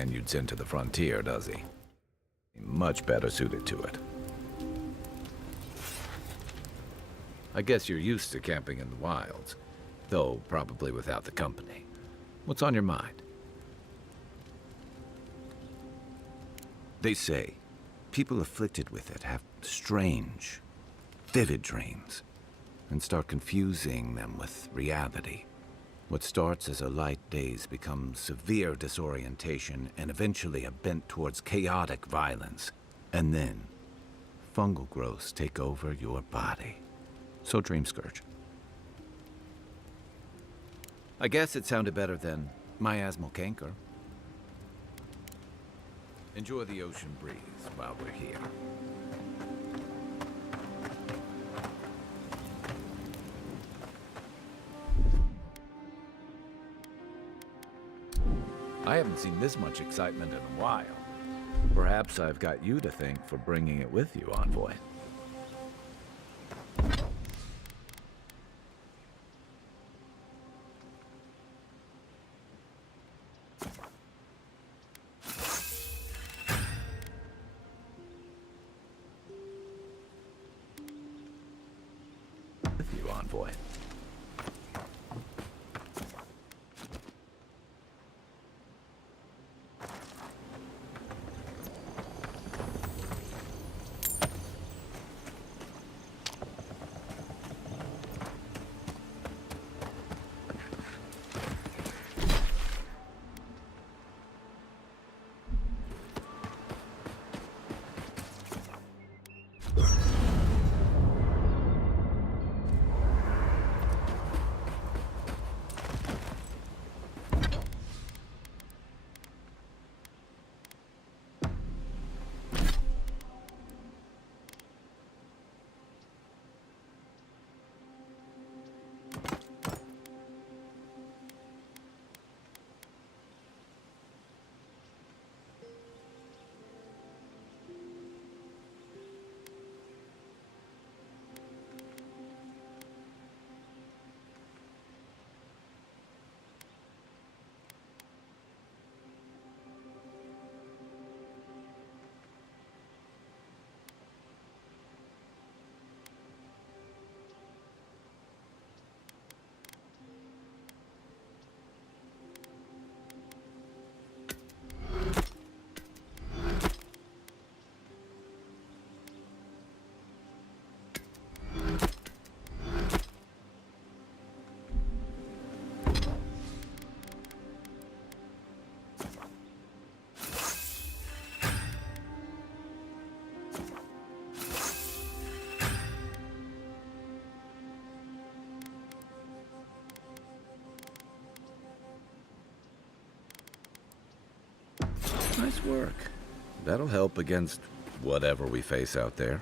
man you'd send to the frontier, does he? Much better suited to it. I guess you're used to camping in the wilds, though probably without the company. What's on your mind? They say people afflicted with it have strange, vivid dreams and start confusing them with reality. What starts as a light daze becomes severe disorientation and eventually a bent towards chaotic violence. And then, fungal growths take over your body. So Dream Scourge. I guess it sounded better than miasmal canker. Enjoy the ocean breeze while we're here. I haven't seen this much excitement in a while. Perhaps I've got you to thank for bringing it with you, Envoy. With you, Envoy. Nice work. That'll help against whatever we face out there.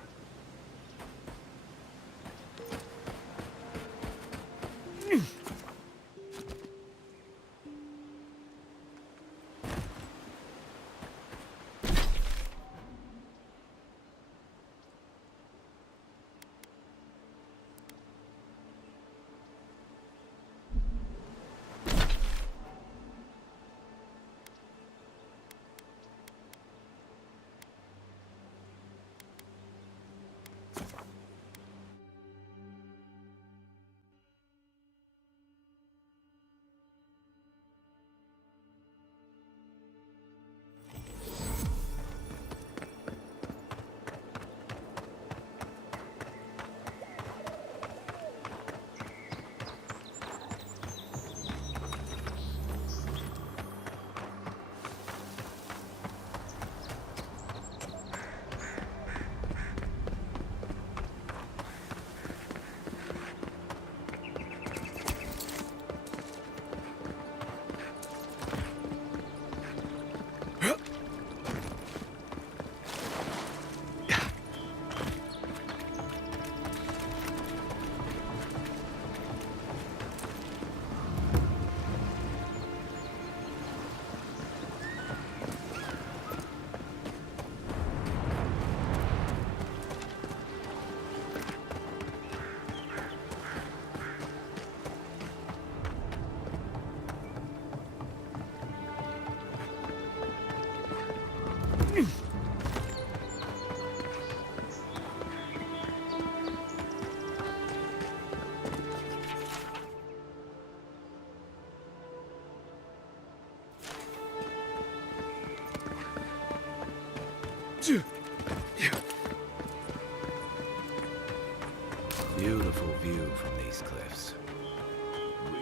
Beautiful view from these cliffs.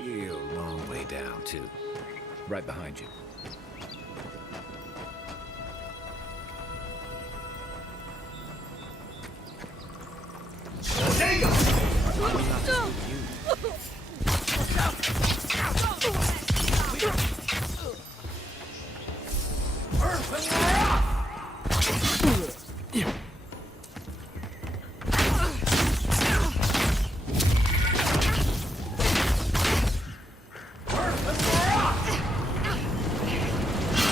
Real long way down, too. Right behind you.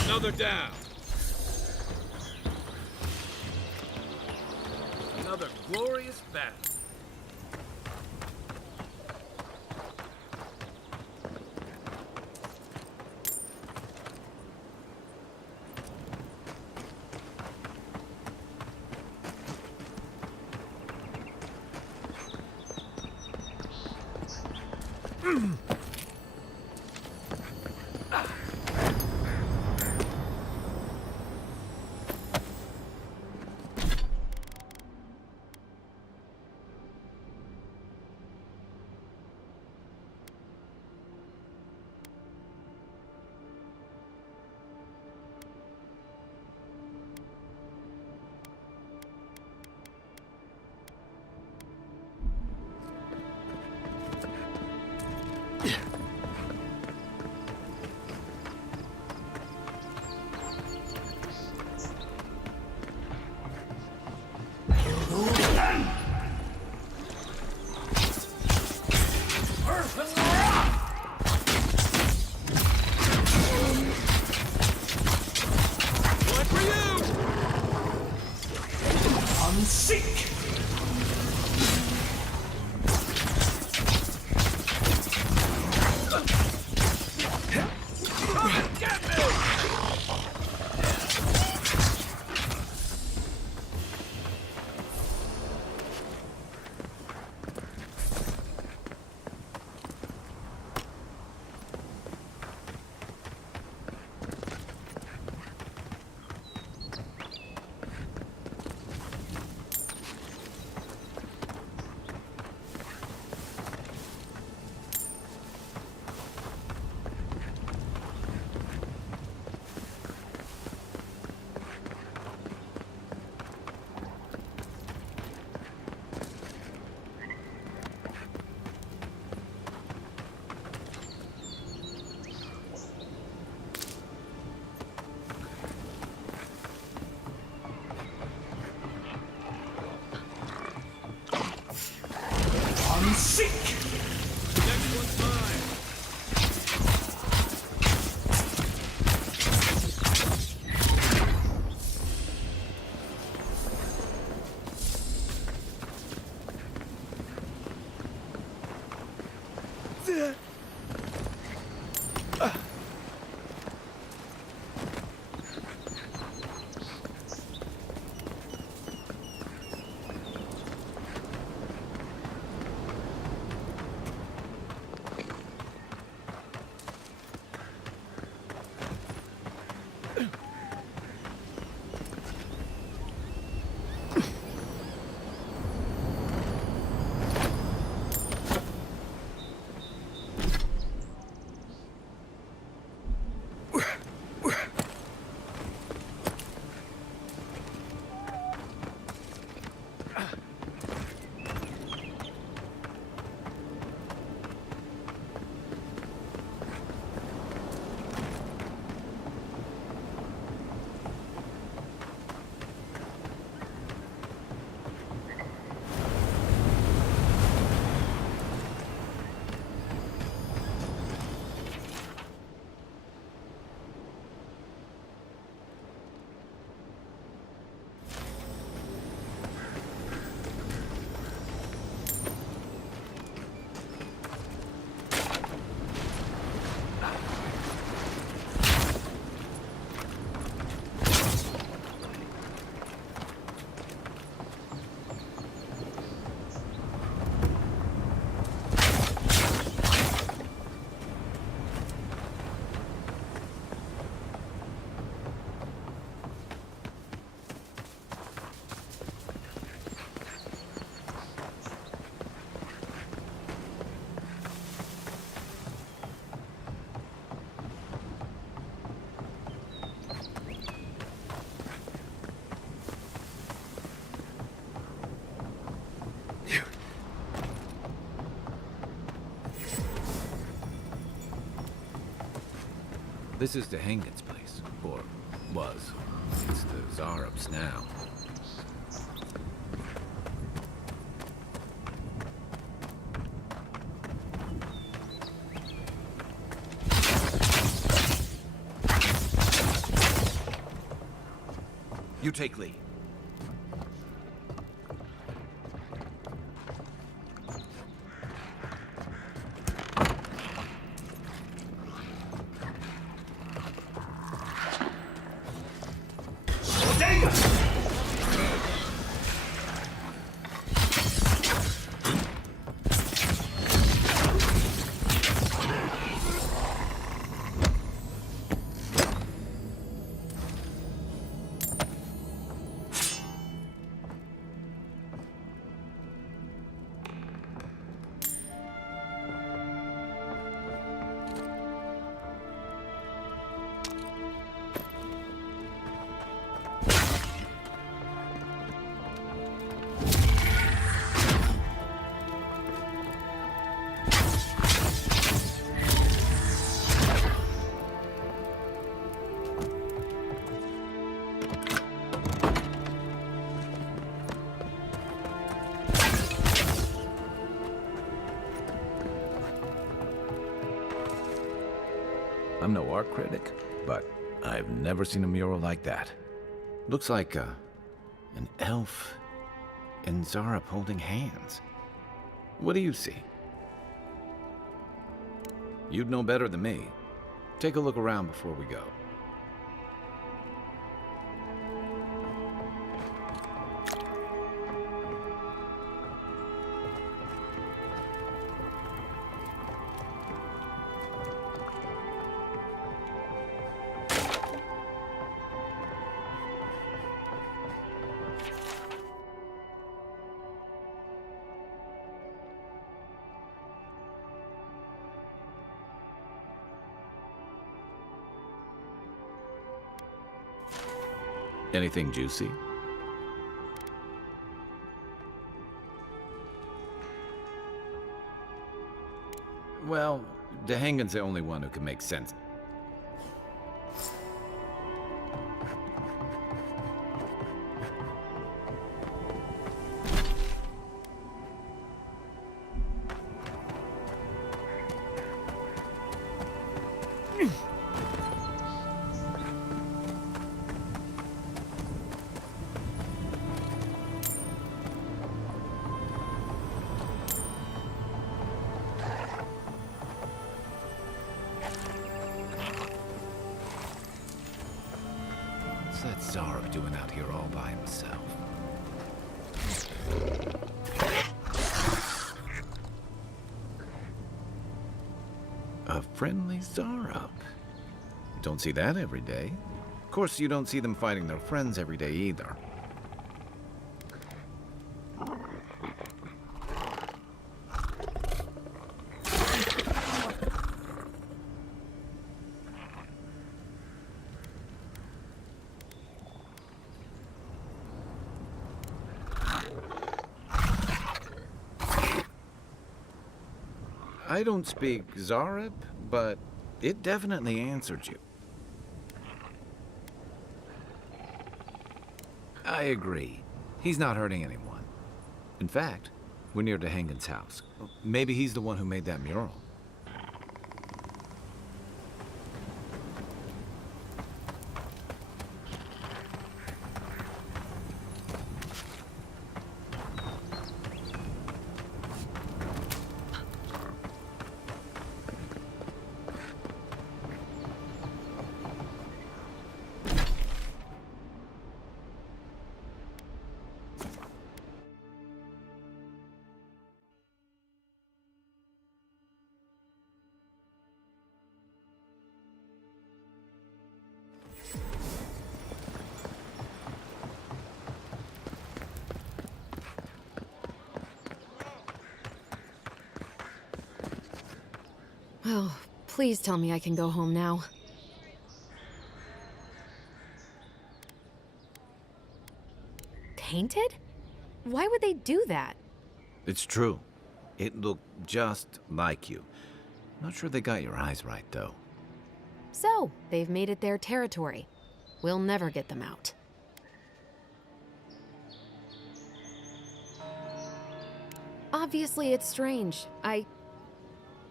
Another down. Another glorious battle. This is the Hangen's place, or was. It's the Zarup's now. You take lead. I'm no art critic, but I've never seen a mural like that. Looks like an elf and Zarup holding hands. What do you see? You'd know better than me. Take a look around before we go. Anything juicy? Well, Dehangan's the only one who can make sense. What's that Zarup doing out here all by himself? A friendly Zarup. Don't see that every day. Of course, you don't see them fighting their friends every day either. I don't speak Zarup, but it definitely answered you. I agree. He's not hurting anyone. In fact, we're near Dehangan's house. Maybe he's the one who made that mural. Oh, please tell me I can go home now. Tainted? Why would they do that? It's true. It looked just like you. Not sure they got your eyes right, though. So, they've made it their territory. We'll never get them out. Obviously, it's strange.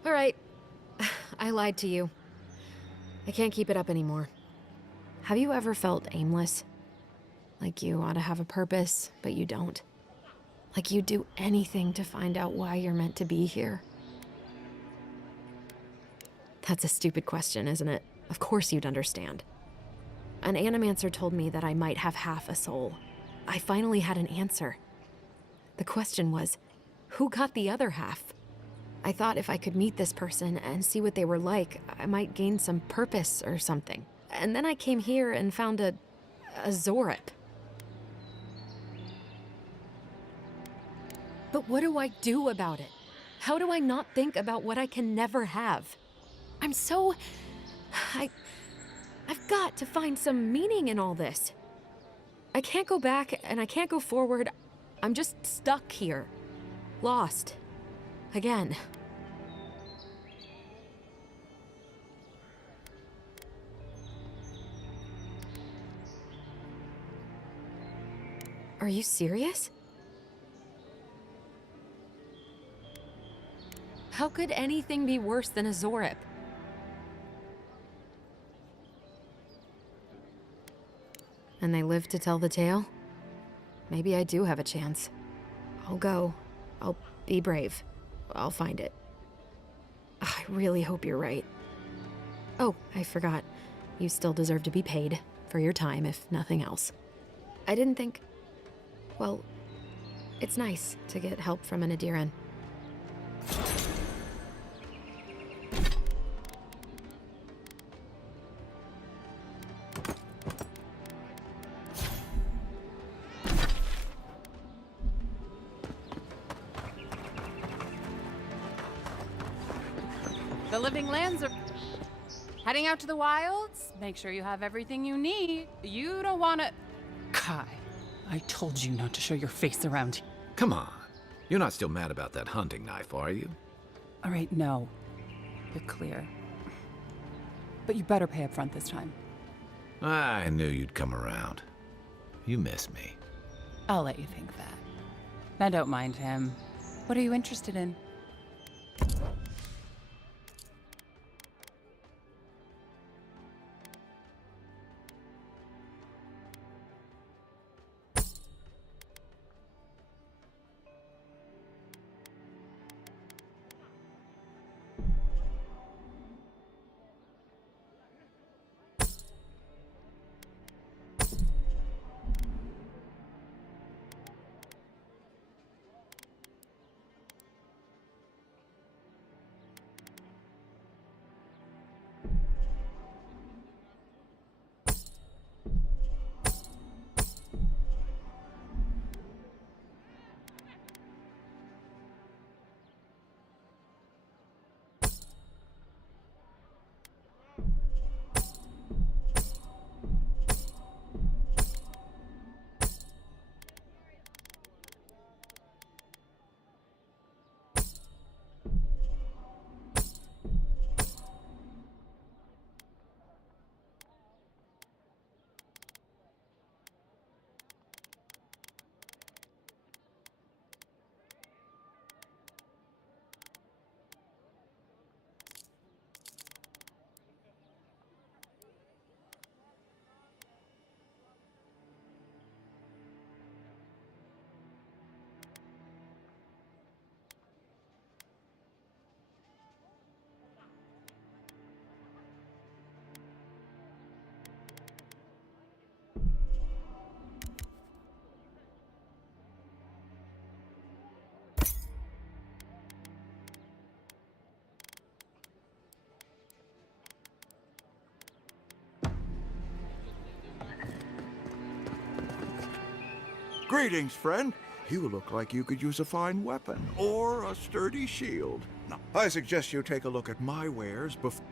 Alright. I lied to you. I can't keep it up anymore. Have you ever felt aimless? Like you ought to have a purpose, but you don't? Like you'd do anything to find out why you're meant to be here? That's a stupid question, isn't it? Of course you'd understand. An animancer told me that I might have half a soul. I finally had an answer. The question was, who got the other half? I thought if I could meet this person and see what they were like, I might gain some purpose or something. And then I came here and found a Zorip. But what do I do about it? How do I not think about what I can never have? I've got to find some meaning in all this. I can't go back and I can't go forward. I'm just stuck here. Lost. Again. Are you serious? How could anything be worse than a Zorip? And they live to tell the tale? Maybe I do have a chance. I'll go. I'll be brave. I'll find it. I really hope you're right. Oh, I forgot. You still deserve to be paid for your time, if nothing else. I didn't think... Well, it's nice to get help from an Adiran. The living lands are heading out to the wilds. Make sure you have everything you need. You don't want to... Kai, I told you not to show your face around here. Come on. You're not still mad about that hunting knife, are you? All right, no. You're clear. But you better pay up front this time. I knew you'd come around. You miss me. I'll let you think that. Now don't mind him. What are you interested in? Greetings, friend. You look like you could use a fine weapon or a sturdy shield. Now, I suggest you take a look at my wares before...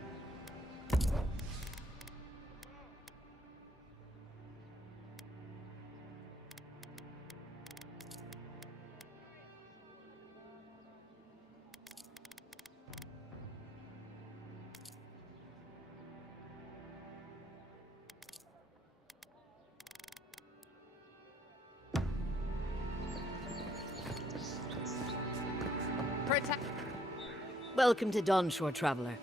attack. Welcome to Dawnshore, traveler.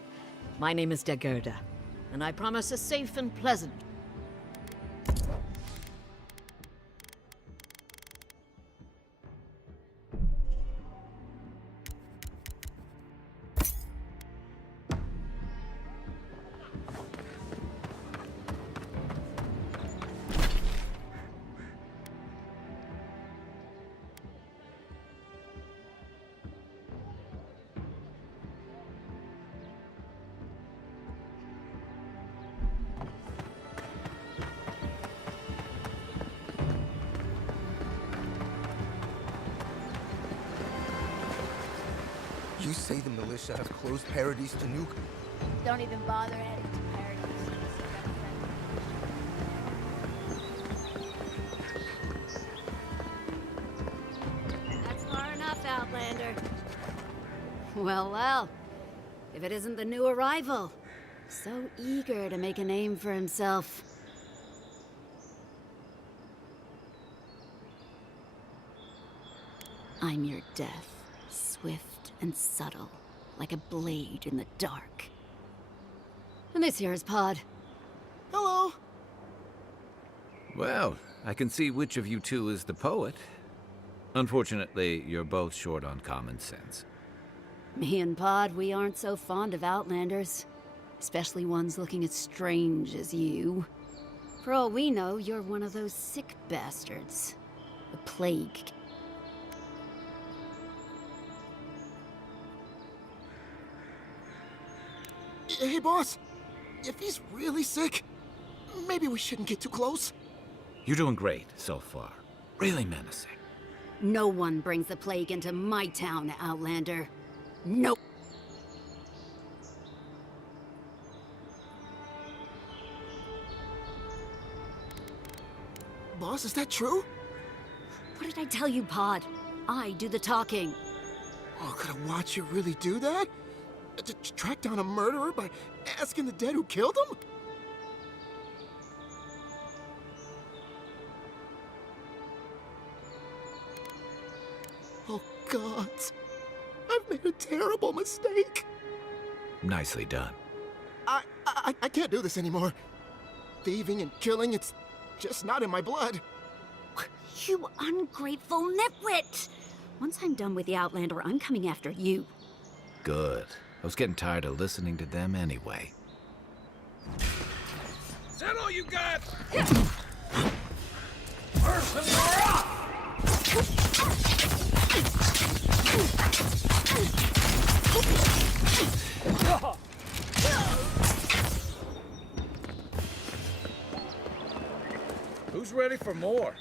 My name is Dagerda, and I promise a safe and pleasant. You say the militia have closed Paradis to nuke? Don't even bother heading to Paradis. That's far enough, Outlander. Well, well. If it isn't the new arrival. So eager to make a name for himself. I'm your death. Swift and subtle, like a blade in the dark. And this here is Pod. Hello. Well, I can see which of you two is the poet. Unfortunately, you're both short on common sense. Me and Pod, we aren't so fond of Outlanders. Especially ones looking as strange as you. For all we know, you're one of those sick bastards. The plague. Hey, boss. If he's really sick, maybe we shouldn't get too close. You're doing great so far. Really menacing. No one brings the plague into my town, Outlander. Nope. Boss, is that true? What did I tell you, Pod? I do the talking. Oh, could a watcher really do that? To track down a murderer by asking the dead who killed him? Oh, God. I've made a terrible mistake. Nicely done. I can't do this anymore. Thieving and killing, it's just not in my blood. You ungrateful nitwit! Once I'm done with the Outlander, I'm coming after you. Good. I was getting tired of listening to them anyway. Is that all you got? Who's ready for more?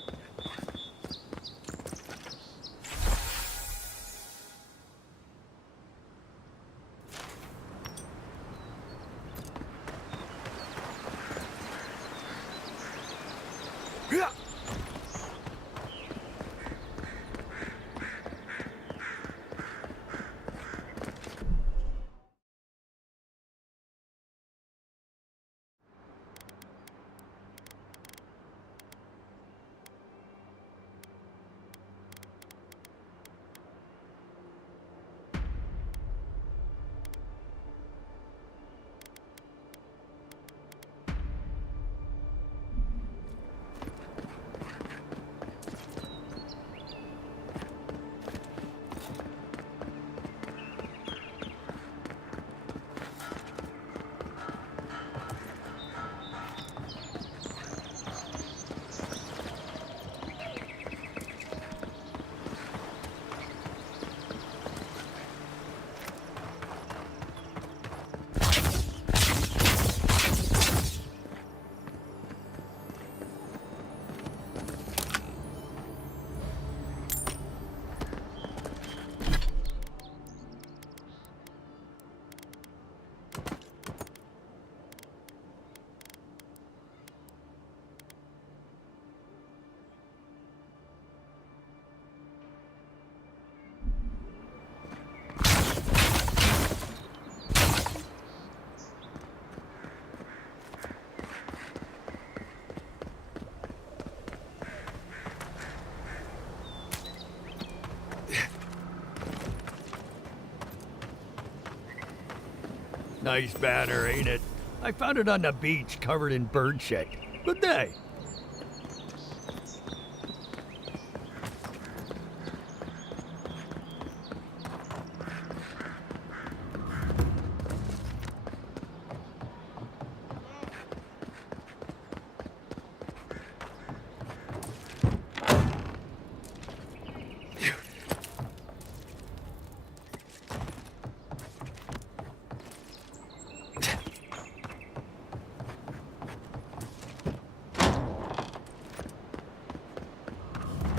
Nice banner, ain't it? I found it on the beach, covered in bird shit. Good day.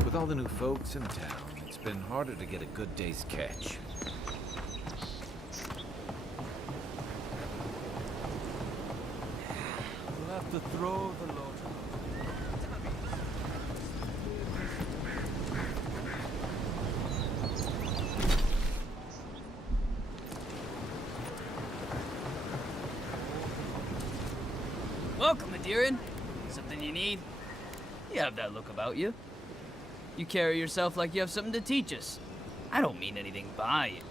With all the new folks in town, it's been harder to get a good day's catch. We'll have to throw the load. Welcome, Adiran. Something you need? You have that look about you. You carry yourself like you have something to teach us. I don't mean anything by it.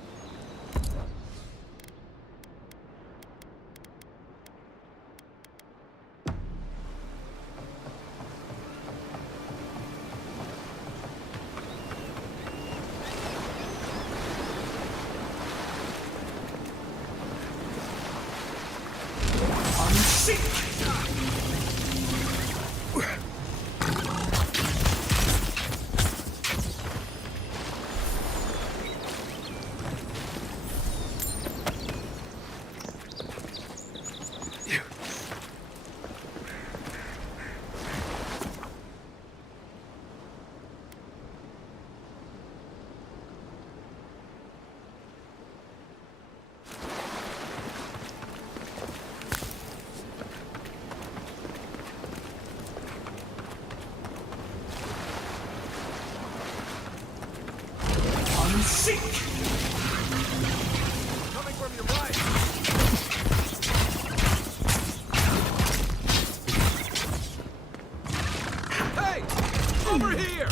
Coming from your right. Hey! Over here!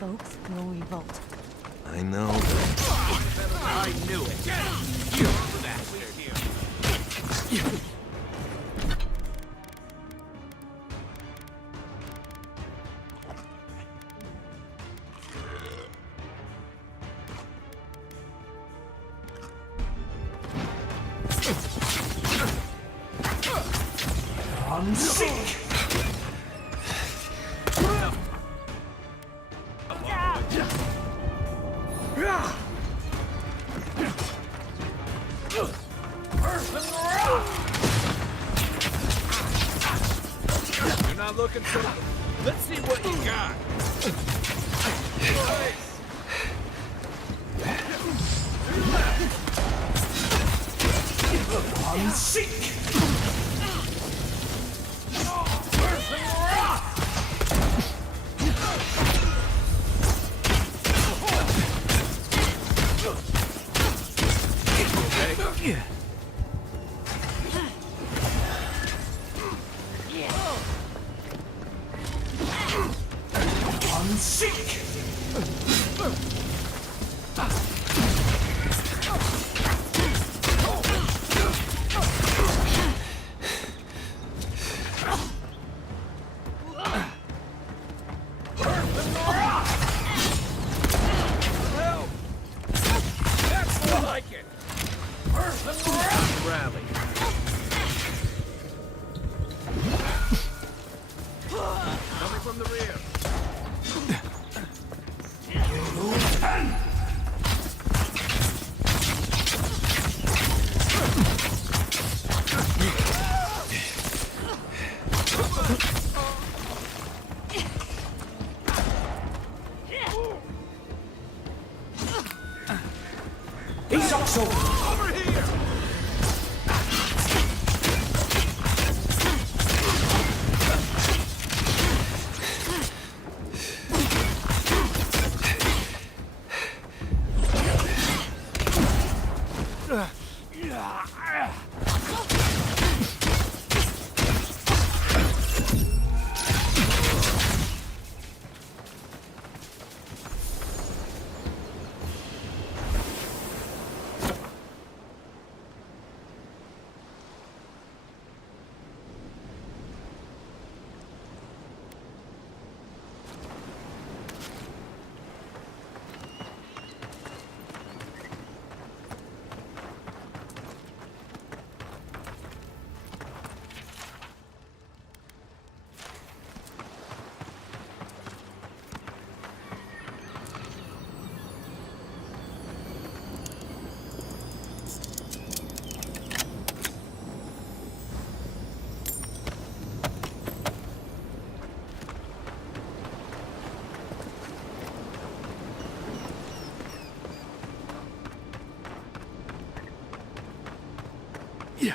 Folks will revolt. I know. I knew it. You bastard here. I'm sick! You're not looking so... Let's see what you got. I'm sick! I'm sick! Rally. Coming from the rear. He's also Over here! Yeah.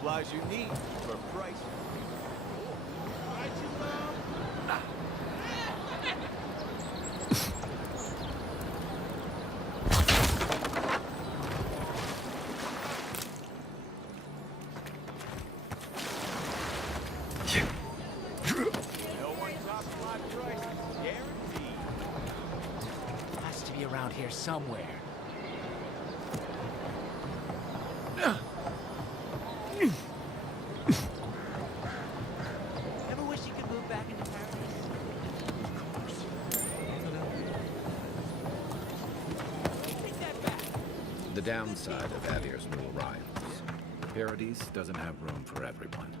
Supplies you need for a price. No one tops my prices, guaranteed. Has to be around here somewhere. Ever wish you could move back into Paradis? Of course. Take that back. The downside of Avir's new arrivals. Paradis doesn't have room for everyone.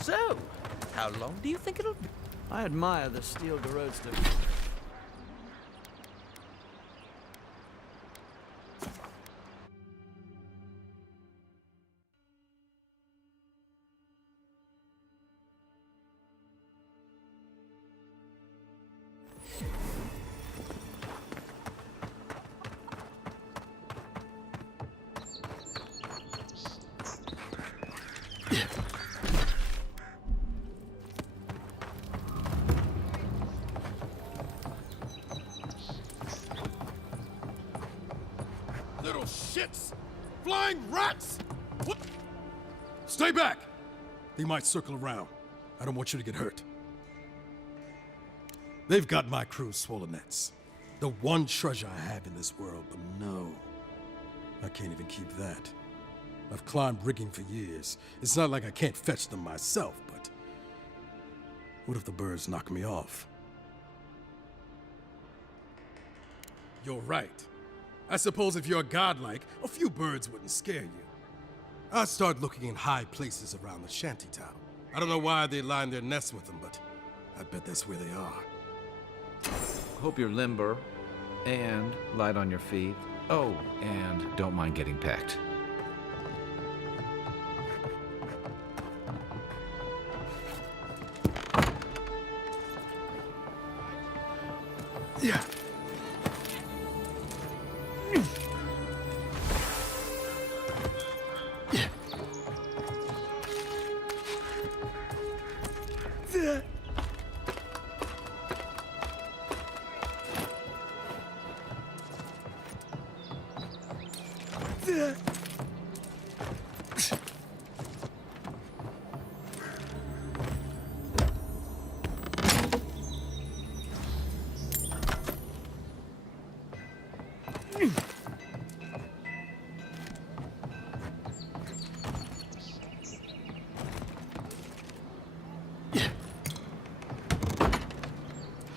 So, how long do you think it'll be? I admire the steel roadster. Little shits! Flying rats! What? Stay back! They might circle around. I don't want you to get hurt. They've got my crew's swollen nets. The one treasure I have in this world, but no. I can't even keep that. I've climbed rigging for years. It's not like I can't fetch them myself, but... what if the birds knock me off? You're right. I suppose if you're godlike, a few birds wouldn't scare you. I'd start looking in high places around the shantytown. I don't know why they line their nests with them, but I bet that's where they are. Hope you're limber and light on your feet. Oh, and don't mind getting pecked. Yeah.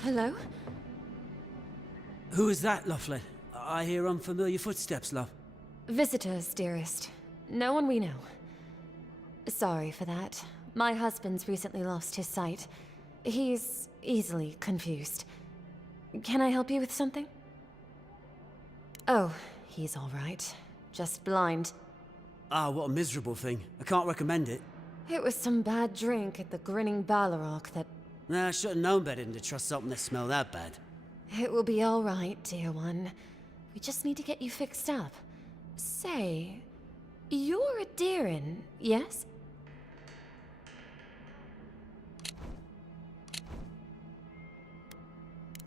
Hello? Who is that, Loughlin? I hear unfamiliar footsteps, love. Visitors, dearest. No one we know. Sorry for that. My husband's recently lost his sight. He's easily confused. Can I help you with something? Oh, he's all right. Just blind. Ah, what a miserable thing. I can't recommend it. It was some bad drink at the Grinning Ballarok that... Nah, I should have known better than to trust something that smelled that bad. It will be all right, dear one. We just need to get you fixed up. Say, you're a Deerin, yes?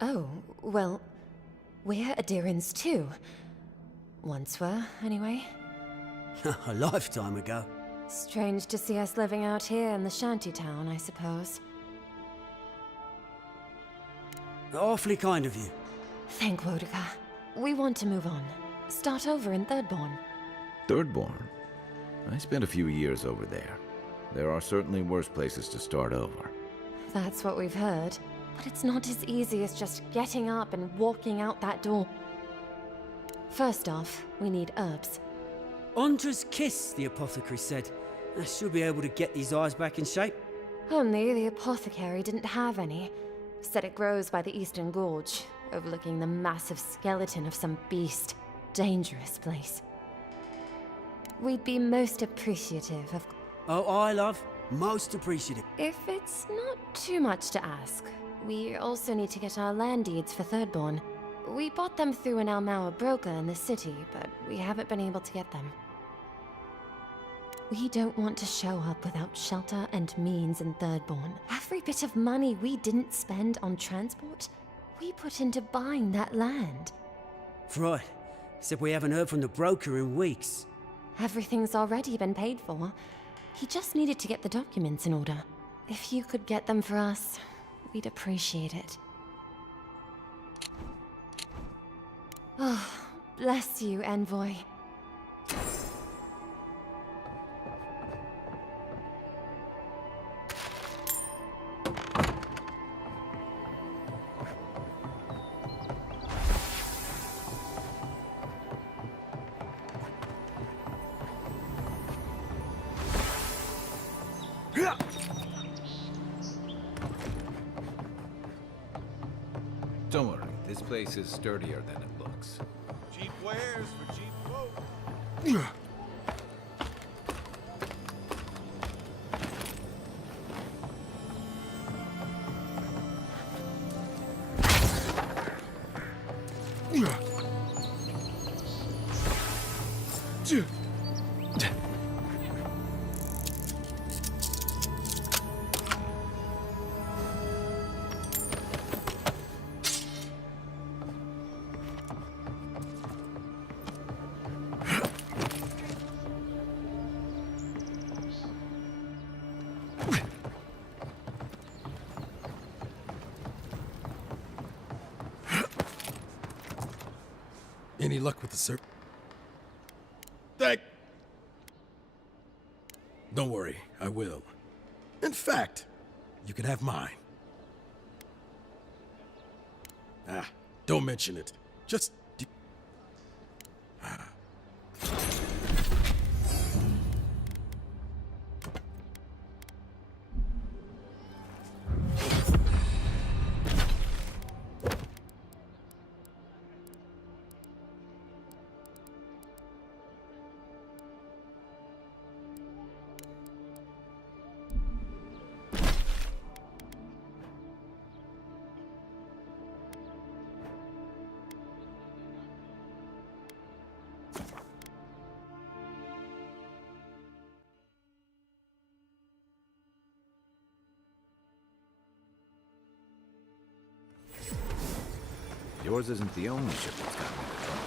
Oh, well, we're Adirans too. Once were, anyway. A lifetime ago. Strange to see us living out here in the shantytown, I suppose. Awfully kind of you. Thank Wodika. We want to move on. Start over in Thirdborn. Thirdborn? I spent a few years over there. There are certainly worse places to start over. That's what we've heard. But it's not as easy as just getting up and walking out that door. First off, we need herbs. Ondra's kiss, the apothecary said. I should be able to get these eyes back in shape. Only the apothecary didn't have any. Said it grows by the Eastern Gorge, overlooking the massive skeleton of some beast. Dangerous place. We'd be most appreciative of... Oh, I love. Most appreciative. If it's not too much to ask, we also need to get our land deeds for Thirdborn. We bought them through an Almauer broker in the city, but we haven't been able to get them. We don't want to show up without shelter and means in Thirdborn. Every bit of money we didn't spend on transport, we put into buying that land. Right. Except we haven't heard from the broker in weeks. Everything's already been paid for. He just needed to get the documents in order. If you could get them for us, we'd appreciate it. Oh, bless you, Envoy. Don't worry, this place is sturdier than it looks. Cheap wares for cheap folk. Any luck with the serp? Don't worry, I will. In fact, you can have mine. Ah, don't mention it. Just... Yours isn't the only ship that's gotten into trouble.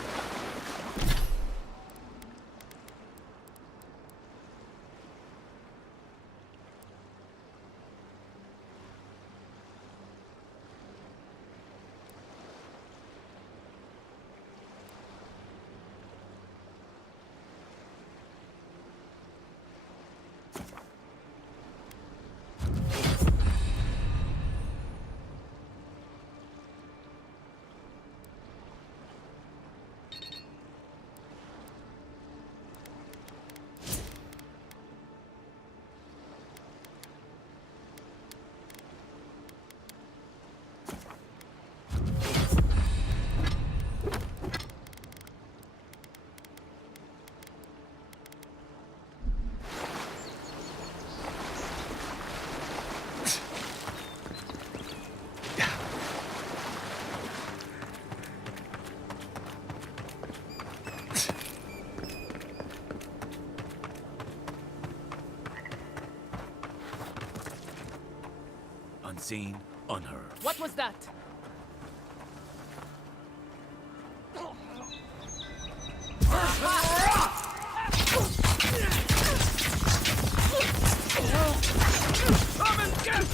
unseen, unheard. What was that? Come and get me!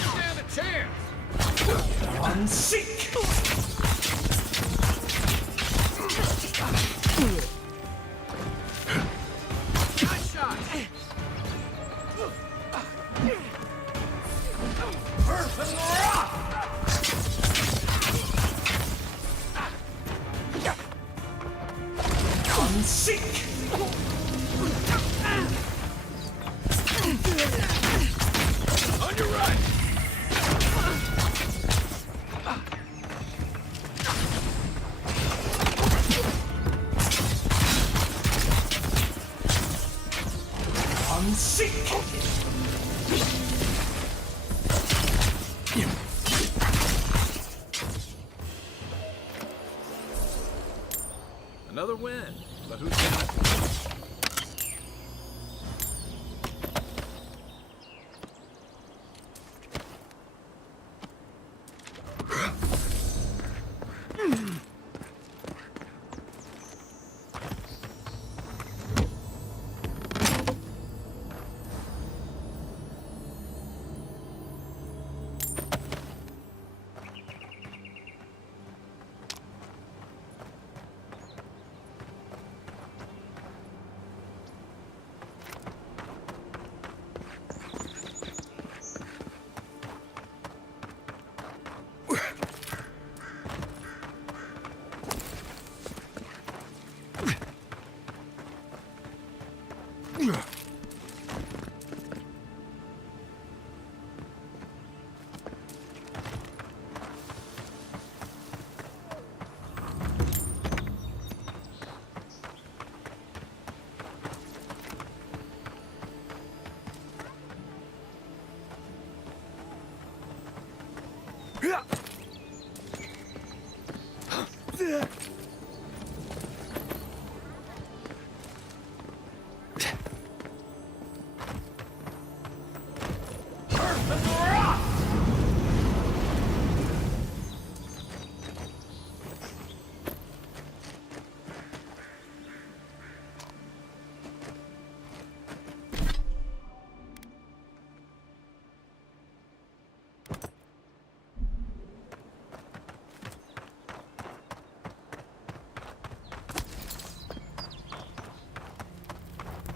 Stand a chance! Unseek! Nice shot! Unseek! On your right! Unseek! Another win, but who's counting?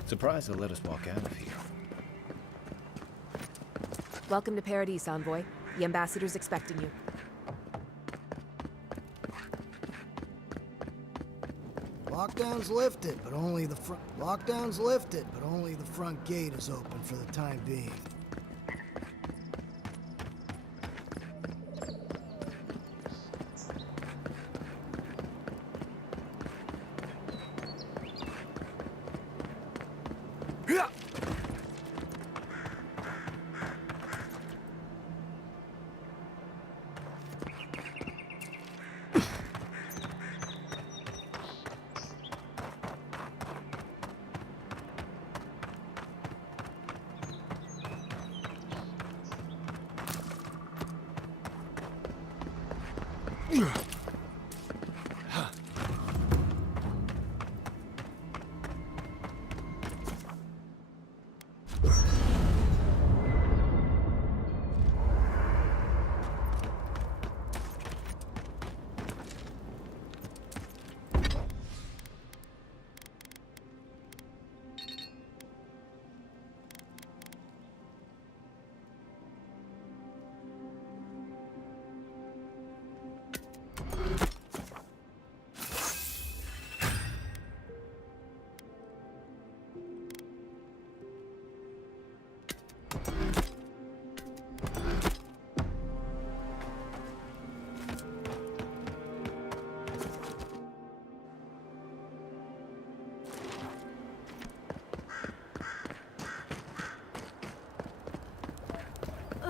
Surprised they'll let us walk out of here. Welcome to Paradis, Envoy. The ambassador's expecting you. Lockdown's lifted, but only the front. Lockdown's lifted, but only the front gate is open for the time being.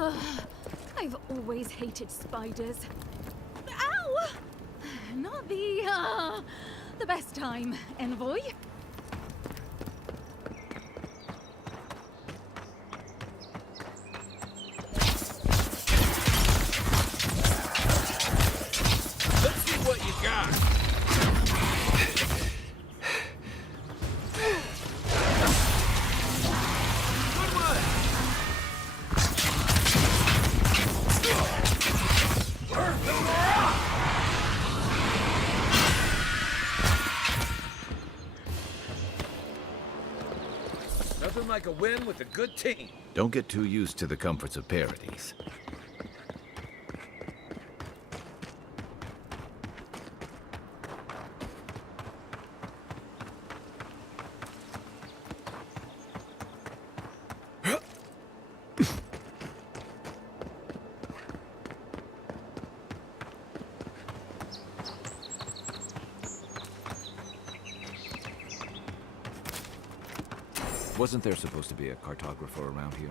Ugh, I've always hated spiders. Ow! Not the best time, Envoy. like a win with a good team. Don't get too used to the comforts of Paradis. Wasn't there supposed to be a cartographer around here?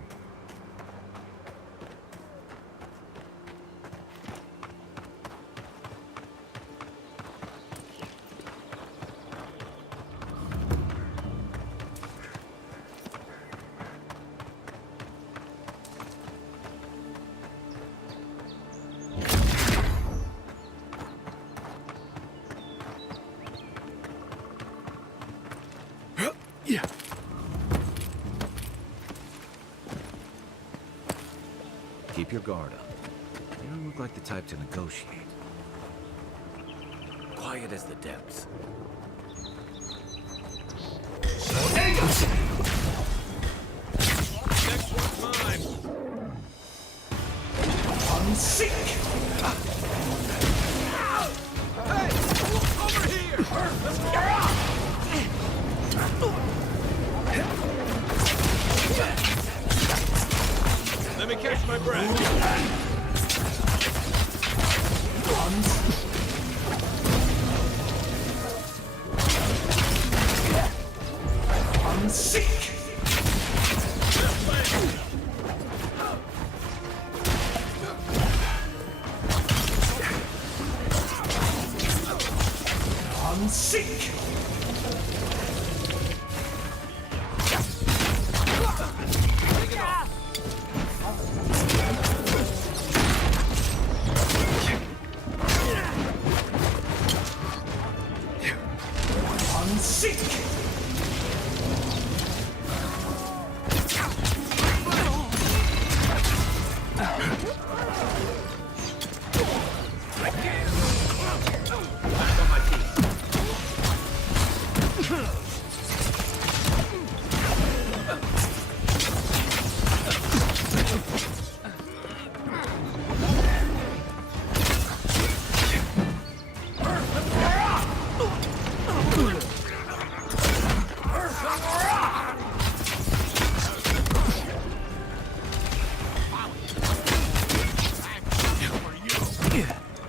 Yeah. Keep your guard up. You don't look like the type to negotiate. Quiet as the depths. Next one's mine. I'm sick. Hey, over here. Let's go. Let me catch my breath. I'm sick. I'm sick. I'm sick. I'm sick. I'm sick.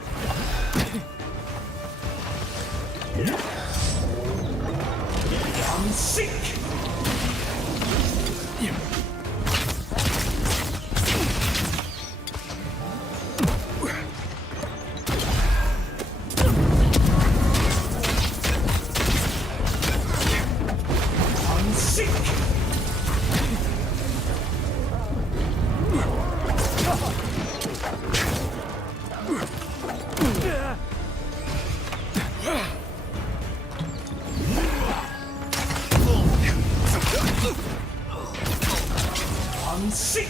I'm sick. I'm sick.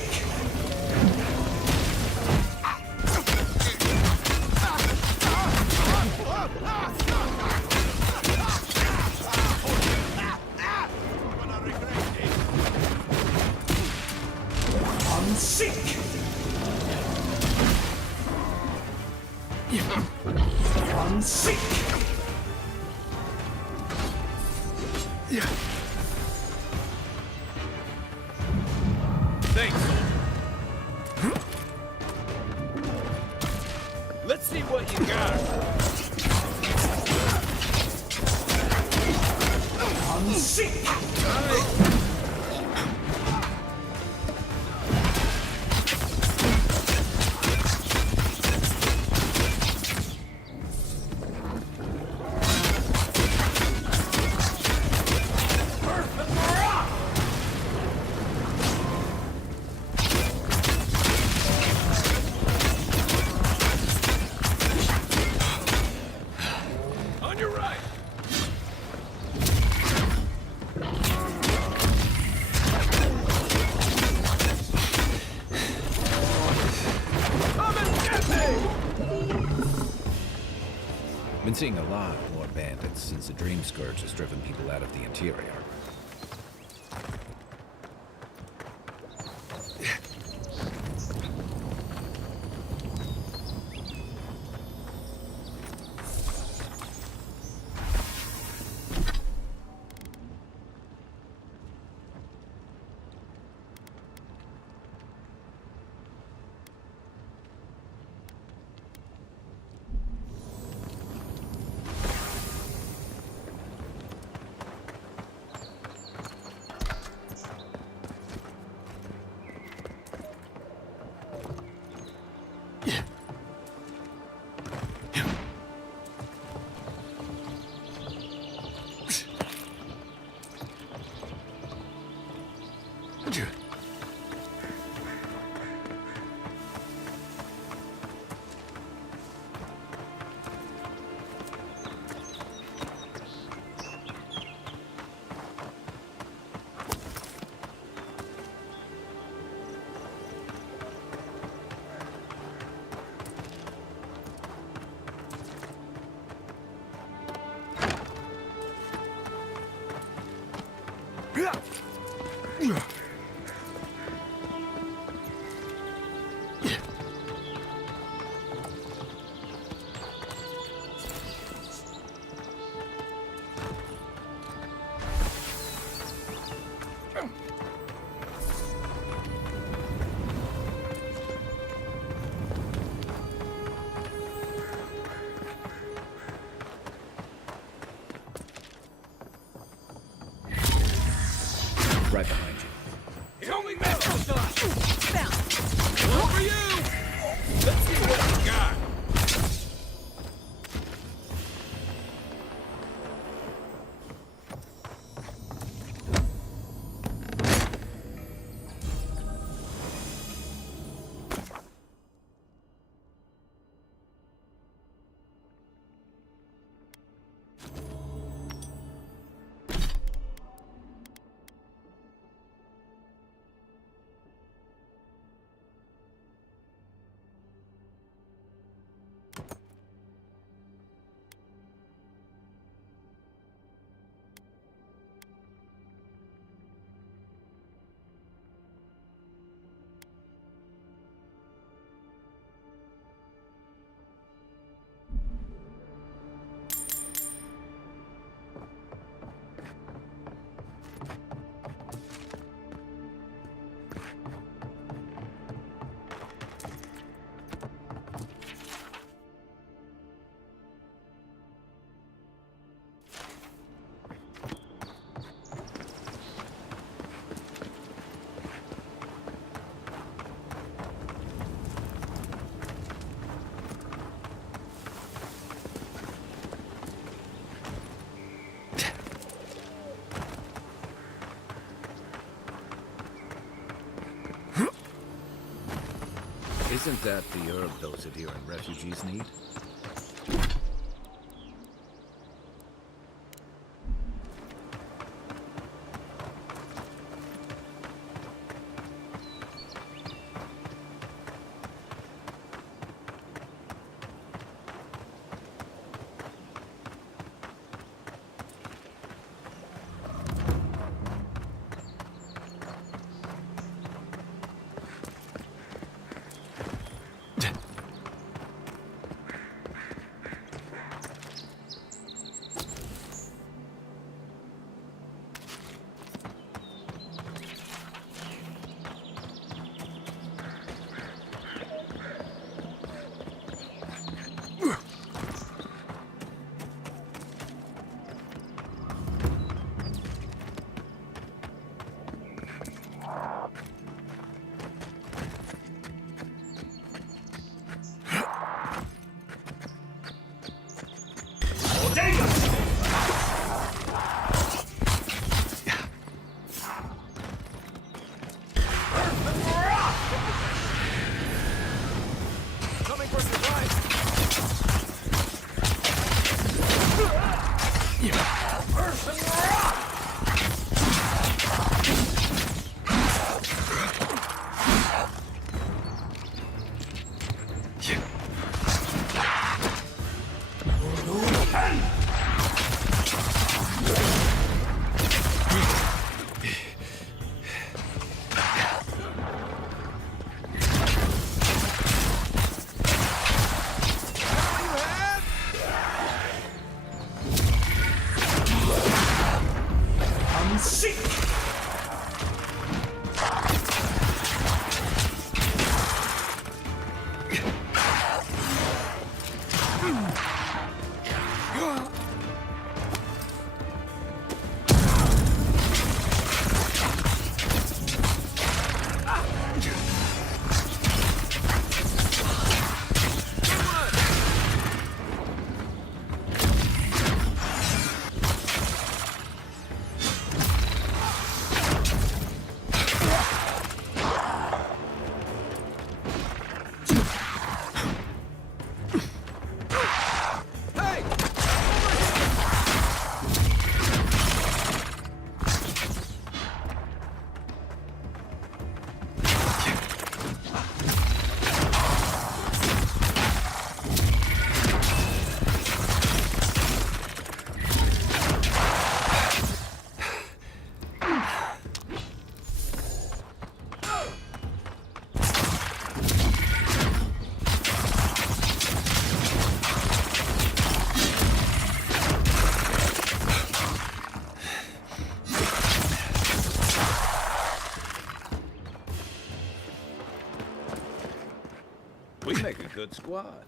I'm sick. Thanks, soldier. Let's see what you got. I'm sick. On your right. Come and get me! Been seeing a lot more bandits since the Dream Scourge has driven people out of the interior. Right behind you. It's only metal! Over you! Let's see what you got! Isn't that the herb those Adiran refugees need? Good squad.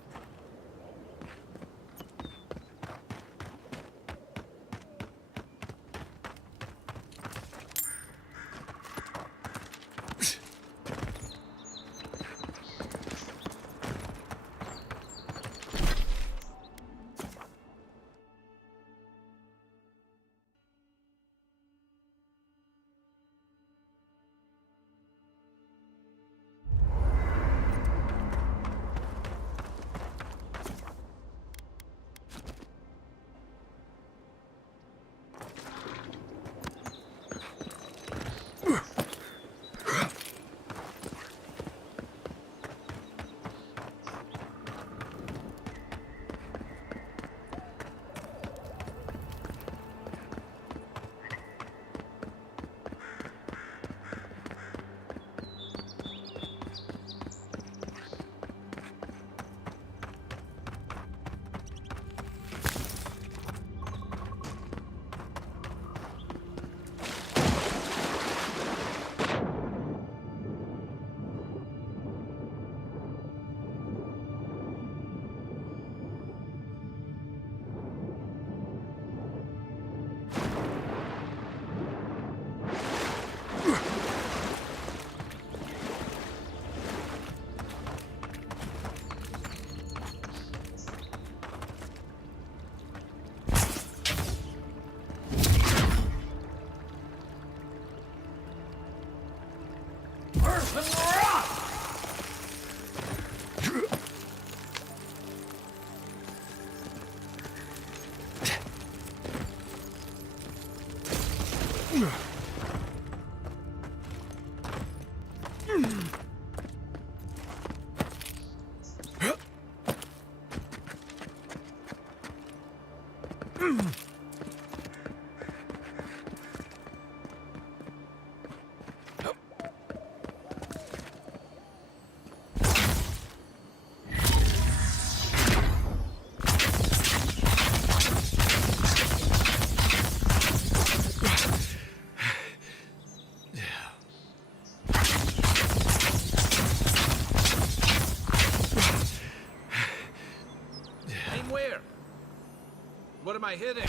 What am I hitting?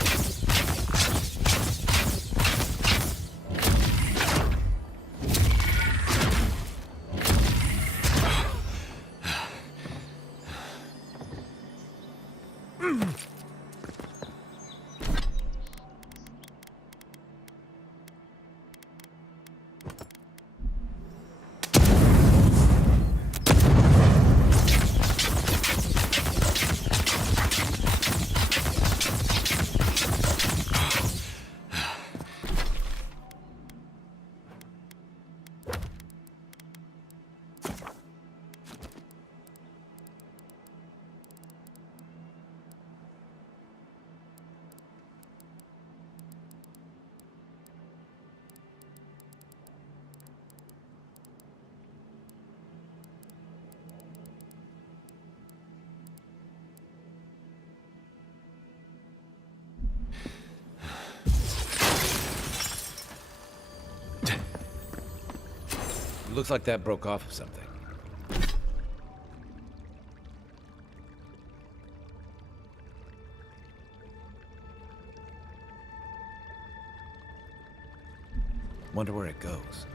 Looks like that broke off of something. Wonder where it goes.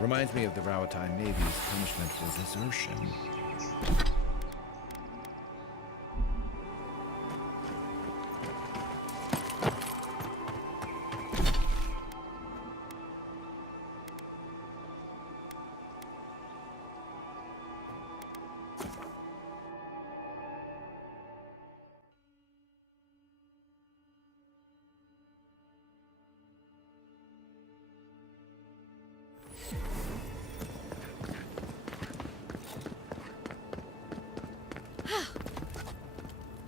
Reminds me of the Rawatai Navy's punishment for desertion.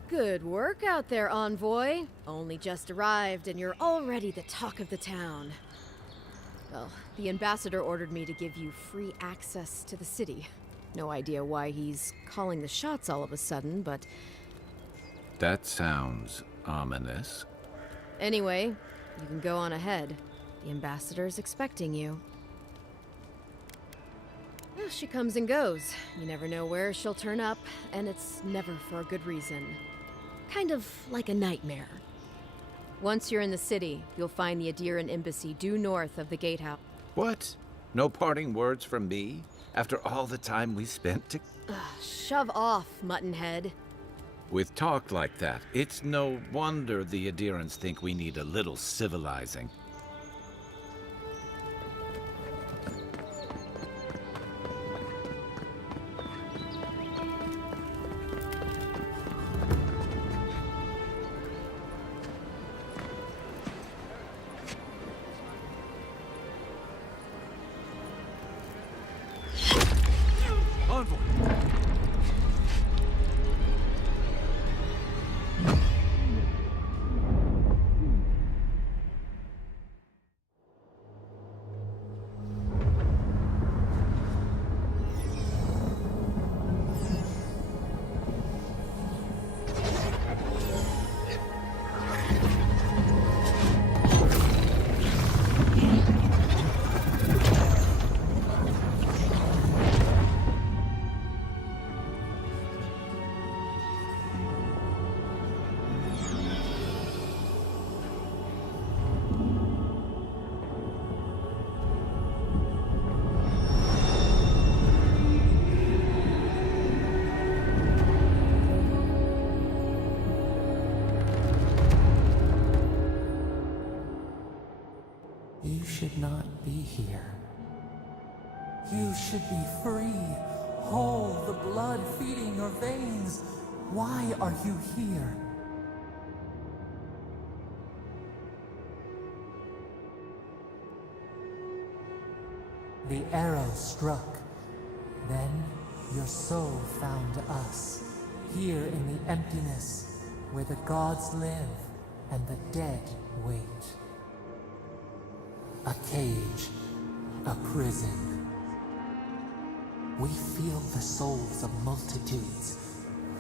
Good work out there, Envoy. Only just arrived and you're already the talk of the town. Well, the ambassador ordered me to give you free access to the city. No idea why he's calling the shots all of a sudden, but... That sounds ominous. Anyway, you can go on ahead. The ambassador's expecting you. Well, she comes and goes. You never know where she'll turn up, and it's never for a good reason. Kind of like a nightmare. Once you're in the city, you'll find the Adiran embassy due north of the gatehouse. What? No parting words from me? After all the time we spent to... Shove off, Muttonhead. With talk like that, it's no wonder the Adirans think we need a little civilizing. You should not be here. You should be free, whole, the blood feeding your veins. Why are you here? The arrow struck. Then your soul found us, here in the emptiness, where the gods live and the dead wait. A cage, a prison. We feel the souls of multitudes,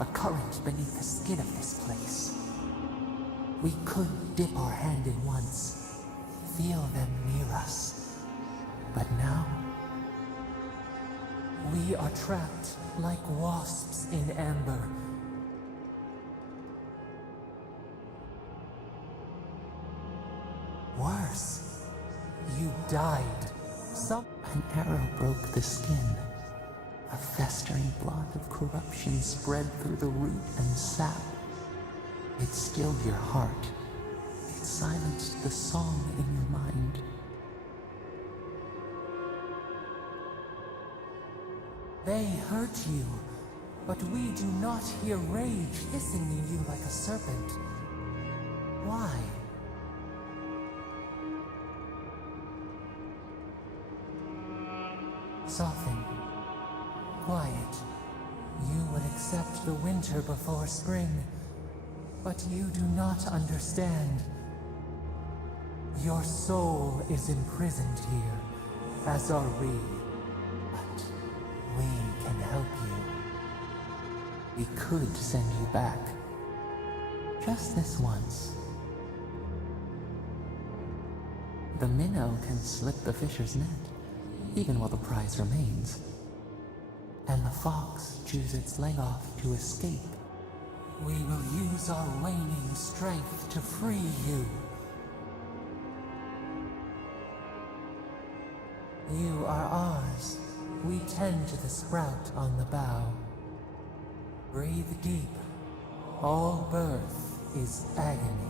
a current beneath the skin of this place. We could dip our hand in once, feel them near us. But now, we are trapped like wasps in amber. Worse. You died. An arrow broke the skin. A festering blot of corruption spread through the root and sap. It stilled your heart. It silenced the song in your mind. They hurt you, but we do not hear rage hissing in you like a serpent. Why? Soften. Quiet. You would accept the winter before spring, but you do not understand. Your soul is imprisoned here, as are we. But we can help you. We could send you back. Just this once. The minnow can slip the fisher's net, even while the prize remains. And the fox chews its leg off to escape. We will use our waning strength to free you. You are ours. We tend to the sprout on the bough. Breathe deep. All birth is agony.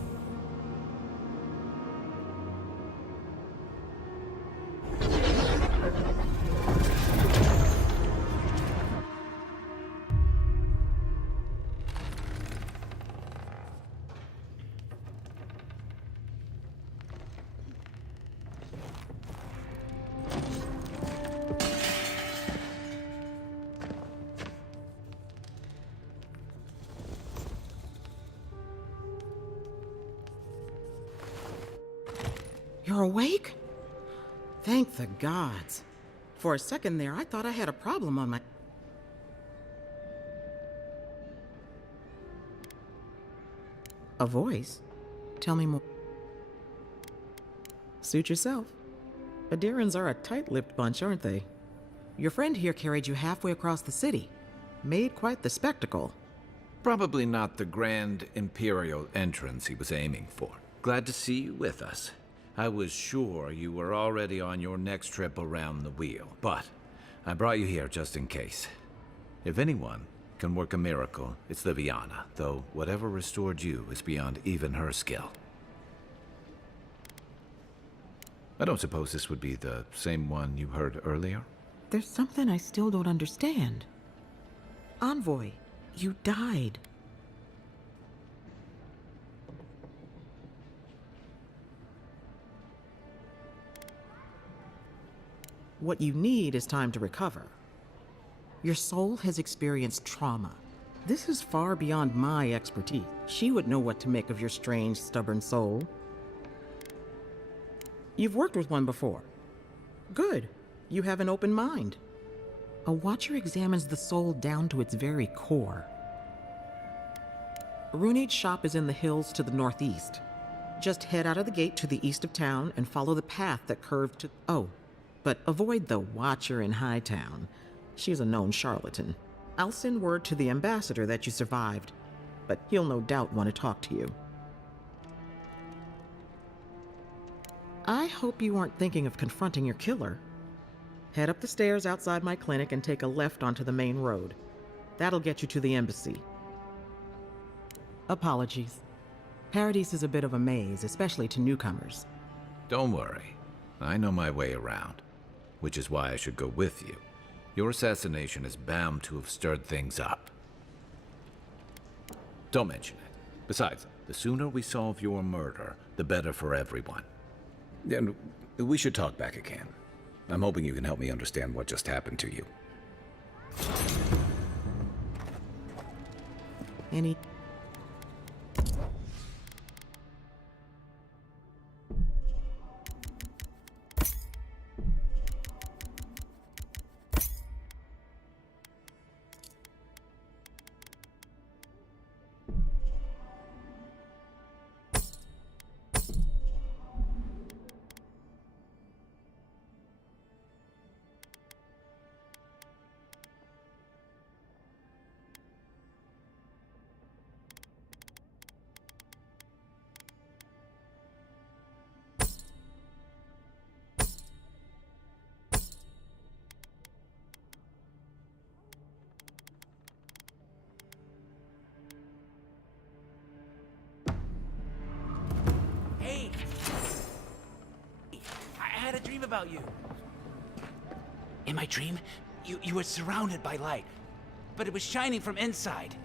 You're awake? Thank the gods. For a second there, I thought I had a problem on my... A voice? Tell me more. Suit yourself. Adirans are a tight-lipped bunch, aren't they? Your friend here carried you halfway across the city. Made quite the spectacle. Probably not the grand imperial entrance he was aiming for. Glad to see you with us. I was sure you were already on your next trip around the wheel, but I brought you here just in case. If anyone can work a miracle, it's Liviana, though whatever restored you is beyond even her skill. I don't suppose this would be the same one you heard earlier? There's something I still don't understand. Envoy, you died. What you need is time to recover. Your soul has experienced trauma. This is far beyond my expertise. She would know what to make of your strange, stubborn soul. You've worked with one before. Good. You have an open mind. A watcher examines the soul down to its very core. Runade's shop is in the hills to the northeast. Just head out of the gate to the east of town and follow the path that curved to... Oh, but avoid the watcher in Hightown. She's a known charlatan. I'll send word to the ambassador that you survived, but he'll no doubt want to talk to you. I hope you aren't thinking of confronting your killer. Head up the stairs outside my clinic and take a left onto the main road. That'll get you to the embassy. Apologies. Paradis is a bit of a maze, especially to newcomers. Don't worry. I know my way around, which is why I should go with you. Your assassination is bound to have stirred things up. Don't mention it. Besides, the sooner we solve your murder, the better for everyone. And we should talk back again. I'm hoping you can help me understand what just happened to you. Any... I had a dream about you. In my dream, you were surrounded by light, but it was shining from inside.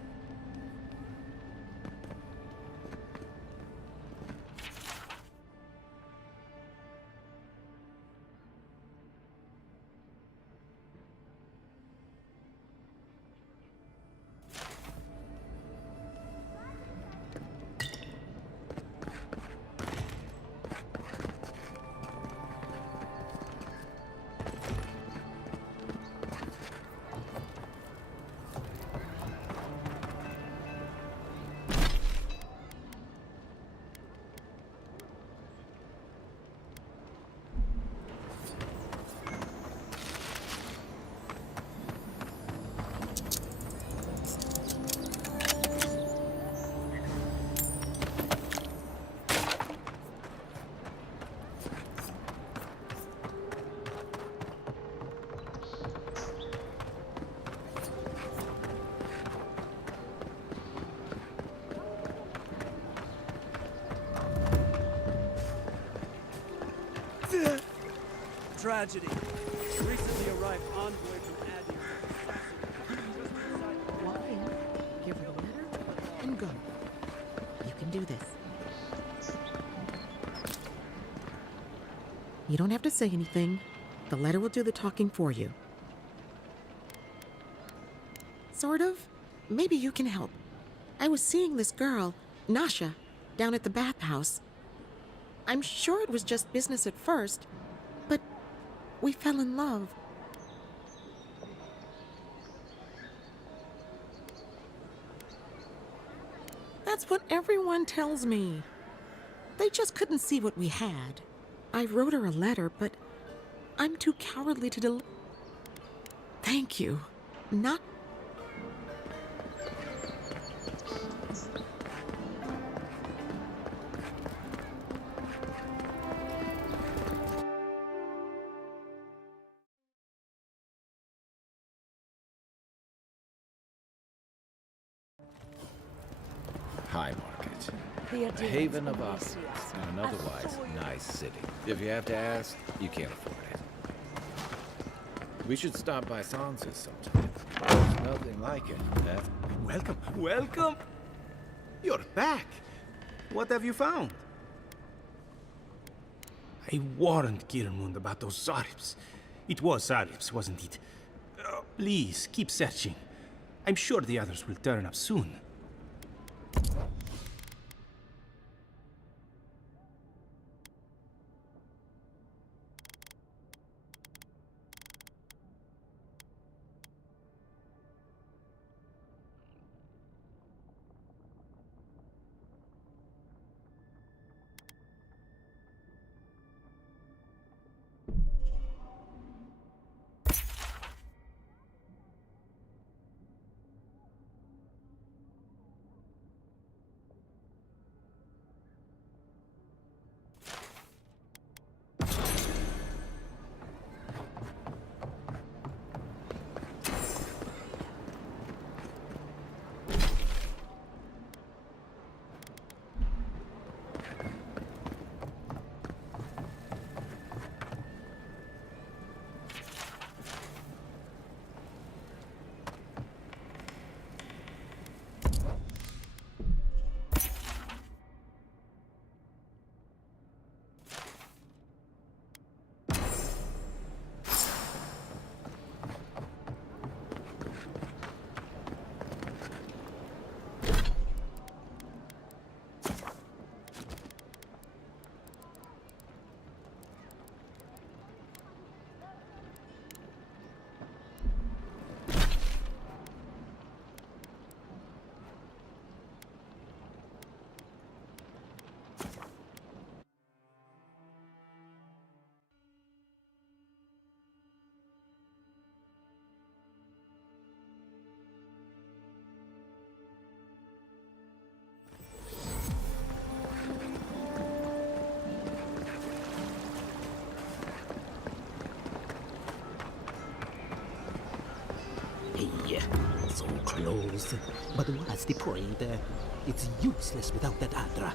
Tragedy. Recently arrived envoy from Adir. Why? Give her the letter and go. You can do this. You don't have to say anything. The letter will do the talking for you. Sort of. Maybe you can help. I was seeing this girl, Nasha, down at the bathhouse. I'm sure it was just business at first, but we fell in love. That's what everyone tells me. They just couldn't see what we had. I wrote her a letter, but I'm too cowardly to Thank you. Not... High Market. A haven of opulence in an otherwise nice city. If you have to ask, you can't afford it. We should stop by Sansa's sometime. There's nothing like it, Beth. Welcome, welcome! You're back! What have you found? I warned Kirmund about those Zaribs. It was Zaribs, wasn't it? Please, keep searching. I'm sure the others will turn up soon. Hey, so close. But what's the point? It's useless without that Adra.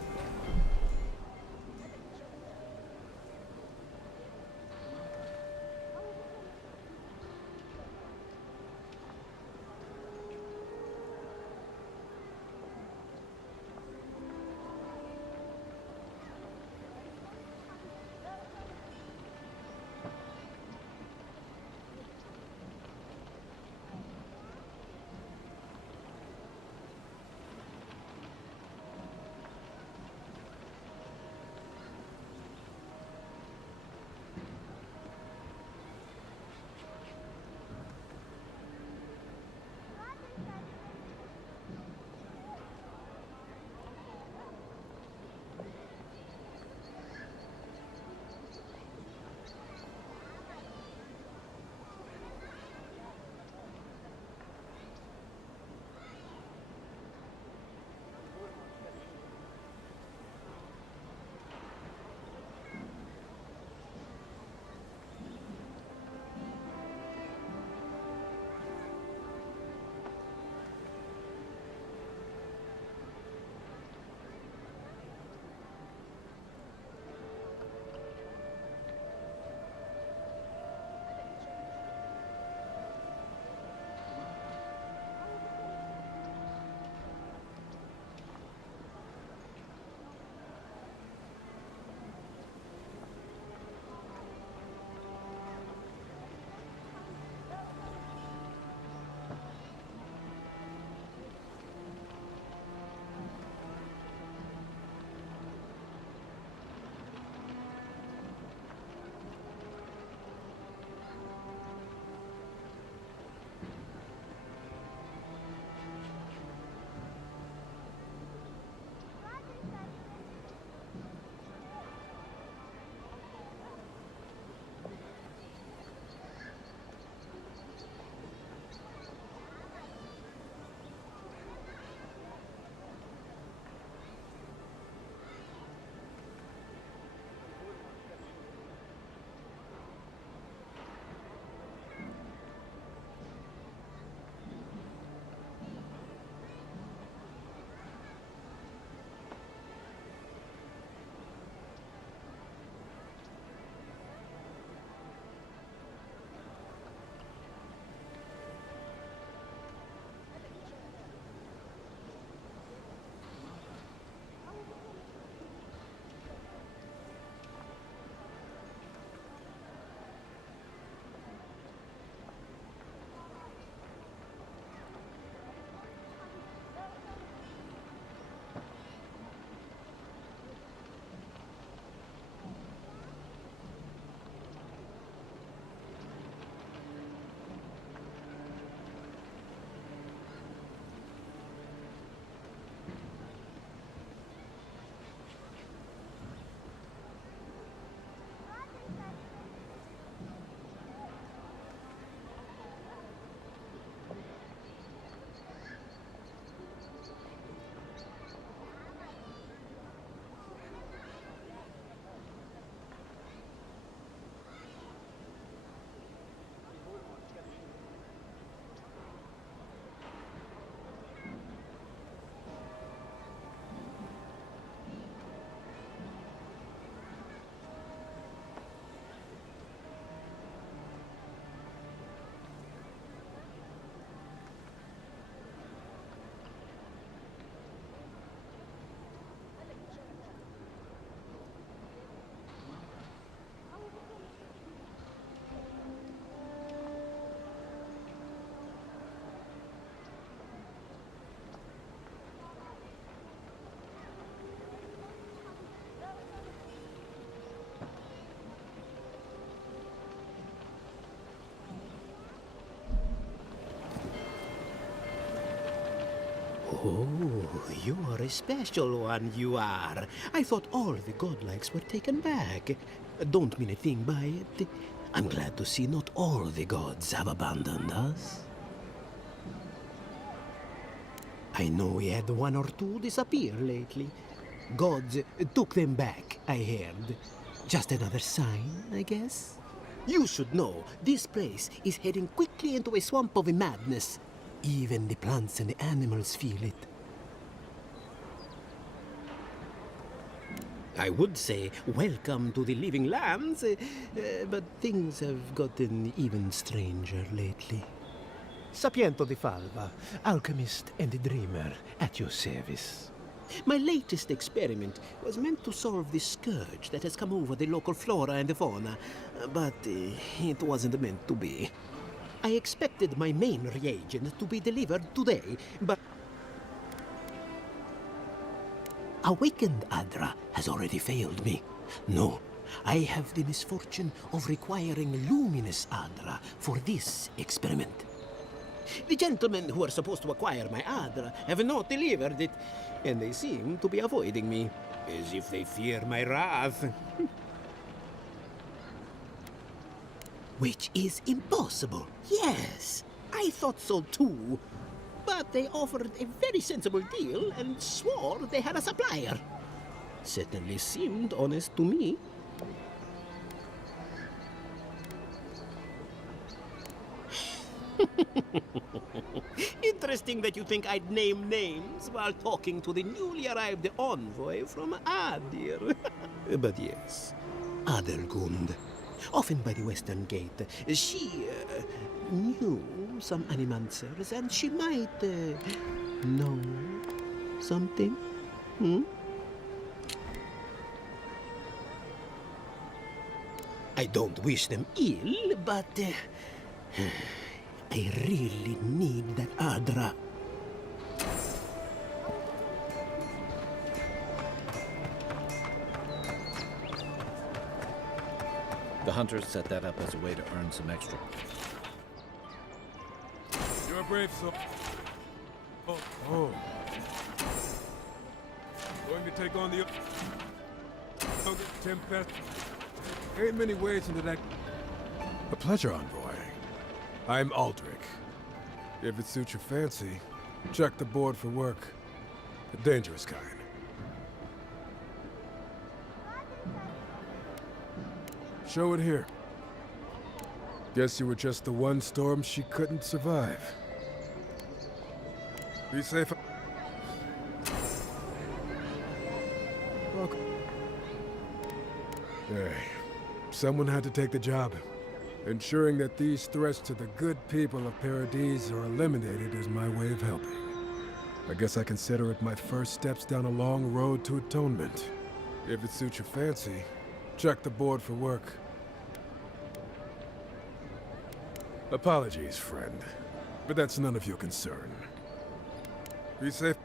Oh, you are a special one, you are. I thought all the godlikes were taken back. Don't mean a thing by it. I'm glad to see not all the gods have abandoned us. I know we had one or two disappear lately. Gods took them back, I heard. Just another sign, I guess. You should know, this place is heading quickly into a swamp of madness. Even the plants and the animals feel it. I would say welcome to the living lands, but things have gotten even stranger lately. Sapiento di Falva, alchemist and dreamer, at your service. My latest experiment was meant to solve the scourge that has come over the local flora and fauna, but it wasn't meant to be. I expected my main reagent to be delivered today, but awakened Adra has already failed me. No, I have the misfortune of requiring luminous Adra for this experiment. The gentlemen who are supposed to acquire my Adra have not delivered it, and they seem to be avoiding me, as if they fear my wrath. Which is impossible. Yes, I thought so too. But they offered a very sensible deal and swore they had a supplier. Certainly seemed honest to me. Interesting that you think I'd name names while talking to the newly arrived envoy from Adir. But yes, Adelgund, often by the Western Gate. She knew some animancers, and she might know something. I don't wish them ill, but I really need that Adra. The hunters set that up as a way to earn some extra. You're a brave soul. Oh. Going to take on the Tempest. Ain't many ways into that. A pleasure, envoy. I'm Aldrich. If it suits your fancy, check the board for work. The dangerous kind. Show it here. Guess you were just the one storm she couldn't survive. Be safe. Welcome. Hey, someone had to take the job. Ensuring that these threats to the good people of Paradis are eliminated is my way of helping. I guess I consider it my first steps down a long road to atonement. If it suits your fancy, check the board for work. Apologies, friend, but that's none of your concern. Be safe.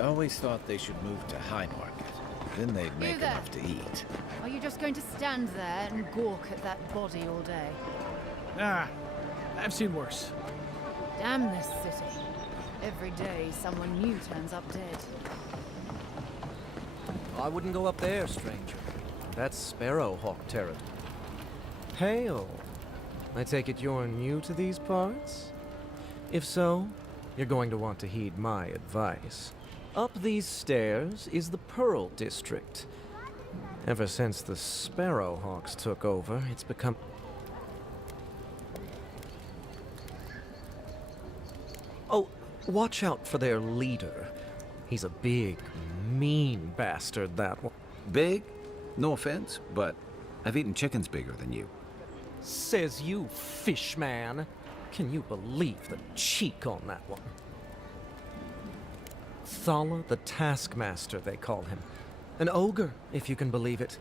I always thought they should move to High Market. Then they'd make enough to eat. Are you just going to stand there and gawk at that body all day? Ah, I've seen worse. Damn this city. Every day someone new turns up dead. I wouldn't go up there, stranger. That's Sparrowhawk territory. Hail. I take it you're new to these parts? If so, you're going to want to heed my advice. Up these stairs is the Pearl District. Ever since the Sparrowhawks took over, it's become... Oh, watch out for their leader. He's a big, mean bastard, that one. Big? No offense, but I've eaten chickens bigger than you. Says you, fish man. Can you believe the cheek on that one? Thala the Taskmaster, they call him. An ogre, if you can believe it.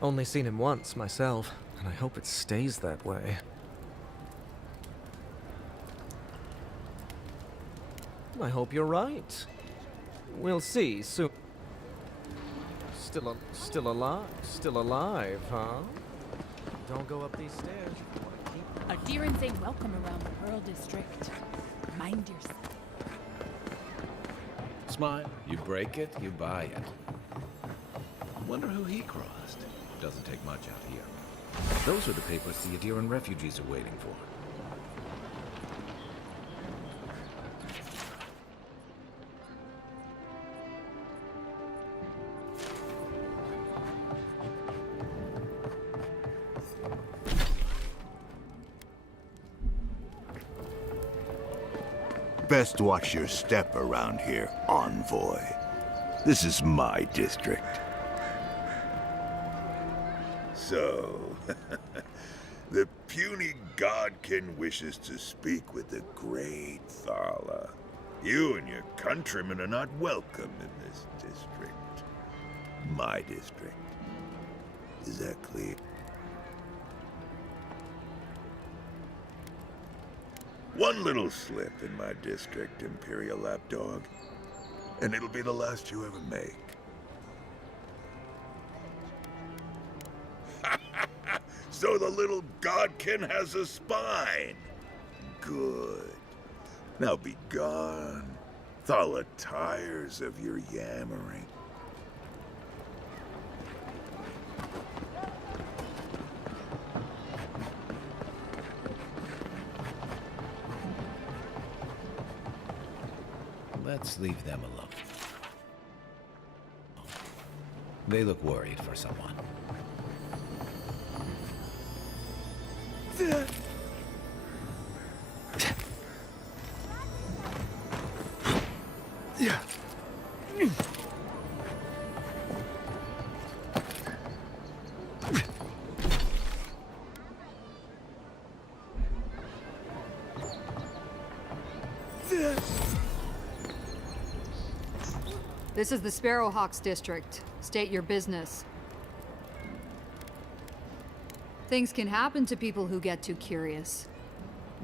Only seen him once, myself, and I hope it stays that way. I hope you're right. We'll see soon. Still alive, huh? Don't go up these stairs if you want to keep Adherents ain't welcome around the Pearl District. Mind yourself. Smile. You break it, you buy it. Wonder who he crossed. Doesn't take much out here. Those are the papers the Adiran refugees are waiting for. Best watch your step around here, envoy. This is my district. So, the puny godkin wishes to speak with the great Thala. You and your countrymen are not welcome in this district. My district. Is that clear? One little slip in my district, Imperial Lapdog, and it'll be the last you ever make. So the little godkin has a spine. Good. Now be gone. Thala tires of your yammering. Let's leave them alone. They look worried for someone. This is the Sparrowhawks district. State your business. Things can happen to people who get too curious.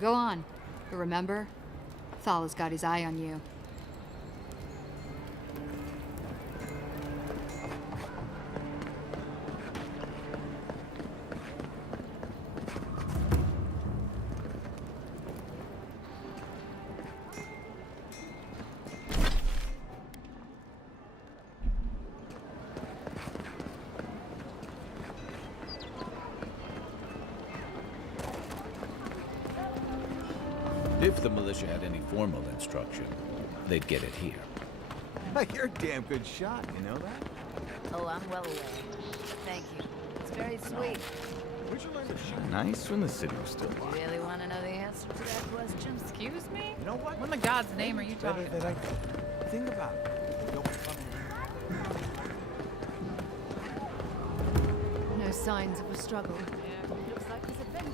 Go on. But remember, Thala's got his eye on you. If the militia had any formal instruction, they'd get it here. You're a damn good shot, you know that? Oh, I'm well aware. Thank you. It's very sweet. Where'd you learn to shoot? Nice when the city was still locked. You really want to know the answer to that question? Excuse me? You know what? What in the God's name are you talking Better about? that I think about it. Don't be funny. No signs of a struggle. Yeah, looks like his adventure.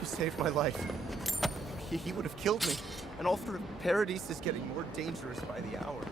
You saved my life. He would have killed me. And all through Paradis is getting more dangerous by the hour.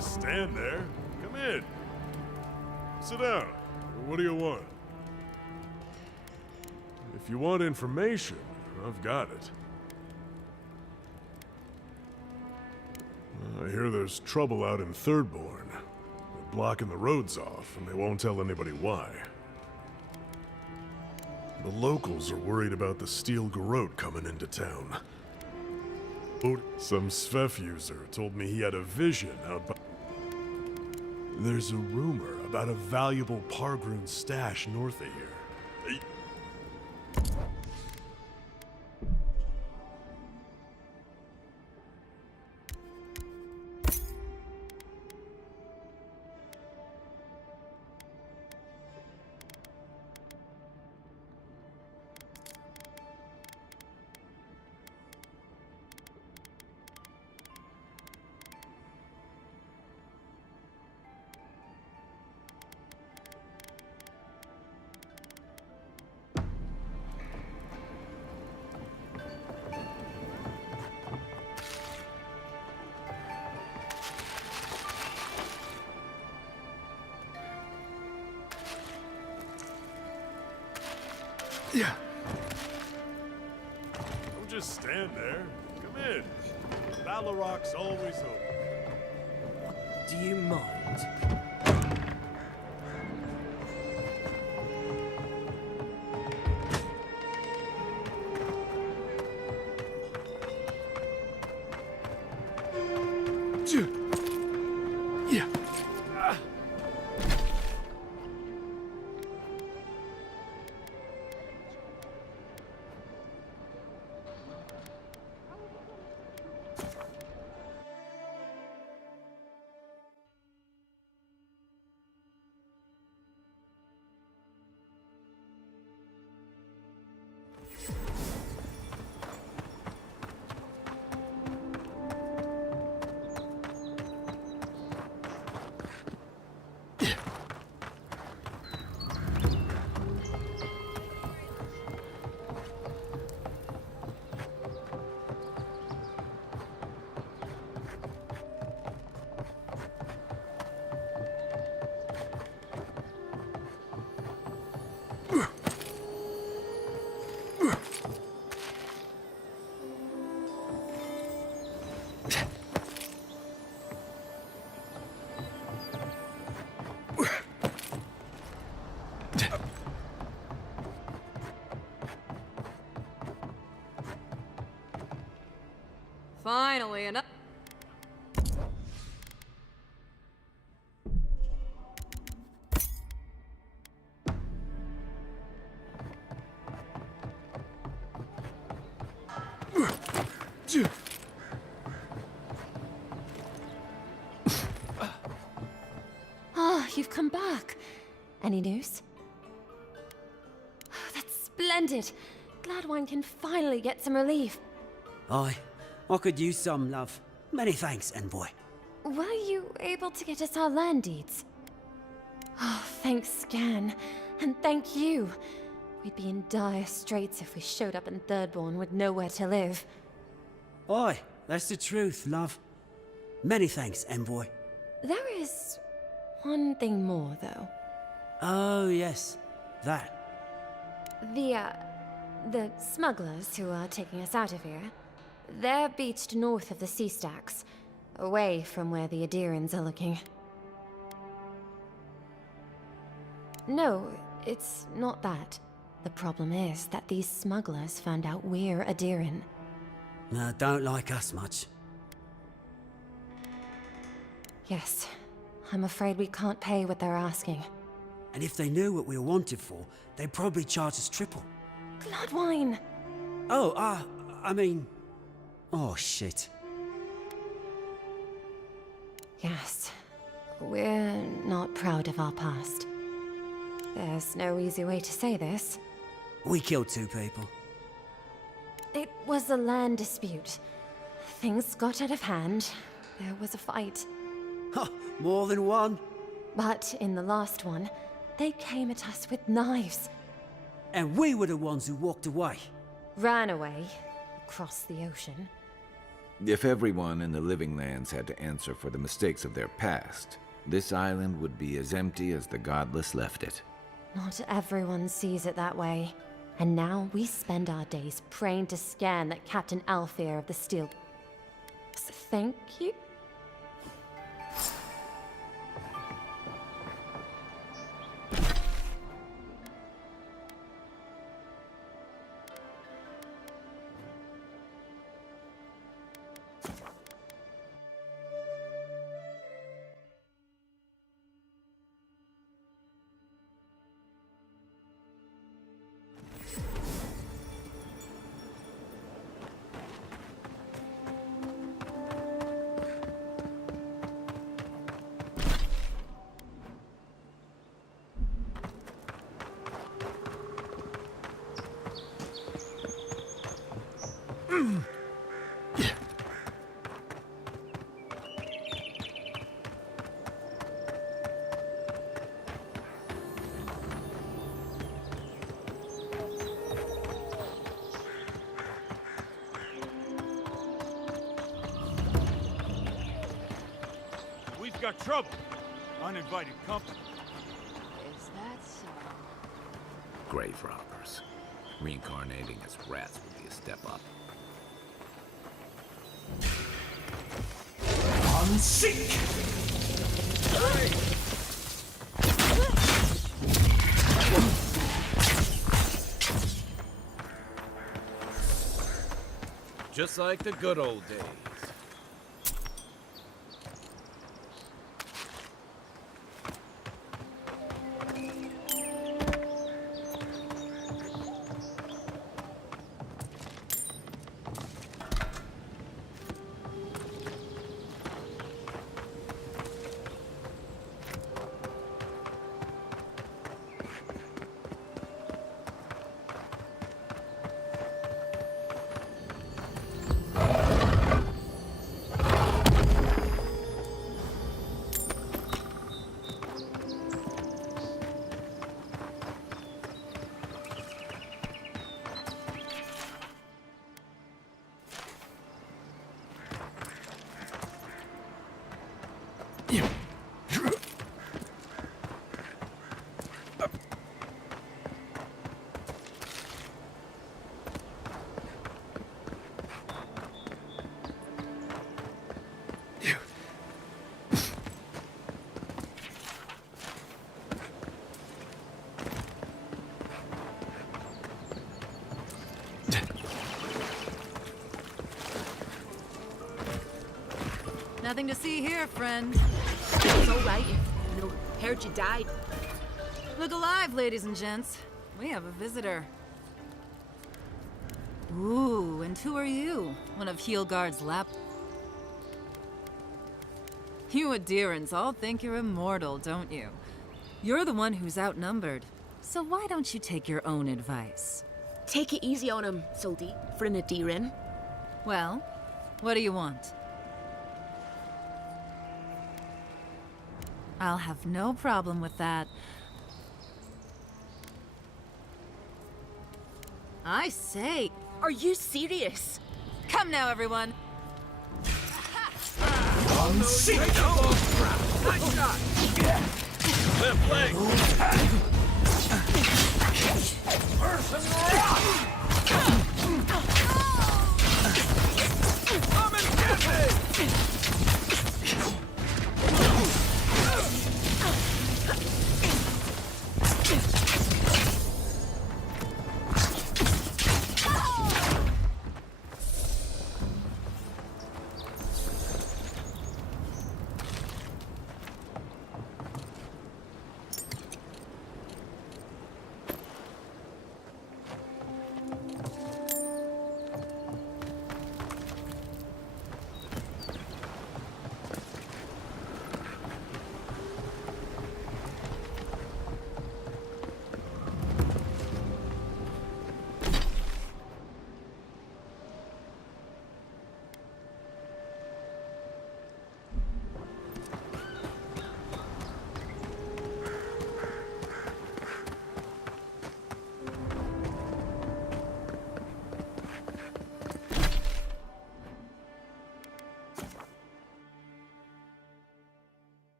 Stand there. Come in. Sit down. What do you want? If you want information, I've got it. I hear there's trouble out in Thirdborn. They're blocking the roads off, and they won't tell anybody why. The locals are worried about the steel garrote coming into town. Some Svef user told me he had a vision out by... There's a rumor about a valuable Pargrun stash north of here. Yeah. Don't just stand there. Come in. Baloroc's always open. Do you mind? Yeah. Finally, enough. Ah, you've come back. Any news? That's splendid. Glad one can finally get some relief. I could use some, love. Many thanks, envoy. Were you able to get us our land deeds? Oh, thanks, Scan. And thank you. We'd be in dire straits if we showed up in Thirdborn with nowhere to live. Aye, that's the truth, love. Many thanks, envoy. There is one thing more, though. Oh, yes. That. The smugglers who are taking us out of here, they're beached north of the sea stacks, away from where the Adirans are looking. No, it's not that. The problem is that these smugglers found out we're Adiran. Don't like us much. Yes, I'm afraid we can't pay what they're asking. And if they knew what we were wanted for, they'd probably charge us triple. Bloodwine! Oh, I mean... Oh, shit. Yes, we're not proud of our past. There's no easy way to say this. We killed 2 people. It was a land dispute. Things got out of hand. There was a fight. Ha! More than one? But in the last one, they came at us with knives. And we were the ones who walked away. Ran away. Across the ocean. If everyone in the Living Lands had to answer for the mistakes of their past, this island would be as empty as the Godless left it. Not everyone sees it that way. And now we spend our days praying to Scan that Captain Alfear of the Steel... Thank you? We've got trouble. Uninvited company. Is that so? Grave robbers. Reincarnating as rats would be a step up. Unseek! Just like the good old days. Nothing to see here, friend. It's all right. No, heard you died. Look alive, ladies and gents. We have a visitor. Ooh, and who are you? One of Heelguard's lap. You Adirans all think you're immortal, don't you? You're the one who's outnumbered. So why don't you take your own advice? Take it easy on him, Soldi, for an Adiran. Well, what do you want? I'll have no problem with that. I say, are you serious? Come now, everyone. Unseek! Nice shot! Left leg! Come and get me!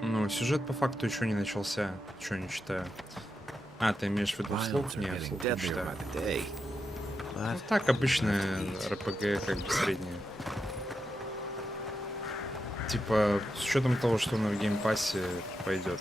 Ну, сюжет по факту еще не начался. Чего не читаю. А, ты имеешь в виду вслух? Нет, вслух не читаю. Ну, так, обычная РПГ, как бы средняя. Типа, с учетом того, что она в геймпассе пойдет.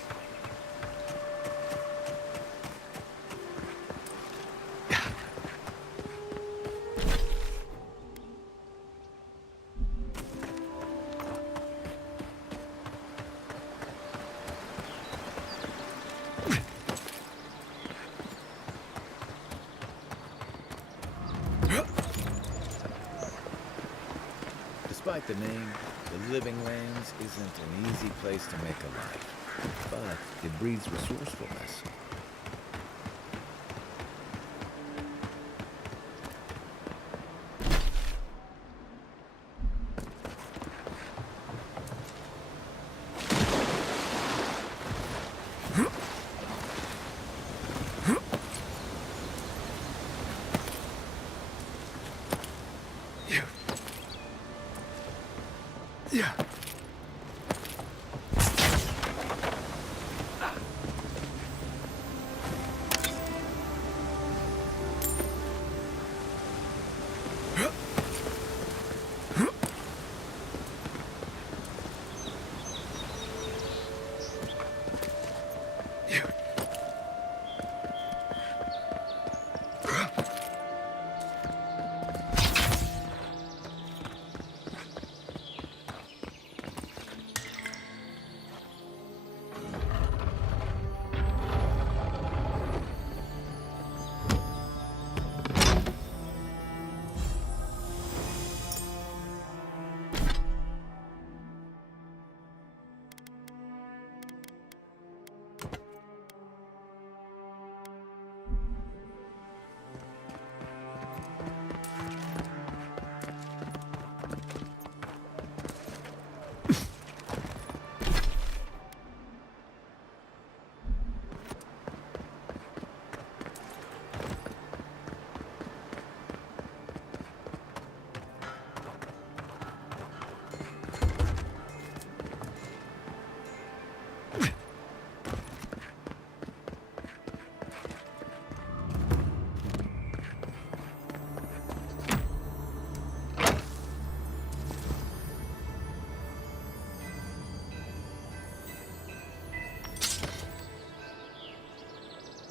Despite the name, the Living Lands isn't an easy place to make a life, but it breeds resourcefulness.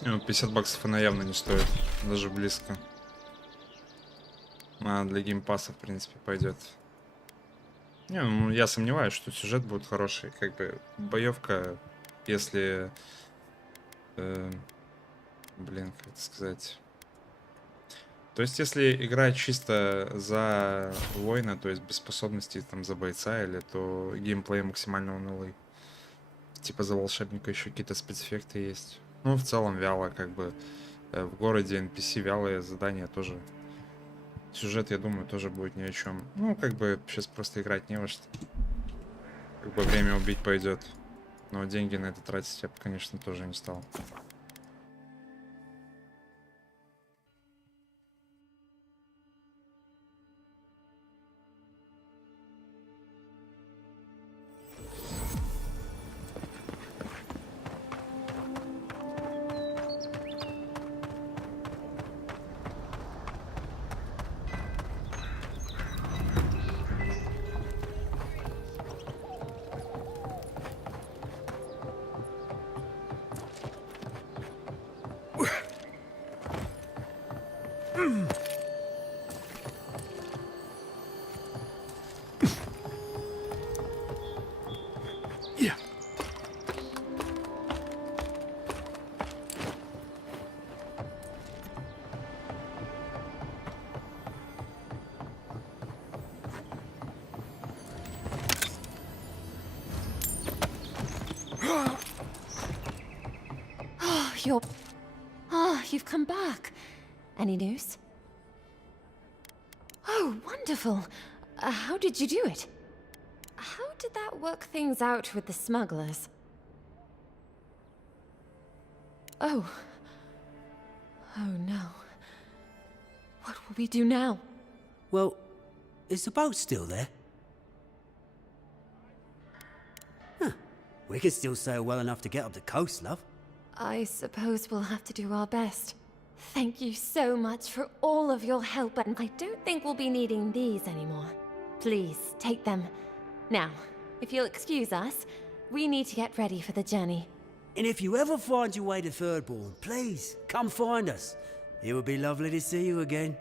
Ну, 50 баксов она явно не стоит, даже близко. А для геймпасса, в принципе, пойдет. Не, ну, я сомневаюсь, что сюжет будет хороший. Как бы боевка, если... блин, как это сказать... То есть, если играть чисто за воина, то есть без способностей там за бойца, или то геймплей максимально унылый. Типа за волшебника еще какие-то спецэффекты есть. Ну, в целом вяло, как бы. В городе NPC вялые задания тоже. Сюжет, я думаю, тоже будет ни о чем. Ну, как бы сейчас просто играть не во что. Как бы время убить пойдет. Но деньги на это тратить я бы, конечно, тоже не стал. You've come back. Any news? Oh, wonderful. How did you do it? How did that work things out with the smugglers? Oh. Oh no. What will we do now? Well, is the boat still there? Huh. We could still sail well enough to get up the coast, love. I suppose we'll have to do our best. Thank you so much for all of your help, and I don't think we'll be needing these anymore. Please, take them. Now, if you'll excuse us, we need to get ready for the journey. And if you ever find your way to Thirdborn, please, come find us. It would be lovely to see you again.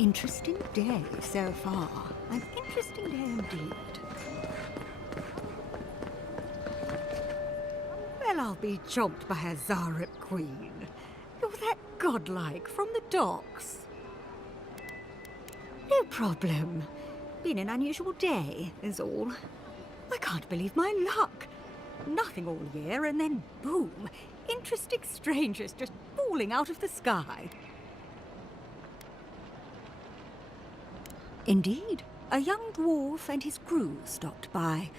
interesting day so far. An interesting day indeed. Well, I'll be chomped by a Zarip queen. You're that godlike from the docks. No problem. Been an unusual day, is all. I can't believe my luck. Nothing all year, and then boom, interesting strangers just falling out of the sky. Indeed, a young dwarf and his crew stopped by.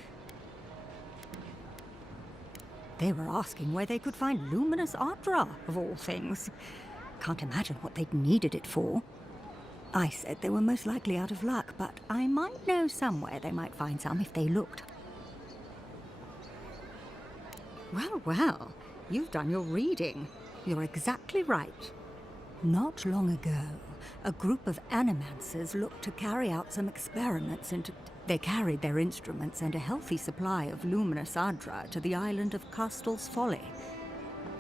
They were asking where they could find luminous Ardra, of all things. Can't imagine what they'd needed it for. I said they were most likely out of luck, but I might know somewhere they might find some if they looked. Well, well, you've done your reading. You're exactly right. Not long ago, a group of animancers looked to carry out some experiments into... They carried their instruments and a healthy supply of luminous Ardra to the island of Castel's Folly.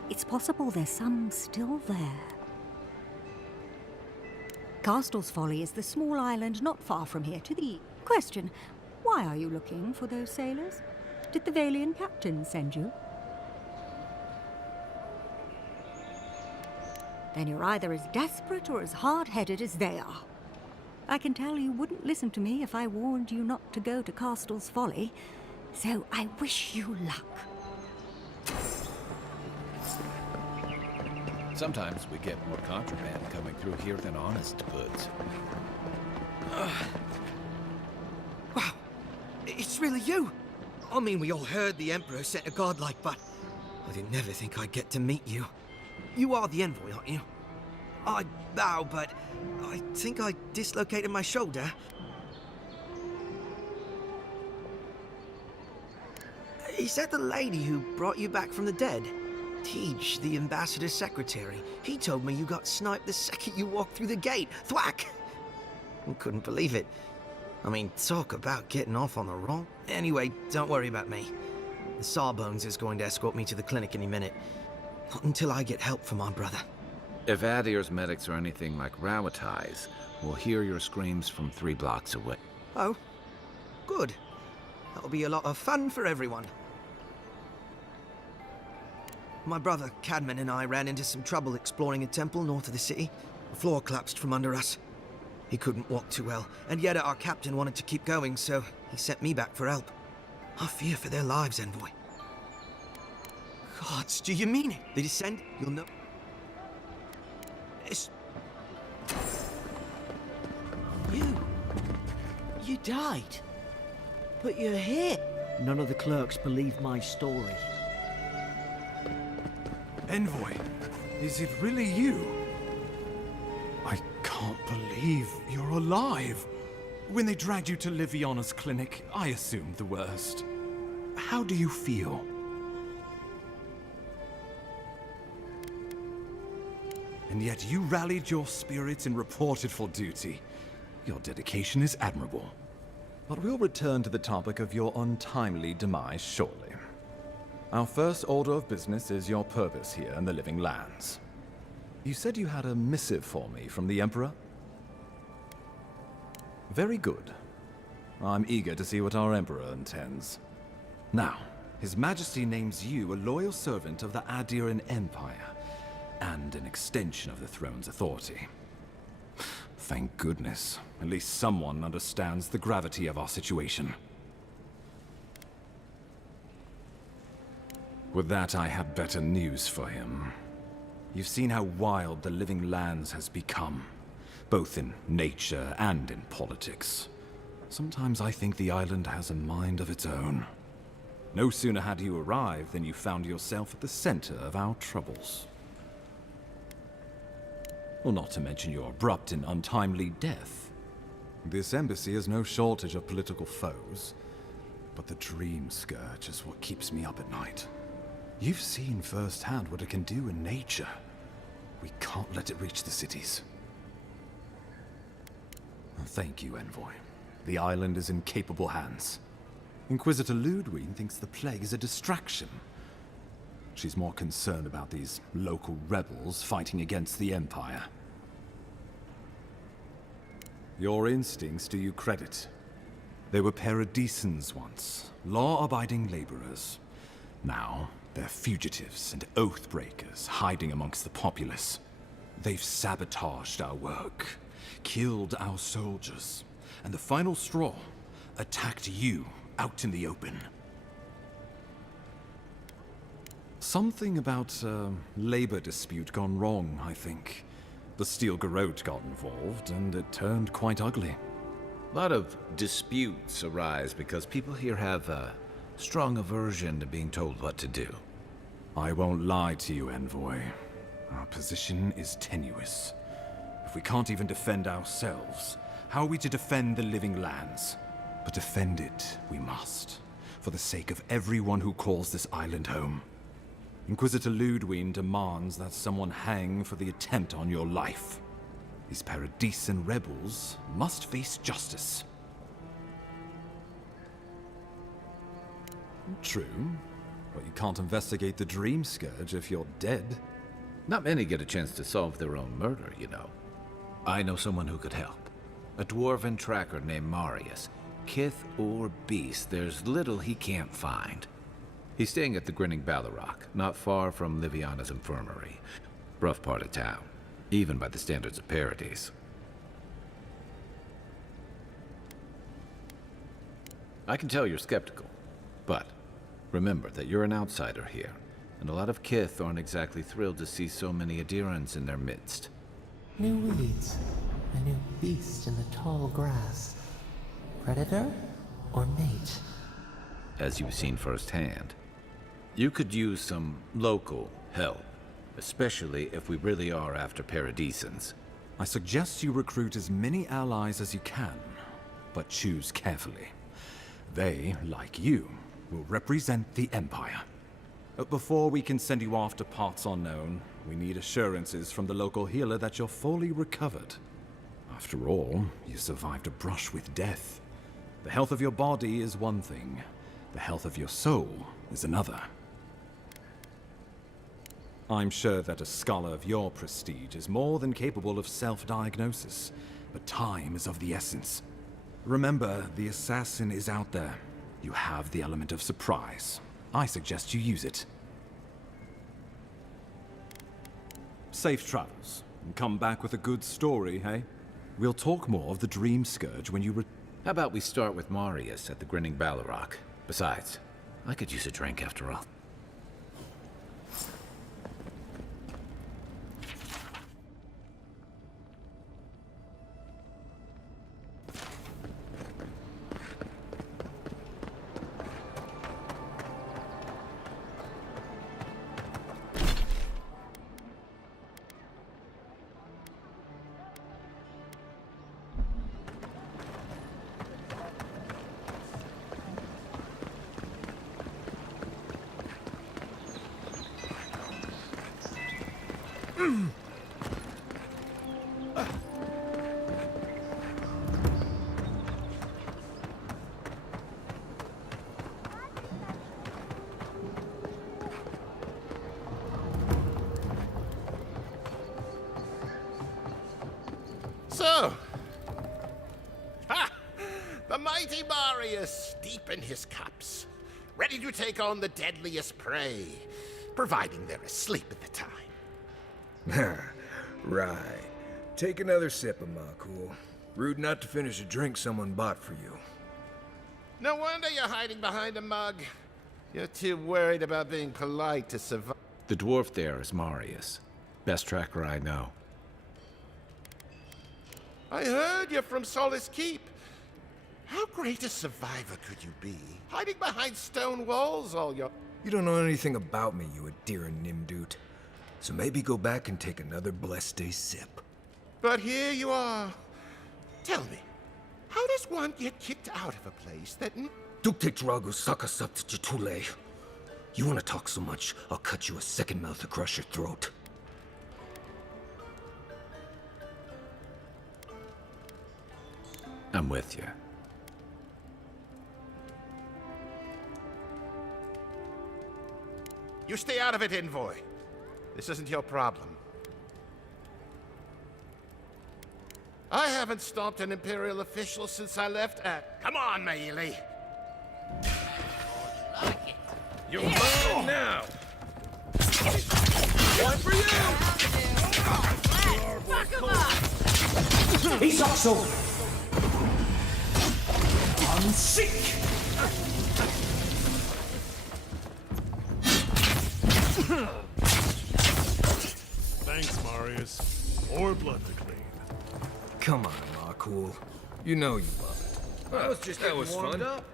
It's possible there's some still there. Castel's Folly is the small island not far from here to the... Question, why are you looking for those sailors? Did the Valian captain send you? Then you're either as desperate or as hard-headed as they are. I can tell you wouldn't listen to me if I warned you not to go to Castel's Folly, so I wish you luck. Sometimes we get more contraband coming through here than honest goods. Wow, it's really you! I mean, we all heard the Emperor sent a godlike, but I didn't never think I'd get to meet you. You are the envoy, aren't you? I bow, but I think I dislocated my shoulder. Is that the lady who brought you back from the dead? Tej, the ambassador's secretary. He told me you got sniped the second you walked through the gate. Thwack! I couldn't believe it. I mean, talk about getting off on the wrong. Anyway, don't worry about me. The Sawbones is going to escort me to the clinic any minute. Not until I get help from my brother. If Adir's medics are anything like Rawatai's, we'll hear your screams from 3 blocks away. Oh, good. That'll be a lot of fun for everyone. My brother, Cadman, and I ran into some trouble exploring a temple north of the city. The floor collapsed from under us. He couldn't walk too well, and yet our captain wanted to keep going, so he sent me back for help. I fear for their lives, Envoy. Gods, do you mean it? They descend, you'll know... It's... You died. But you're here. None of the clerks believe my story. Envoy, is it really you? I can't believe you're alive. When they dragged you to Liviana's clinic, I assumed the worst. How do you feel? And yet you rallied your spirits and reported for duty. Your dedication is admirable. But we'll return to the topic of your untimely demise shortly. Our first order of business is your purpose here in the Living Lands. You said you had a missive for me from the Emperor? Very good. I'm eager to see what our Emperor intends. Now, His Majesty names you a loyal servant of the Adiran Empire, and an extension of the throne's authority. Thank goodness. At least someone understands the gravity of our situation. With that, I have better news for him. You've seen how wild the Living Lands has become, both in nature and in politics. Sometimes I think the island has a mind of its own. No sooner had you arrived than you found yourself at the center of our troubles. Well, not to mention your abrupt and untimely death. This embassy has no shortage of political foes, but the Dream Scourge is what keeps me up at night. You've seen firsthand what it can do in nature. We can't let it reach the cities. Thank you, Envoy. The island is in capable hands. Inquisitor Ludwig thinks the plague is a distraction. She's more concerned about these local rebels fighting against the Empire. Your instincts do you credit. They were Paradisans once, law-abiding laborers. Now, they're fugitives and oath-breakers hiding amongst the populace. They've sabotaged our work, killed our soldiers, and the final straw, attacked you out in the open. Something about a labor dispute gone wrong, I think. The Steel Garrote got involved, and it turned quite ugly. A lot of disputes arise because people here have a strong aversion to being told what to do. I won't lie to you, Envoy. Our position is tenuous. If we can't even defend ourselves, how are we to defend the living lands? But defend it we must, for the sake of everyone who calls this island home. Inquisitor Ludwine demands that someone hang for the attempt on your life. These Paradisan rebels must face justice. True, but you can't investigate the Dream Scourge if you're dead. Not many get a chance to solve their own murder, you know. I know someone who could help. A dwarven tracker named Marius. Kith or beast, there's little he can't find. He's staying at the Grinning Ballarrock, not far from Liviana's infirmary. Rough part of town, even by the standards of Paradis. I can tell you're skeptical, but remember that you're an outsider here, and a lot of Kith aren't exactly thrilled to see so many Adherents in their midst. New weeds, a new beast in the tall grass. Predator or mate? As you've seen firsthand. You could use some local help, especially if we really are after Paradisans. I suggest you recruit as many allies as you can, but choose carefully. They, like you, will represent the Empire. But before we can send you off to parts unknown, we need assurances from the local healer that you're fully recovered. After all, you survived a brush with death. The health of your body is one thing. The health of your soul is another. I'm sure that a scholar of your prestige is more than capable of self-diagnosis, but time is of the essence. Remember, the assassin is out there. You have the element of surprise. I suggest you use it. Safe travels, and come back with a good story, hey? We'll talk more of the Dream Scourge when you How about we start with Marius at the Grinning Ballarrock? Besides, I could use a drink after all. So, the mighty Marius, deep in his cups, ready to take on the deadliest prey, providing they're asleep at the time. Right. Take another sip of my cool. Rude not to finish a drink someone bought for you. No wonder you're hiding behind a mug. You're too worried about being polite to survive. The dwarf there is Marius. Best tracker I know. I heard you're from Solace Keep. How great a survivor could you be? Hiding behind stone walls all your... You don't know anything about me, you Adira Nimdut. So maybe go back and take another blessed day sip. But here you are. Tell me, how does one get kicked out of a place that... Dukte Drago Sakasat Jitule. You want to talk so much, I'll cut you a second mouth across your throat. I'm with you. You stay out of it, Envoy. This isn't your problem. I haven't stopped an Imperial official since I left at... Come on, Maili! You're mine now! One for you! Fuck him up! He's also unsick. Thanks, Marius. More blood to clean. Come on, Marcool. You know you love it. That was fun. Up.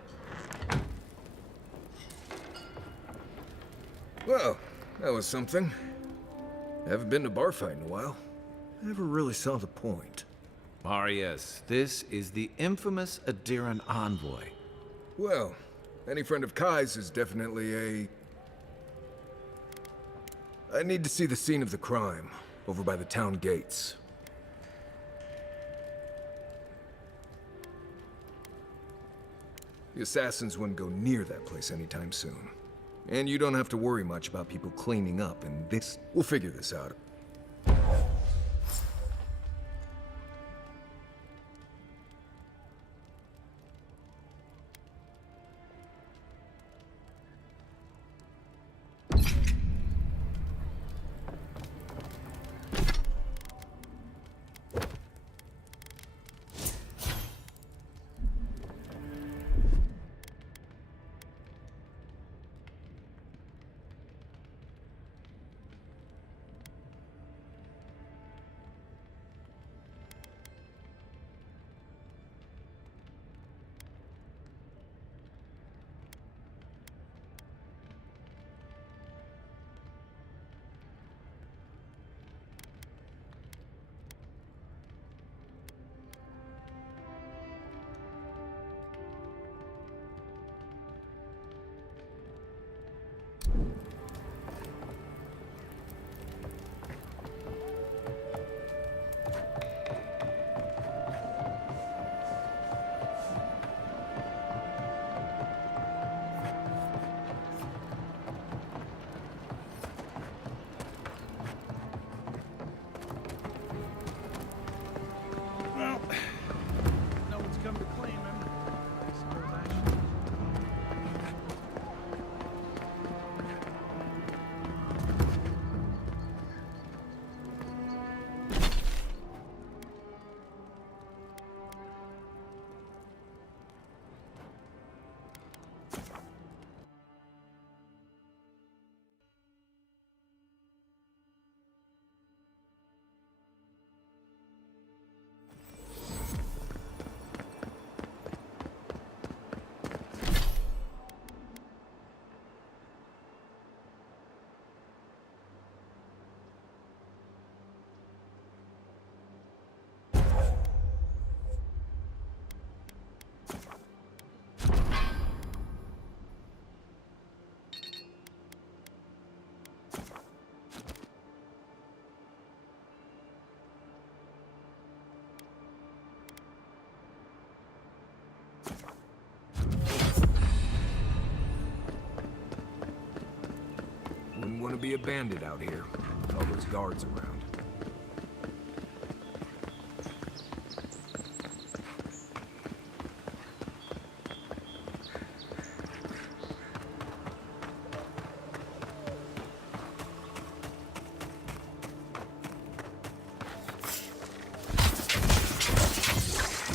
Well, that was something. Haven't been to bar fight in a while. Never really saw the point. Marius, this is the infamous Adiran envoy. Well, any friend of Kai's is definitely a... I need to see the scene of the crime, over by the town gates. The assassins wouldn't go near that place anytime soon. And you don't have to worry much about people cleaning up, and this... We'll figure this out. Wouldn't want to be a bandit out here. All those guards around.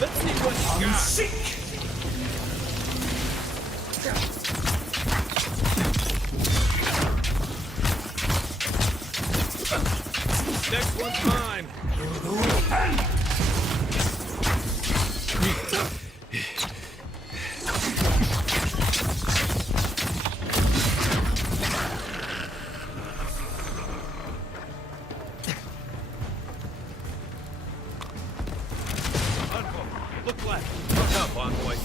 Let's see what you got. Sick. Next one's mine. Look left. Look up, envoy.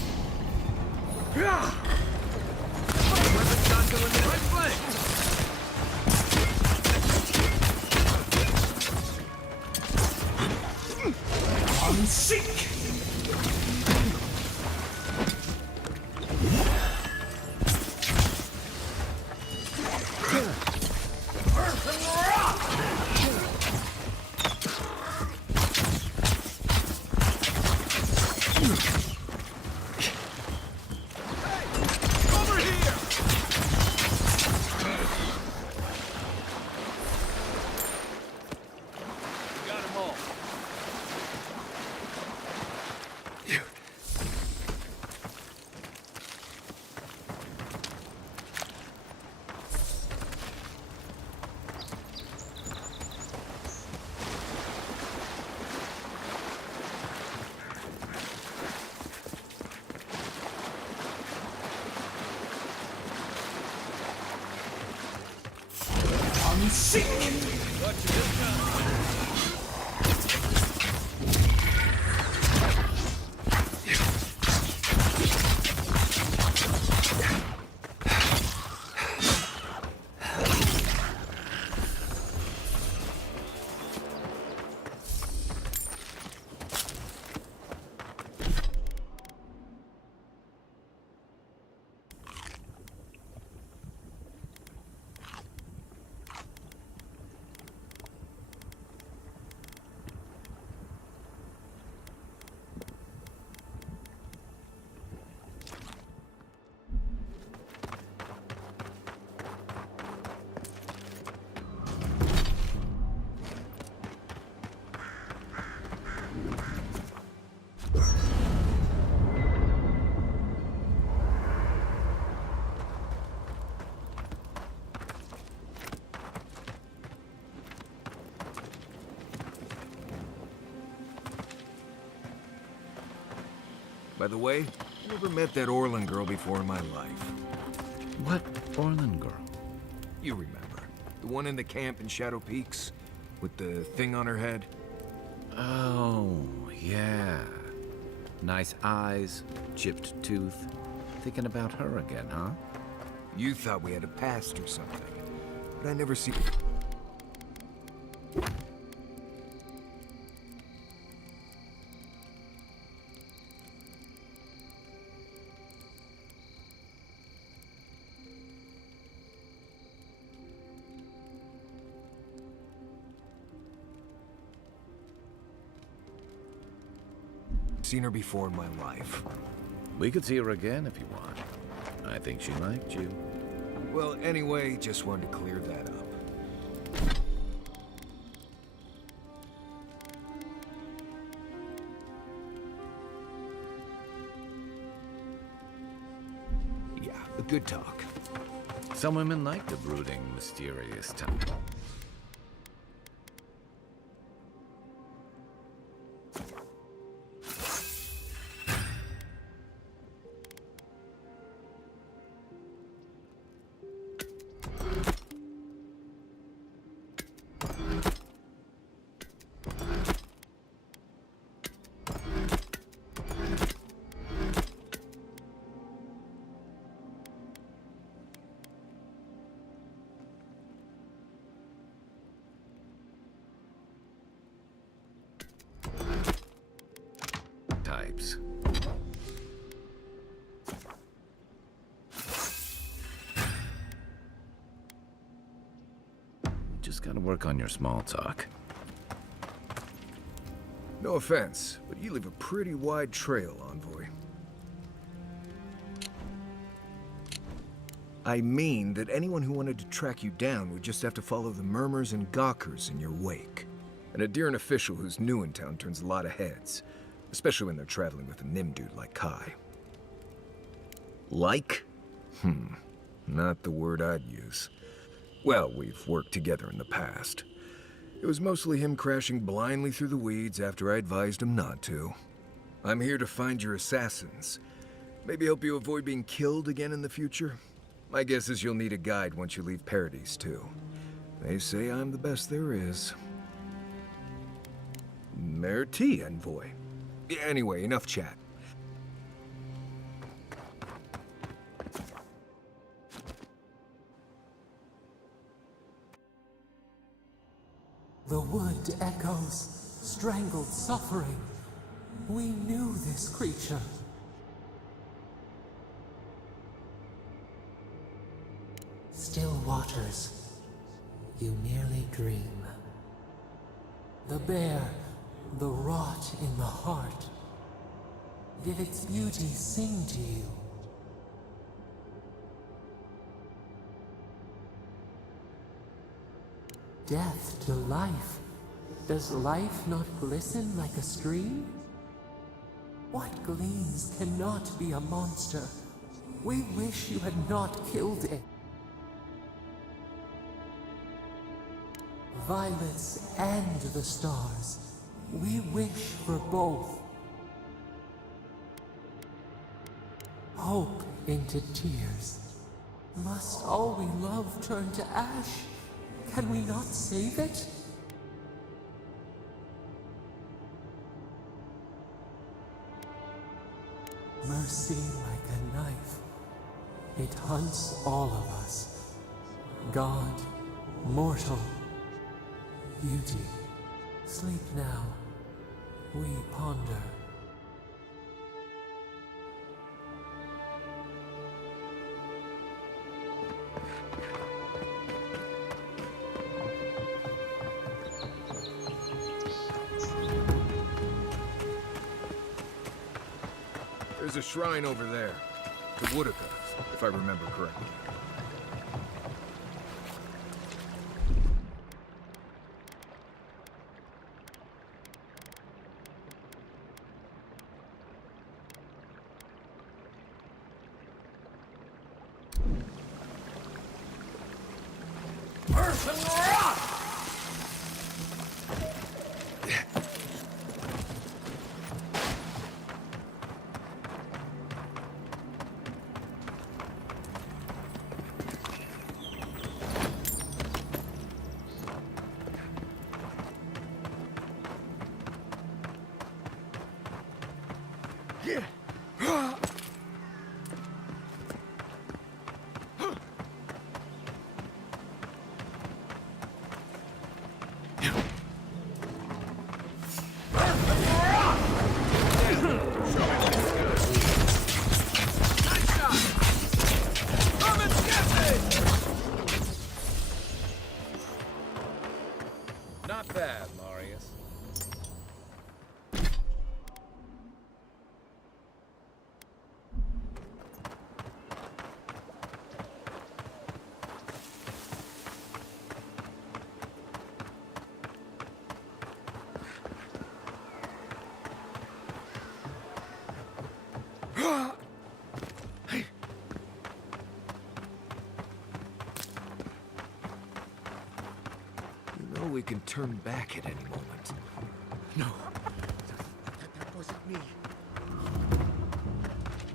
Weapon's not doing the right flank. I'm sick. and seek! By the way, I never met that Orlin girl before in my life. What Orlin girl? You remember. The one in the camp in Shadow Peaks? With the thing on her head? Oh, yeah. Nice eyes, chipped tooth. Thinking about her again, huh? You thought we had a past or something. But I never see... seen her before in my life. We could see her again if you want. I think she liked you. Well, anyway, just wanted to clear that up. Yeah, a good talk. Some women like the brooding, mysterious type. Types. Just gotta work on your small talk. No offense, but you leave a pretty wide trail, Envoy. I mean that anyone who wanted to track you down would just have to follow the murmurs and gawkers in your wake. And a Deeren official who's new in town turns a lot of heads. Especially when they're traveling with a Nim dude like Kai. Like? Not the word I'd use. Well, we've worked together in the past. It was mostly him crashing blindly through the weeds after I advised him not to. I'm here to find your assassins. Maybe help you avoid being killed again in the future. My guess is you'll need a guide once you leave Paradis, too. They say I'm the best there is. Merci, Envoy. Anyway, enough chat. The wood echoes, strangled suffering. We knew this creature. Still waters, you merely dream. The bear, the rot in the heart. Did its beauty sing to you? Death to life. Does life not glisten like a stream? What gleams cannot be a monster? We wish you had not killed it. Violets and the stars. We wish for both. Hope into tears. Must all we love turn to ash? Can we not save it? Mercy like a knife. It hunts all of us. God, mortal, beauty. Sleep now. We ponder. There's a shrine over there. To Woodaka, if I remember correctly. Not bad, Marius. We can turn back at any moment. No. That wasn't me.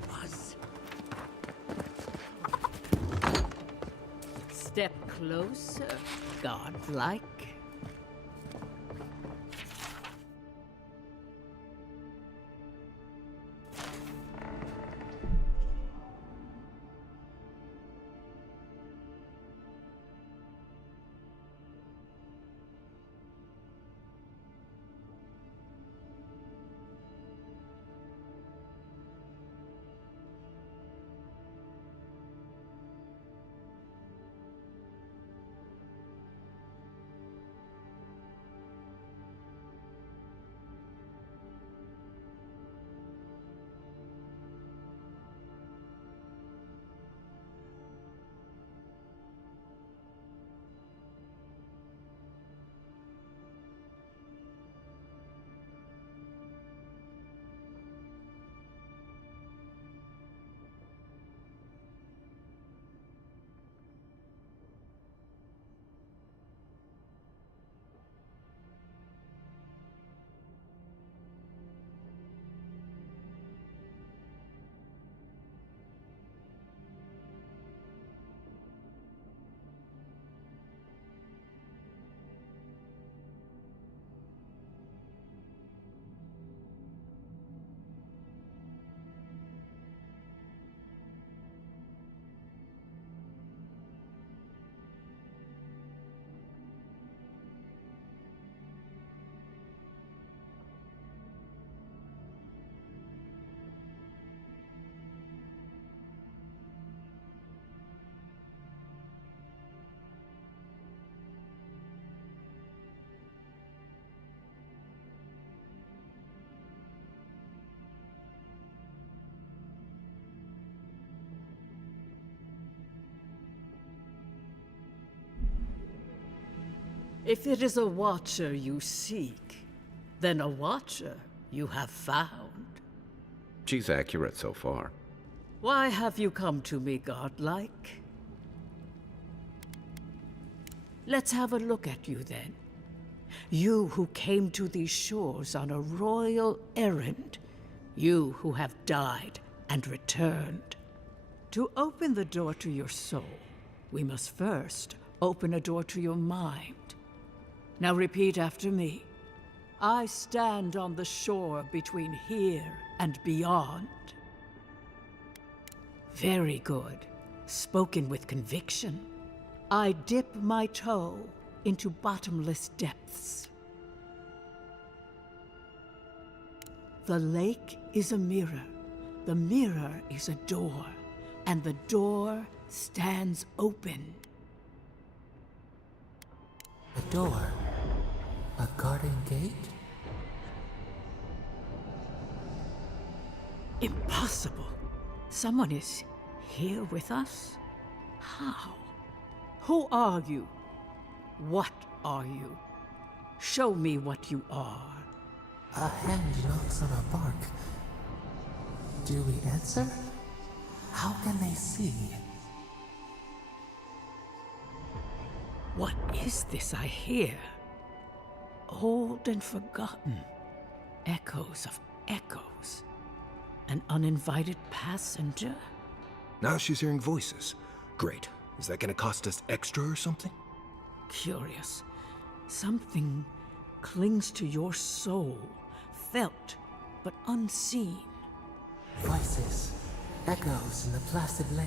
Was. Step closer, godlike. If it is a watcher you seek, then a watcher you have found. She's accurate so far. Why have you come to me, godlike? Let's have a look at you then. You who came to these shores on a royal errand. You who have died and returned. To open the door to your soul, we must first open a door to your mind. Now repeat after me. I stand on the shore between here and beyond. Very good. Spoken with conviction. I dip my toe into bottomless depths. The lake is a mirror. The mirror is a door. And the door stands open. A door? A garden gate? Impossible. Someone is here with us? How? Who are you? What are you? Show me what you are. A hand knocks on our bark. Do we answer? How can they see? What is this I hear? Old and forgotten. Echoes of echoes. An uninvited passenger? Now she's hearing voices. Great. Is that gonna cost us extra or something? Curious. Something clings to your soul, felt but unseen. Voices, echoes in the placid lake.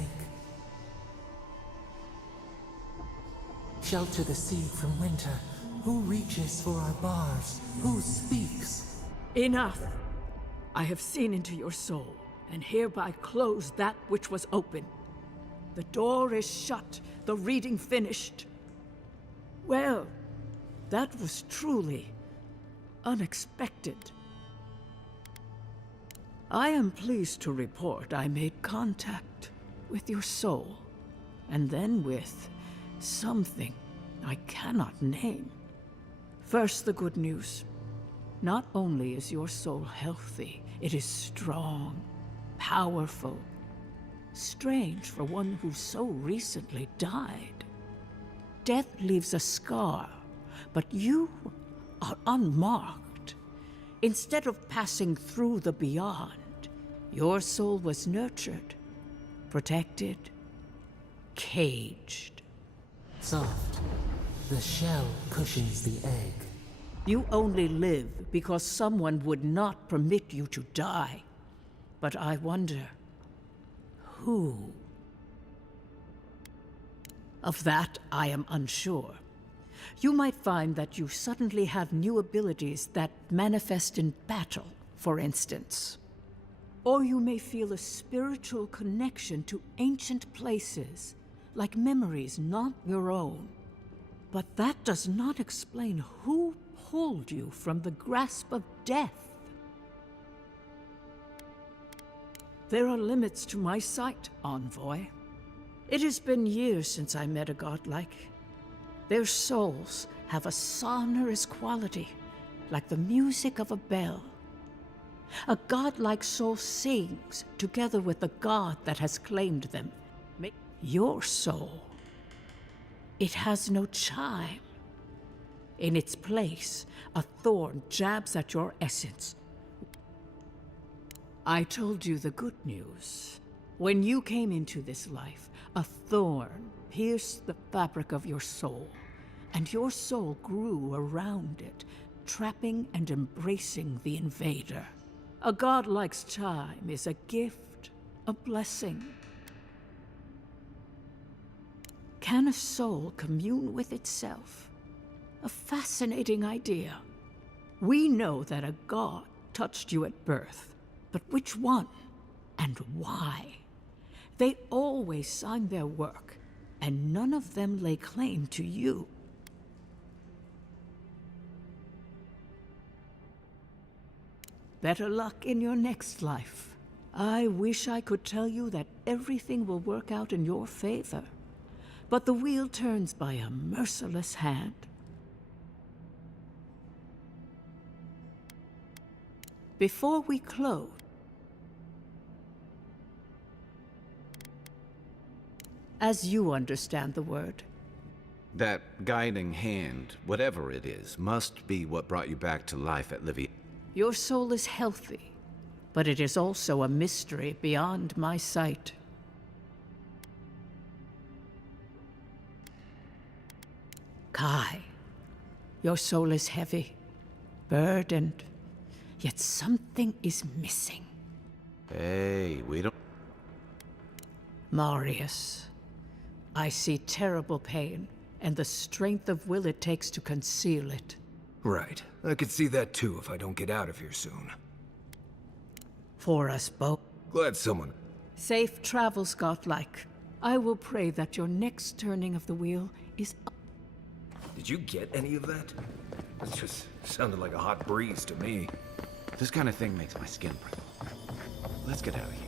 Shelter the sea from winter. Who reaches for our bars? Who speaks? Enough! I have seen into your soul, and hereby close that which was open. The door is shut, the reading finished. Well, that was truly unexpected. I am pleased to report I made contact with your soul, and then with something I cannot name. First, the good news. Not only is your soul healthy, it is strong, powerful. Strange for one who so recently died. Death leaves a scar, but you are unmarked. Instead of passing through the beyond, your soul was nurtured, protected, caged. Soft. The shell cushions the egg. You only live because someone would not permit you to die. But I wonder, who? Of that, I am unsure. You might find that you suddenly have new abilities that manifest in battle, for instance. Or you may feel a spiritual connection to ancient places, like memories not your own. But that does not explain who pulled you from the grasp of death. There are limits to my sight, Envoy. It has been years since I met a godlike. Their souls have a sonorous quality, like the music of a bell. A godlike soul sings together with the god that has claimed them. Your soul, it has no chime. In its place, a thorn jabs at your essence. I told you the good news. When you came into this life, a thorn pierced the fabric of your soul, and your soul grew around it, trapping and embracing the invader. A godlike's chime is a gift, a blessing. Can a soul commune with itself? A fascinating idea. We know that a god touched you at birth, but which one and why? They always signed their work, and none of them lay claim to you. Better luck in your next life. I wish I could tell you that everything will work out in your favor, but the wheel turns by a merciless hand. Before we close, as you understand the word, That guiding hand, whatever it is, must be what brought you back to life at Livy. your soul is healthy, but it is also a mystery beyond my sight. Kai, your soul is heavy, burdened, yet something is missing. Hey, we don't... Marius, I see terrible pain and the strength of will it takes to conceal it. Right. I could see that too if I don't get out of here soon. For us both. Glad someone... Safe travels, godlike. I will pray that your next turning of the wheel is... Did you get any of that? It just sounded like a hot breeze to me. This kind of thing makes my skin prickle. Let's get out of here.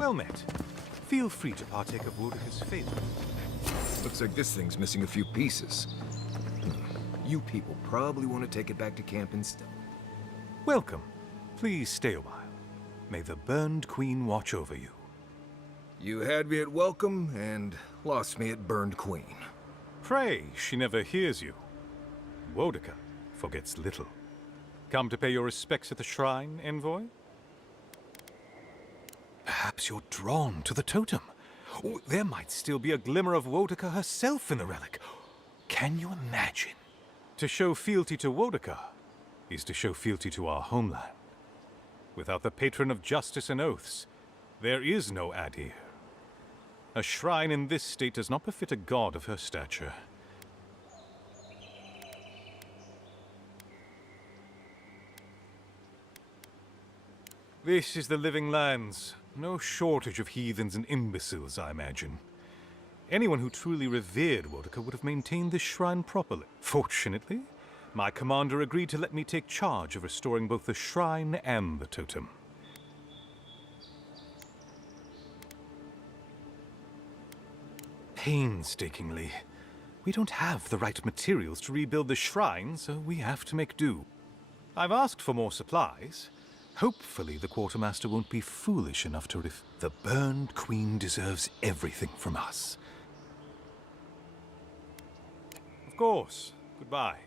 Well met. Feel free to partake of Wodeka's favor. Looks like this thing's missing a few pieces. You people probably want to take it back to camp instead. Welcome. Please stay a while. May the Burned Queen watch over you. You had me at welcome and lost me at Burned Queen. Pray she never hears you. Wodeka forgets little. Come to pay your respects at the shrine, envoy? Perhaps you're drawn to the totem. Or there might still be a glimmer of Wodeka herself in the relic. Can you imagine? To show fealty to Wodeka is to show fealty to our homeland. Without the patron of justice and oaths, there is no Adir. A shrine in this state does not befit a god of her stature. This is the Living Lands. No shortage of heathens and imbeciles, I imagine. Anyone who truly revered Wodeka would have maintained this shrine properly. Fortunately, my commander agreed to let me take charge of restoring both the shrine and the totem. Painstakingly. We don't have the right materials to rebuild the shrine, so we have to make do. I've asked for more supplies. Hopefully the quartermaster won't be foolish enough to The Burned Queen deserves everything from us. Of course. Goodbye.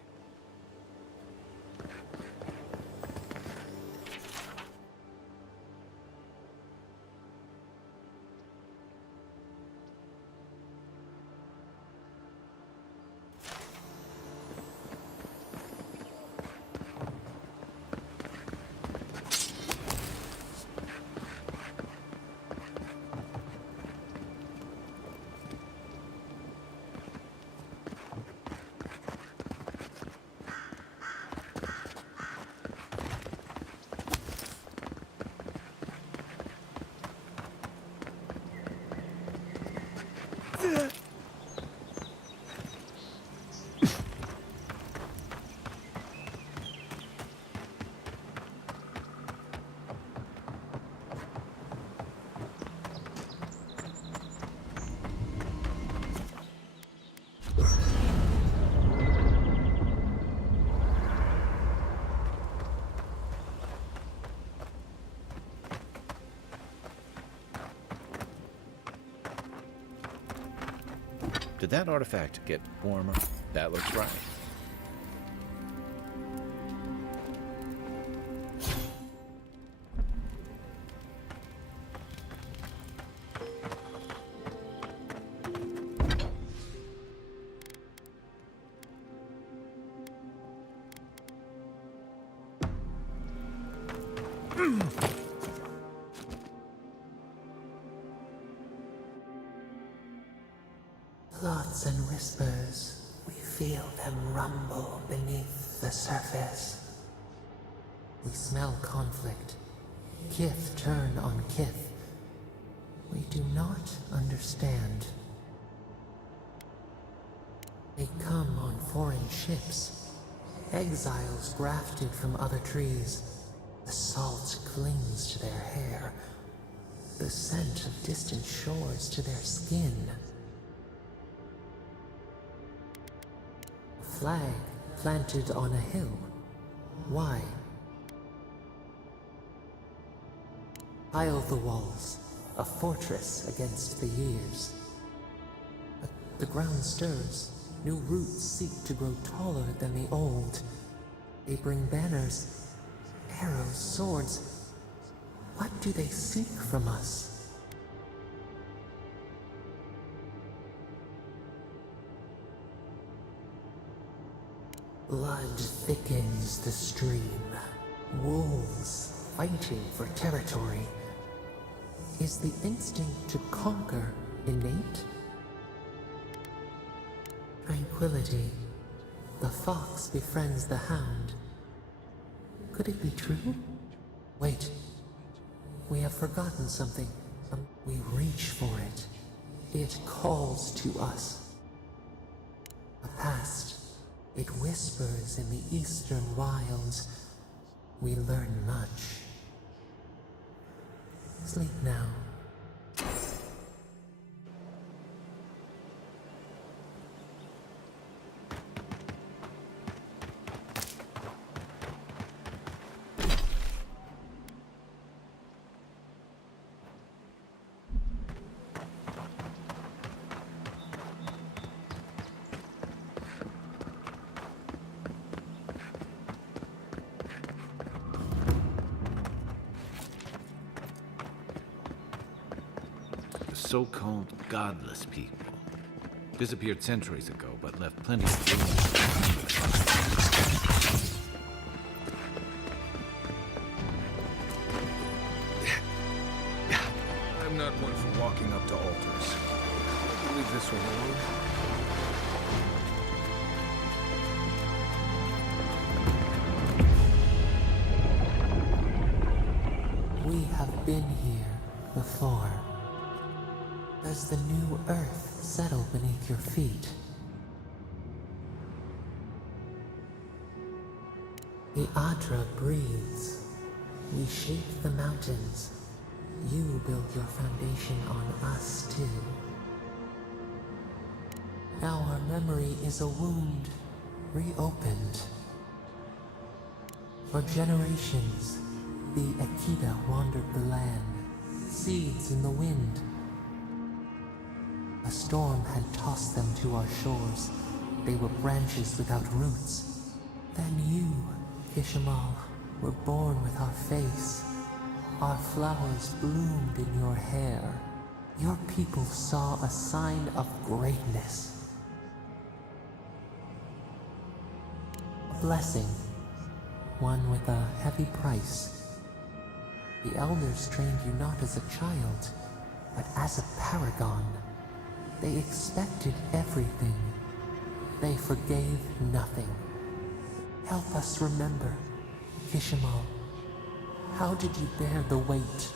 Did that artifact get warmer? That looks right. Thoughts and whispers, we feel them rumble beneath the surface. We smell conflict. Kith turn on kith. We do not understand. They come on foreign ships. Exiles grafted from other trees. The salt clings to their hair. The scent of distant shores to their skin. A flag planted on a hill. Why? Pile the walls, a fortress against the years. But the ground stirs. New roots seek to grow taller than the old. They bring banners, arrows, swords. What do they seek from us? Blood thickens the stream. Wolves fighting for territory. Is the instinct to conquer innate? Tranquility. The fox befriends the hound. Could it be true? Wait. We have forgotten something. We reach for it. It calls to us. The past. It whispers in the eastern wilds. We learn much. Sleep now. So-called godless people. Disappeared centuries ago, but left plenty of I'm not one for walking up to altars. Leave this one alone. We have been here before. Does the new earth settle beneath your feet? The Adra breathes. We shape the mountains. You build your foundation on us too. Now our memory is a wound reopened. For generations, the Akita wandered the land, seeds in the wind. A storm had tossed them to our shores. They were branches without roots. Then you, Kishimal, were born with our face. Our flowers bloomed in your hair. Your people saw a sign of greatness. A blessing, one with a heavy price. The elders trained you not as a child, but as a paragon. They expected everything. They forgave nothing. Help us remember, Kishimal. How did you bear the weight?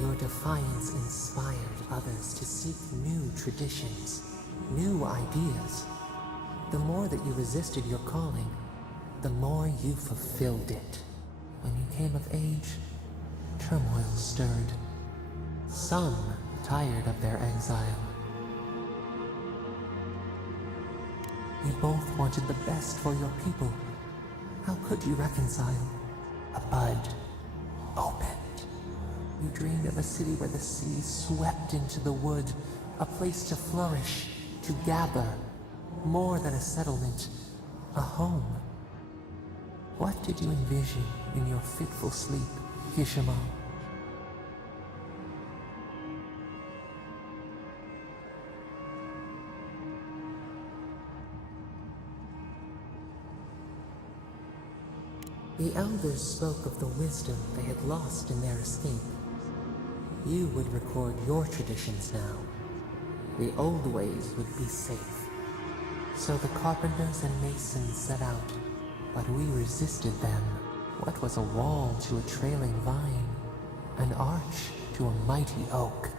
Your defiance inspired others to seek new traditions, new ideas. The more that you resisted your calling, the more you fulfilled it. When you came of age, turmoil stirred. Some tired of their exile. You both wanted the best for your people. How could you reconcile? A bud opened. You dreamed of a city where the sea swept into the wood, a place to flourish, to gather, more than a settlement, a home. What did you envision in your fitful sleep, Kishimo? The elders spoke of the wisdom they had lost in their escape. You would record your traditions now. The old ways would be safe. So the carpenters and masons set out, but we resisted them. What was a wall to a trailing vine? An arch to a mighty oak?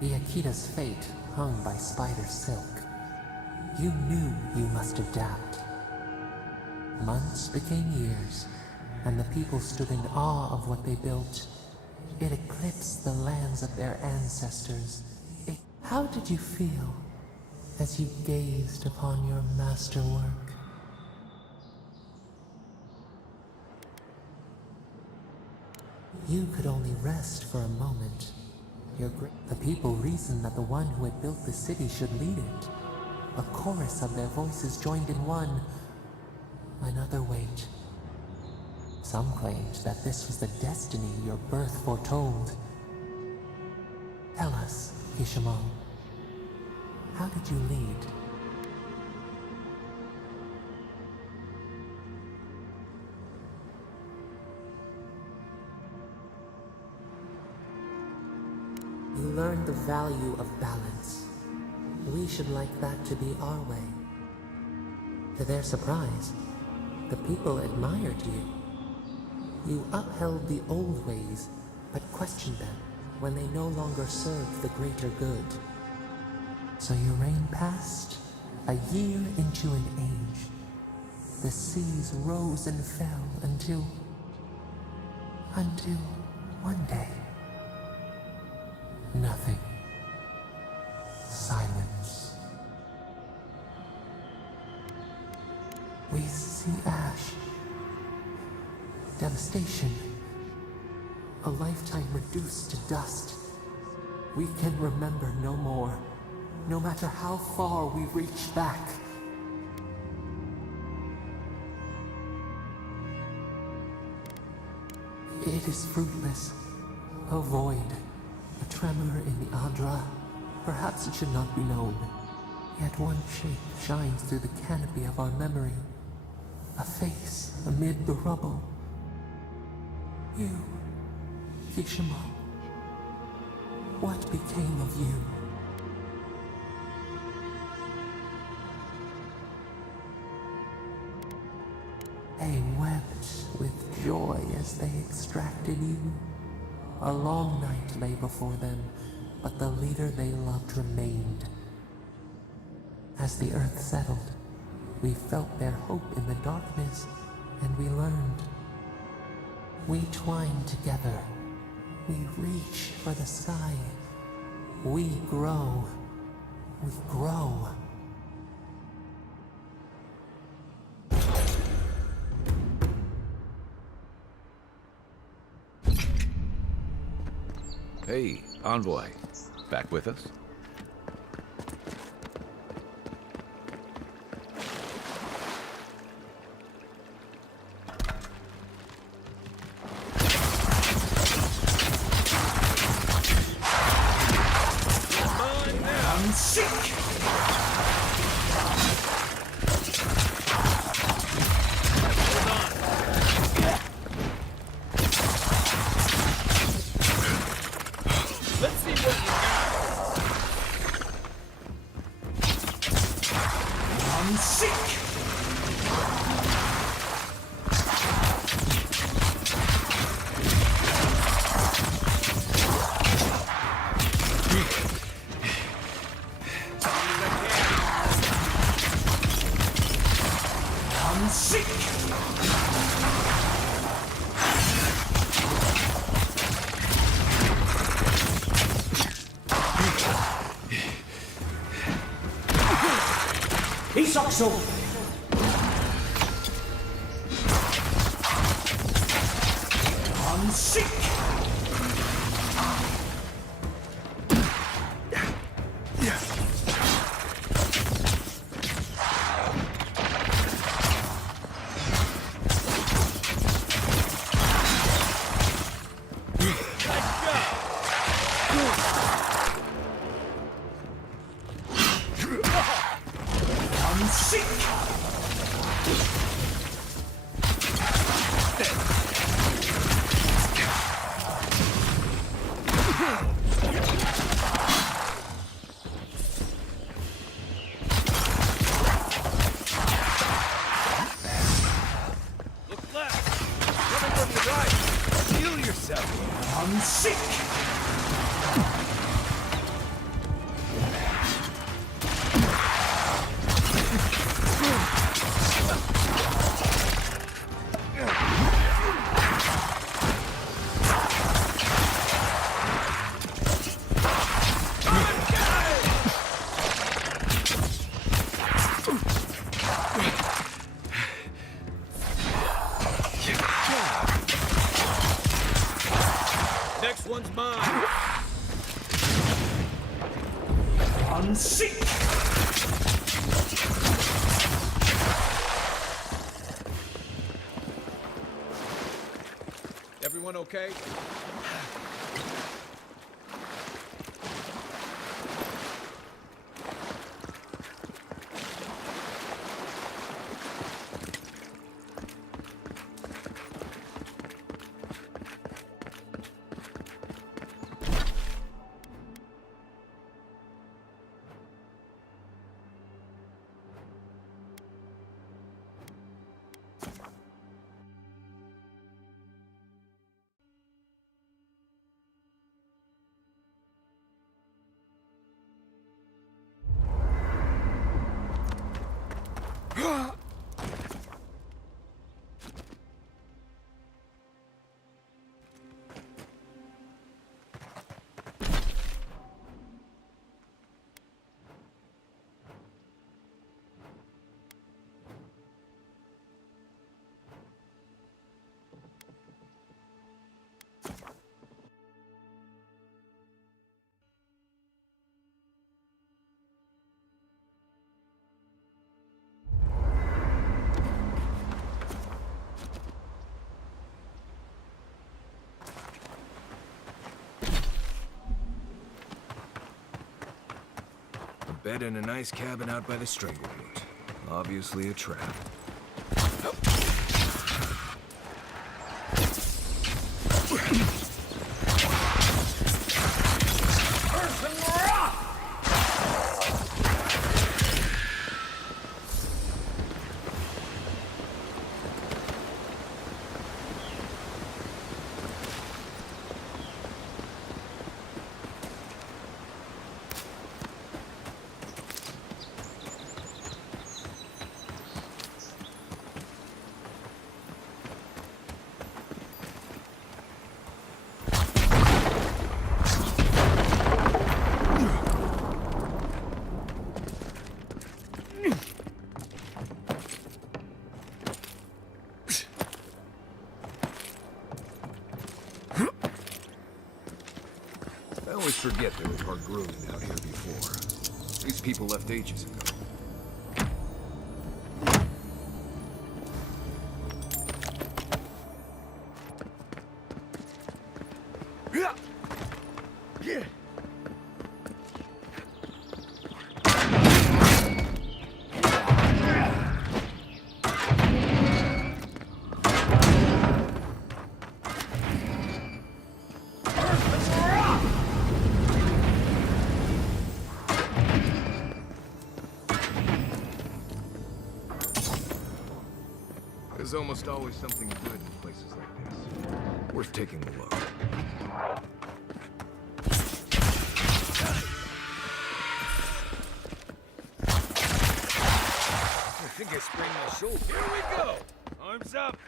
The Akita's fate hung by spider silk. You knew you must adapt. Months became years, and the people stood in awe of what they built. It eclipsed the lands of their ancestors. How did you feel as you gazed upon your masterwork? You could only rest for a moment. The people reasoned that the one who had built the city should lead it. A chorus of their voices joined in one. Another wait. Some claimed that this was the destiny your birth foretold. Tell us, Kishimo, how did you lead? You learned the value of balance. We should like that to be our way. To their surprise, the people admired you. You upheld the old ways, but questioned them when they no longer served the greater good. So your reign passed, a year into an age. The seas rose and fell until one day. Nothing. Silence. We see ash. Devastation. A lifetime reduced to dust. We can remember no more, no matter how far we reach back. It is fruitless. A void. A tremor in the Adra. Perhaps it should not be known. Yet one shape shines through the canopy of our memory. A face amid the rubble. You, Kishimo. What became of you? They wept with joy as they extracted you. A long night lay before them, but the leader they loved remained. As the earth settled, we felt their hope in the darkness, and we learned. We twine together. We reach for the sky. We grow. We grow. Hey, Envoy. Back with us? I'm sick! Let's see what you got. Saxo! Unsick! Next one's mine. Unsick! Everyone okay? Bed in a nice cabin out by the Strangleroot. Obviously a trap. I always forget there were Pargroven out here before. These people left ages ago. There's almost always something good in places like this. Worth taking a look. I think I sprained my shoulder. Here we go! Arms up!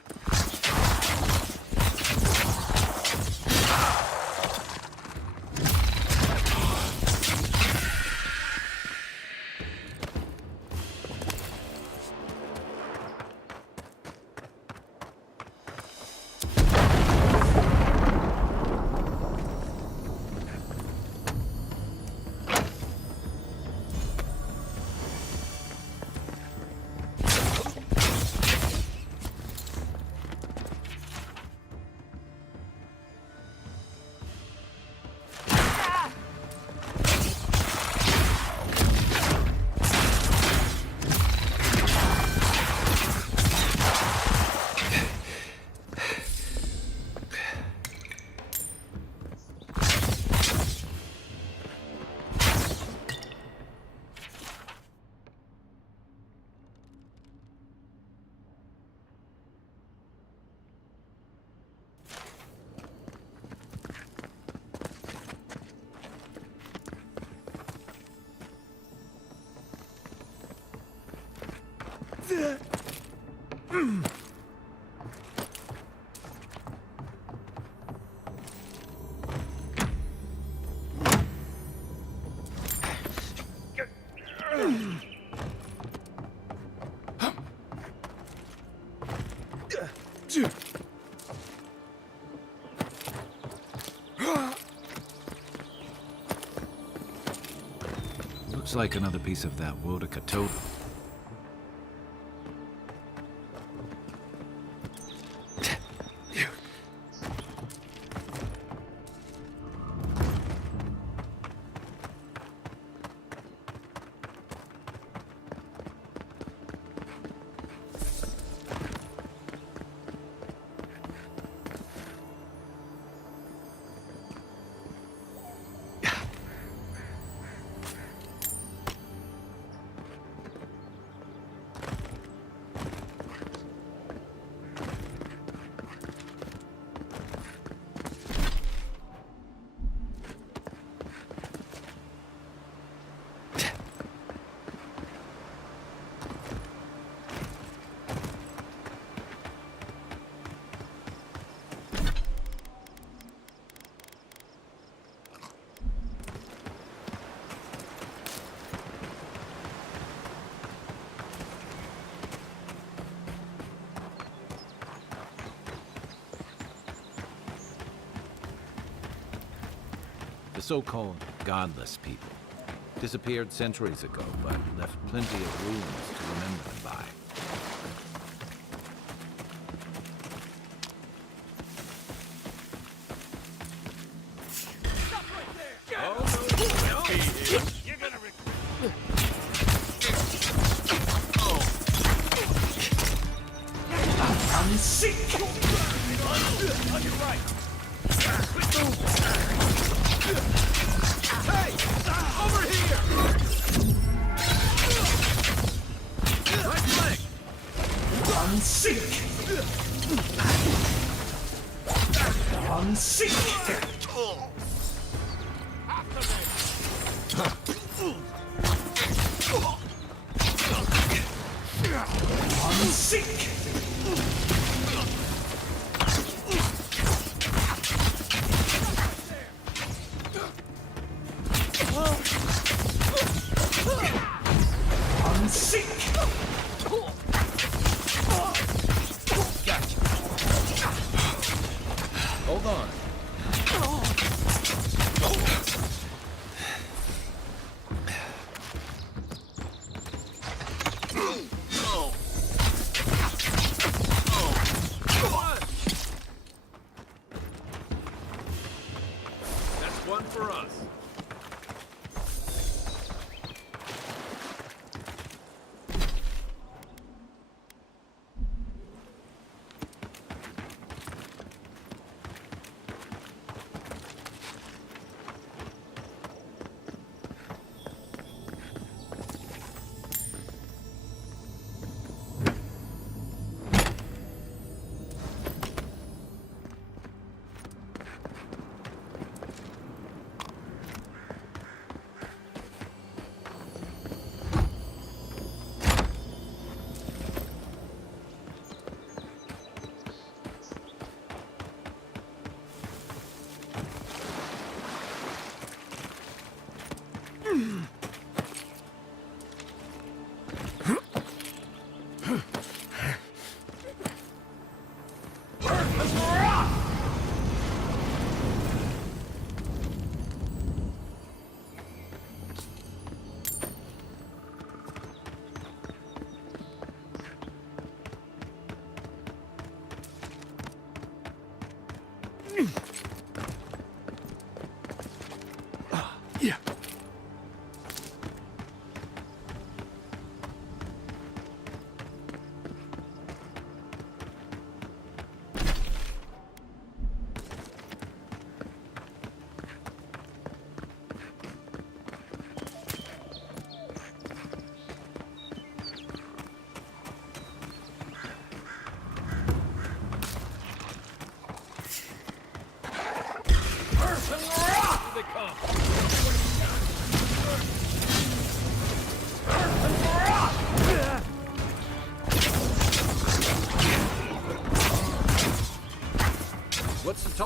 Looks like another piece of that Wodaka totem. The so-called godless people disappeared centuries ago, but left plenty of ruins to remember them by. I'm sick! On your right! Hey! Over here! Right leg! I'm sick! I'm sick! I'm sick! I'm sick! Gotcha. Hold on. That's one for us. Yeah.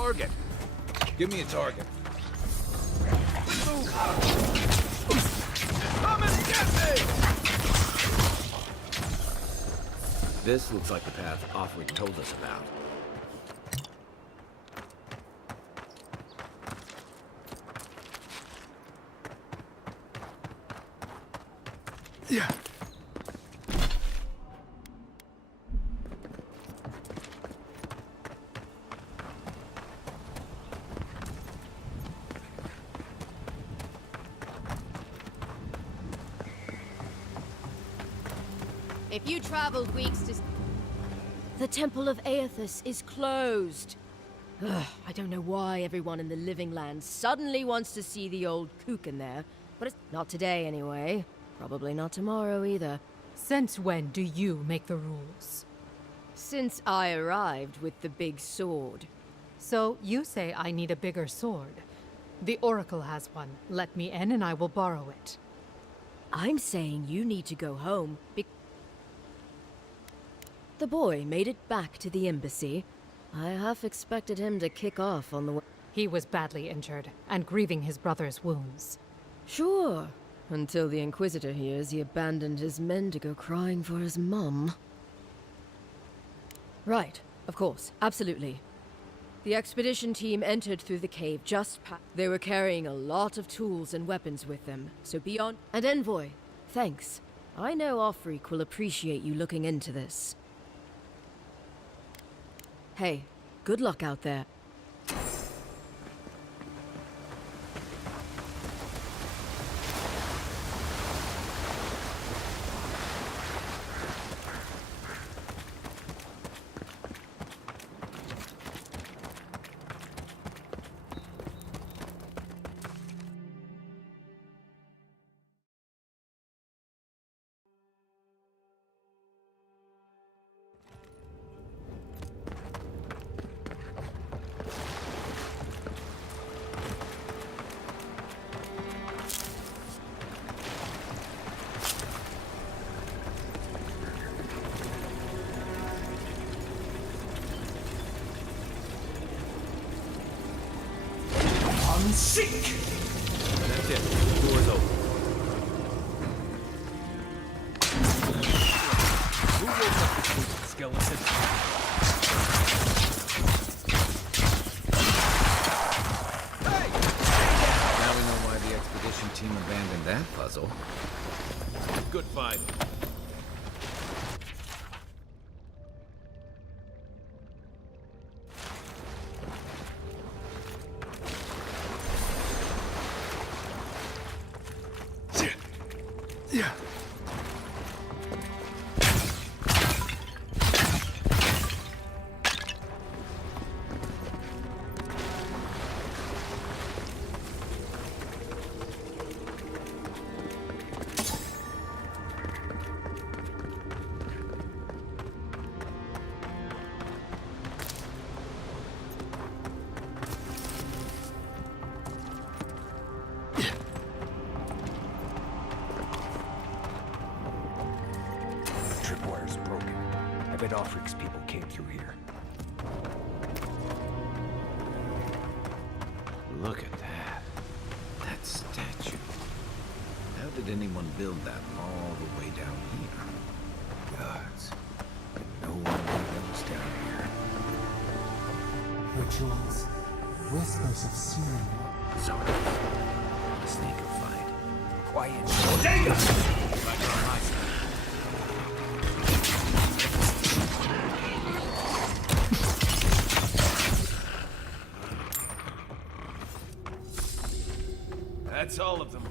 target. Give me a target. Come and get me! This looks like the path Offric told us about. Yeah. If you traveled weeks to... The Temple of Aethys is closed. Ugh, I don't know why everyone in the Living Land suddenly wants to see the old kook in there, but it's not today anyway. Probably not tomorrow either. Since when do you make the rules? Since I arrived with the big sword. So you say I need a bigger sword. The Oracle has one. Let me in and I will borrow it. I'm saying you need to go home The boy made it back to the embassy. I half expected him to kick off on the way. He was badly injured, and grieving his brother's wounds. Sure. Until the Inquisitor hears he abandoned his men to go crying for his mum. Right. Of course. Absolutely. The expedition team entered through the cave just past. They were carrying a lot of tools and weapons with them, so be on. And Envoy, thanks. I know Offric will appreciate you looking into this. Hey, good luck out there. Seek! That's it. The door's open. Who woke up the stupid skeleton? Hey! Now we know why the expedition team abandoned that puzzle. Good fight. Yeah. Tripwire's broken. I bet Offric's people came through here. Look at that. That statue. How did anyone build that all the way down here? Gods. No one knew that was down here. Rituals. Whispers of sealing. Sorry. A sneaker fight. Quiet. Dang That's all of them.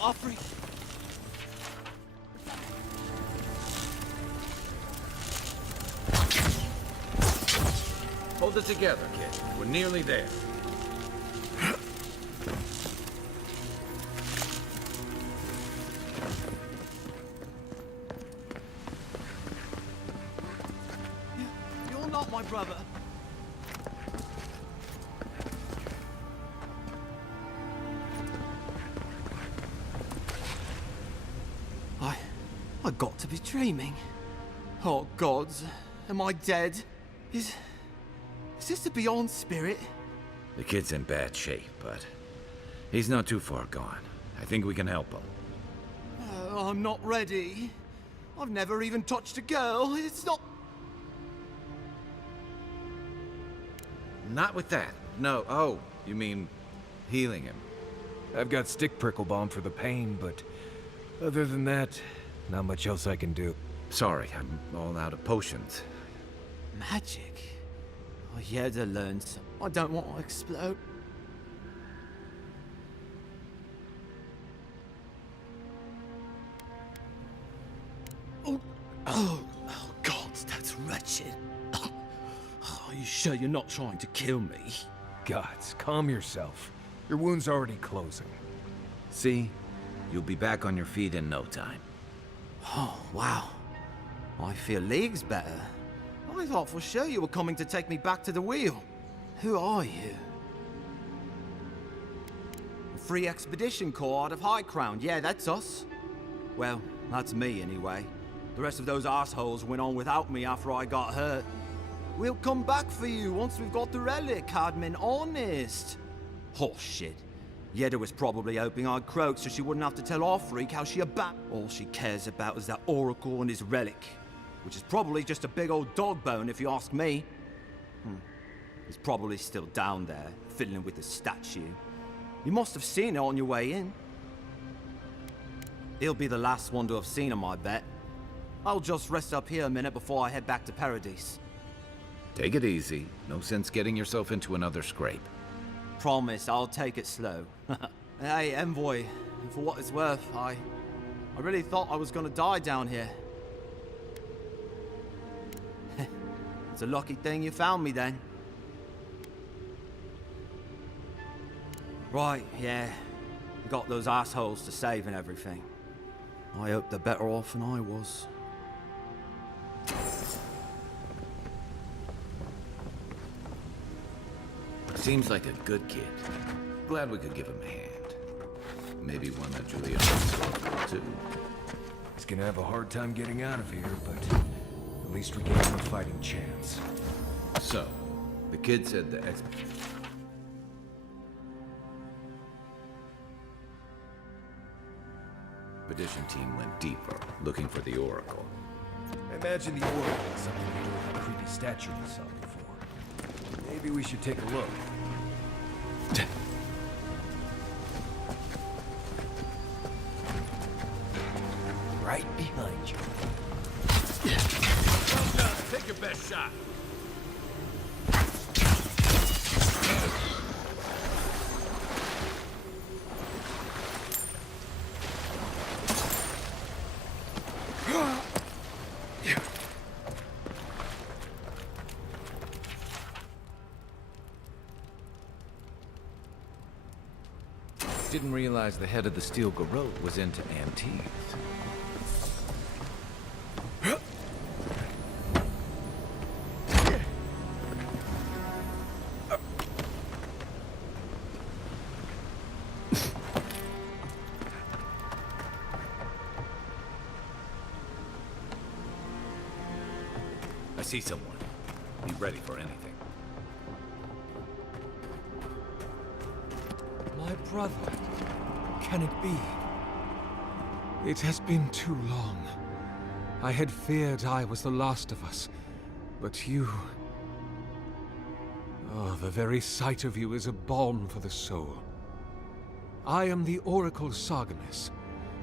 Offering. Hold it together, kid. We're nearly there. You're not my brother. I got to be dreaming. Oh gods, am I dead? Is this the Beyond Spirit? The kid's in bad shape, but he's not too far gone. I think we can help him. I'm not ready. I've never even touched a girl. It's not... Not with that. No. Oh, you mean healing him. I've got stick prickle balm for the pain, but other than that, not much else I can do. Sorry, I'm all out of potions. Magic? I had to learn some. I don't want to explode. Oh, God, that's wretched. Are you sure you're not trying to kill me? Gods, calm yourself. Your wound's already closing. See? You'll be back on your feet in no time. Oh, wow. I feel leagues better. I thought for sure you were coming to take me back to the wheel. Who are you? A free expedition corps out of High Crown. Yeah, that's us. Well, that's me anyway. The rest of those assholes went on without me after I got hurt. We'll come back for you once we've got the relic, Cadman, honest. Oh, shit. Yeda was probably hoping I'd croak so she wouldn't have to tell our freak how she all she cares about is that oracle and his relic. Which is probably just a big old dog bone if you ask me. He's probably still down there, fiddling with the statue. You must have seen it on your way in. He'll be the last one to have seen him, I bet. I'll just rest up here a minute before I head back to Paradis. Take it easy. No sense getting yourself into another scrape. Promise, I'll take it slow. Hey, Envoy, for what it's worth, I really thought I was gonna die down here. It's a lucky thing you found me then. Right, yeah. You got those assholes to save and everything. I hope they're better off than I was. Seems like a good kid. Glad we could give him a hand. Maybe one that Julia wants too. He's gonna have a hard time getting out of here, but at least we gave him a fighting chance. So, the kid said the expedition team went deeper, looking for the Oracle. I imagine the Oracle is something to do with the creepy statue we saw before. Maybe we should take a look. Right behind you. Take your best shot. Didn't realize the head of the steel garrote was into antiques. I see someone. Be ready for anything. My brother. Can it be? It has been too long. I had feared I was the last of us, but you... Oh, the very sight of you is a balm for the soul. I am the Oracle Sargenes,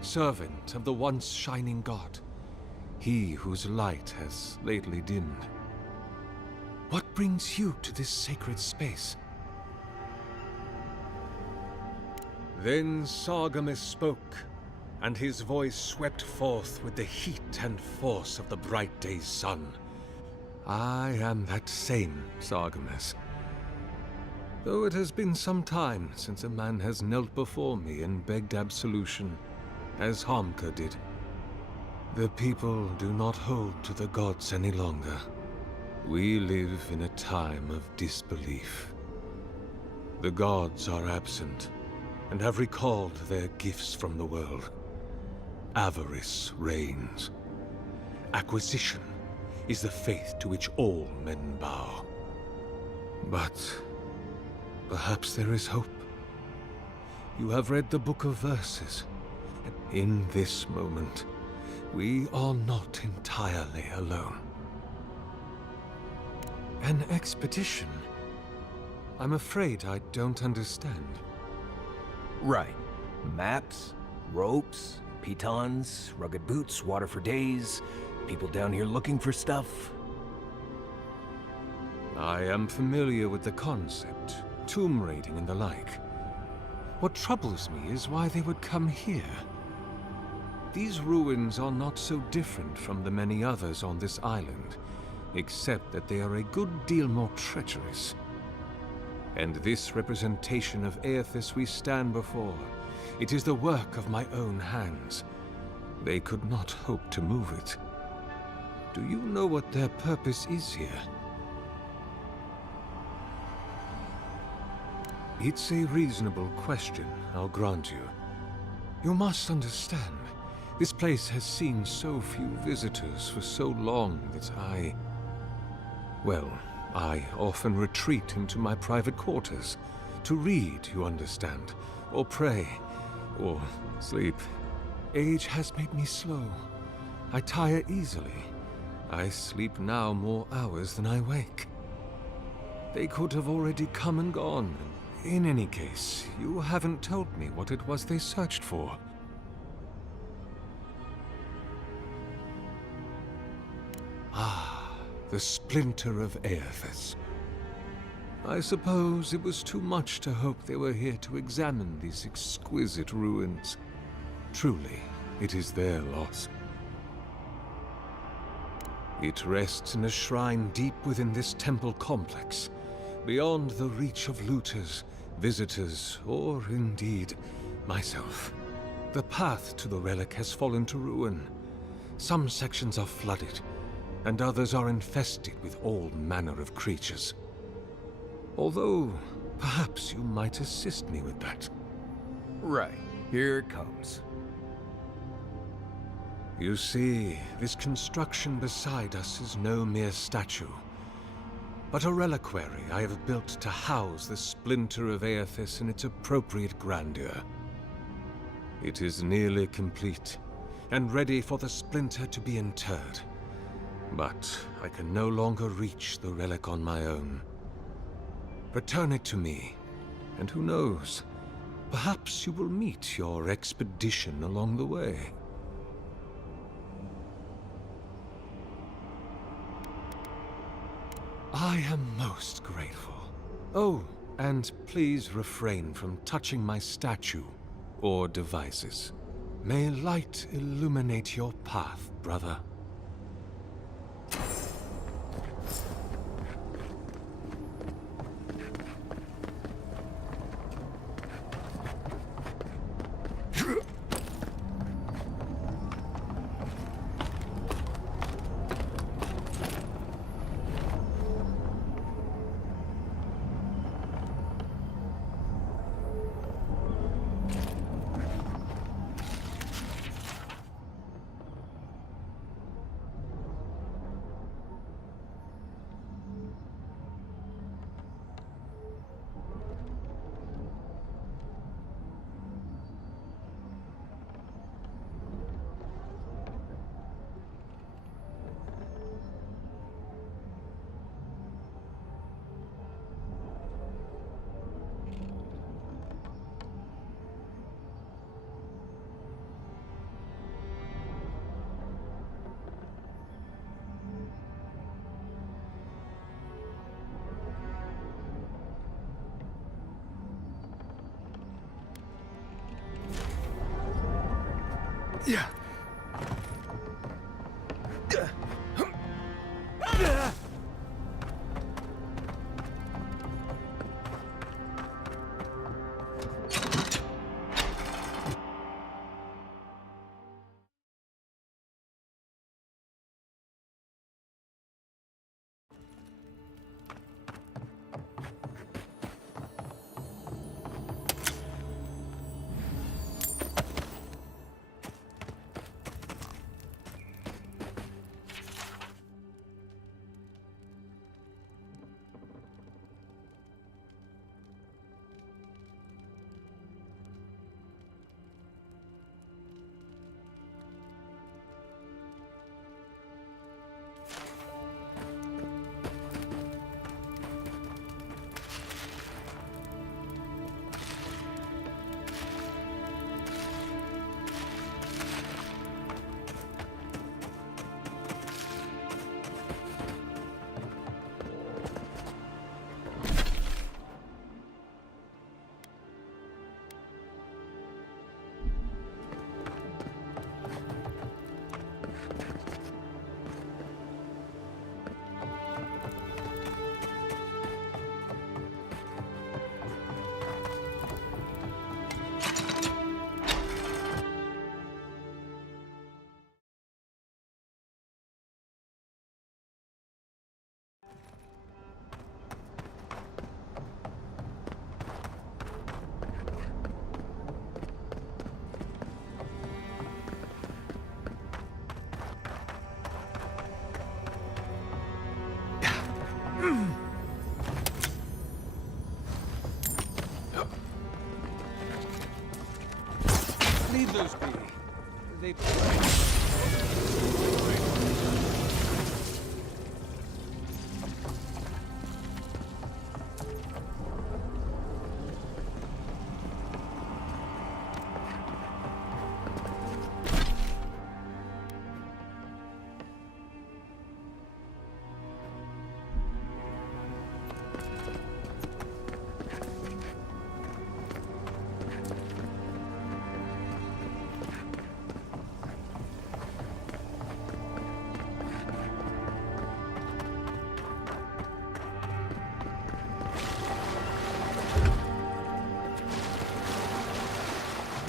servant of the once shining god, he whose light has lately dimmed. What brings you to this sacred space? Then Sargamus spoke, and his voice swept forth with the heat and force of the bright day's sun. I am that same Sargamus. Though it has been some time since a man has knelt before me and begged absolution, as Harmka did. The people do not hold to the gods any longer. We live in a time of disbelief. The gods are absent, and have recalled their gifts from the world. Avarice reigns. Acquisition is the faith to which all men bow. But perhaps there is hope. You have read the Book of Verses. In this moment, we are not entirely alone. An expedition? I'm afraid I don't understand. Right. Maps, ropes, pitons, rugged boots, water for days, people down here looking for stuff. I am familiar with the concept, tomb raiding and the like. What troubles me is why they would come here. These ruins are not so different from the many others on this island, except that they are a good deal more treacherous. And this representation of Aethys we stand before, it is the work of my own hands. They could not hope to move it. Do you know what their purpose is here? It's a reasonable question, I'll grant you. You must understand, this place has seen so few visitors for so long that I often retreat into my private quarters. To read, you understand, or pray, or sleep. Age has made me slow. I tire easily. I sleep now more hours than I wake. They could have already come and gone. In any case, you haven't told me what it was they searched for. Ah, the splinter of Aethys. I suppose it was too much to hope they were here to examine these exquisite ruins. Truly, it is their loss. It rests in a shrine deep within this temple complex, beyond the reach of looters, visitors, or indeed, myself. The path to the relic has fallen to ruin. Some sections are flooded, and others are infested with all manner of creatures. Although, perhaps you might assist me with that. Right. Here it comes. You see, this construction beside us is no mere statue, but a reliquary I have built to house the splinter of Aethys in its appropriate grandeur. It is nearly complete, and ready for the splinter to be interred. But I can no longer reach the relic on my own. Return it to me, and who knows, perhaps you will meet your expedition along the way. I am most grateful. Oh, and please refrain from touching my statue or devices. May light illuminate your path, brother. Leave those be. They...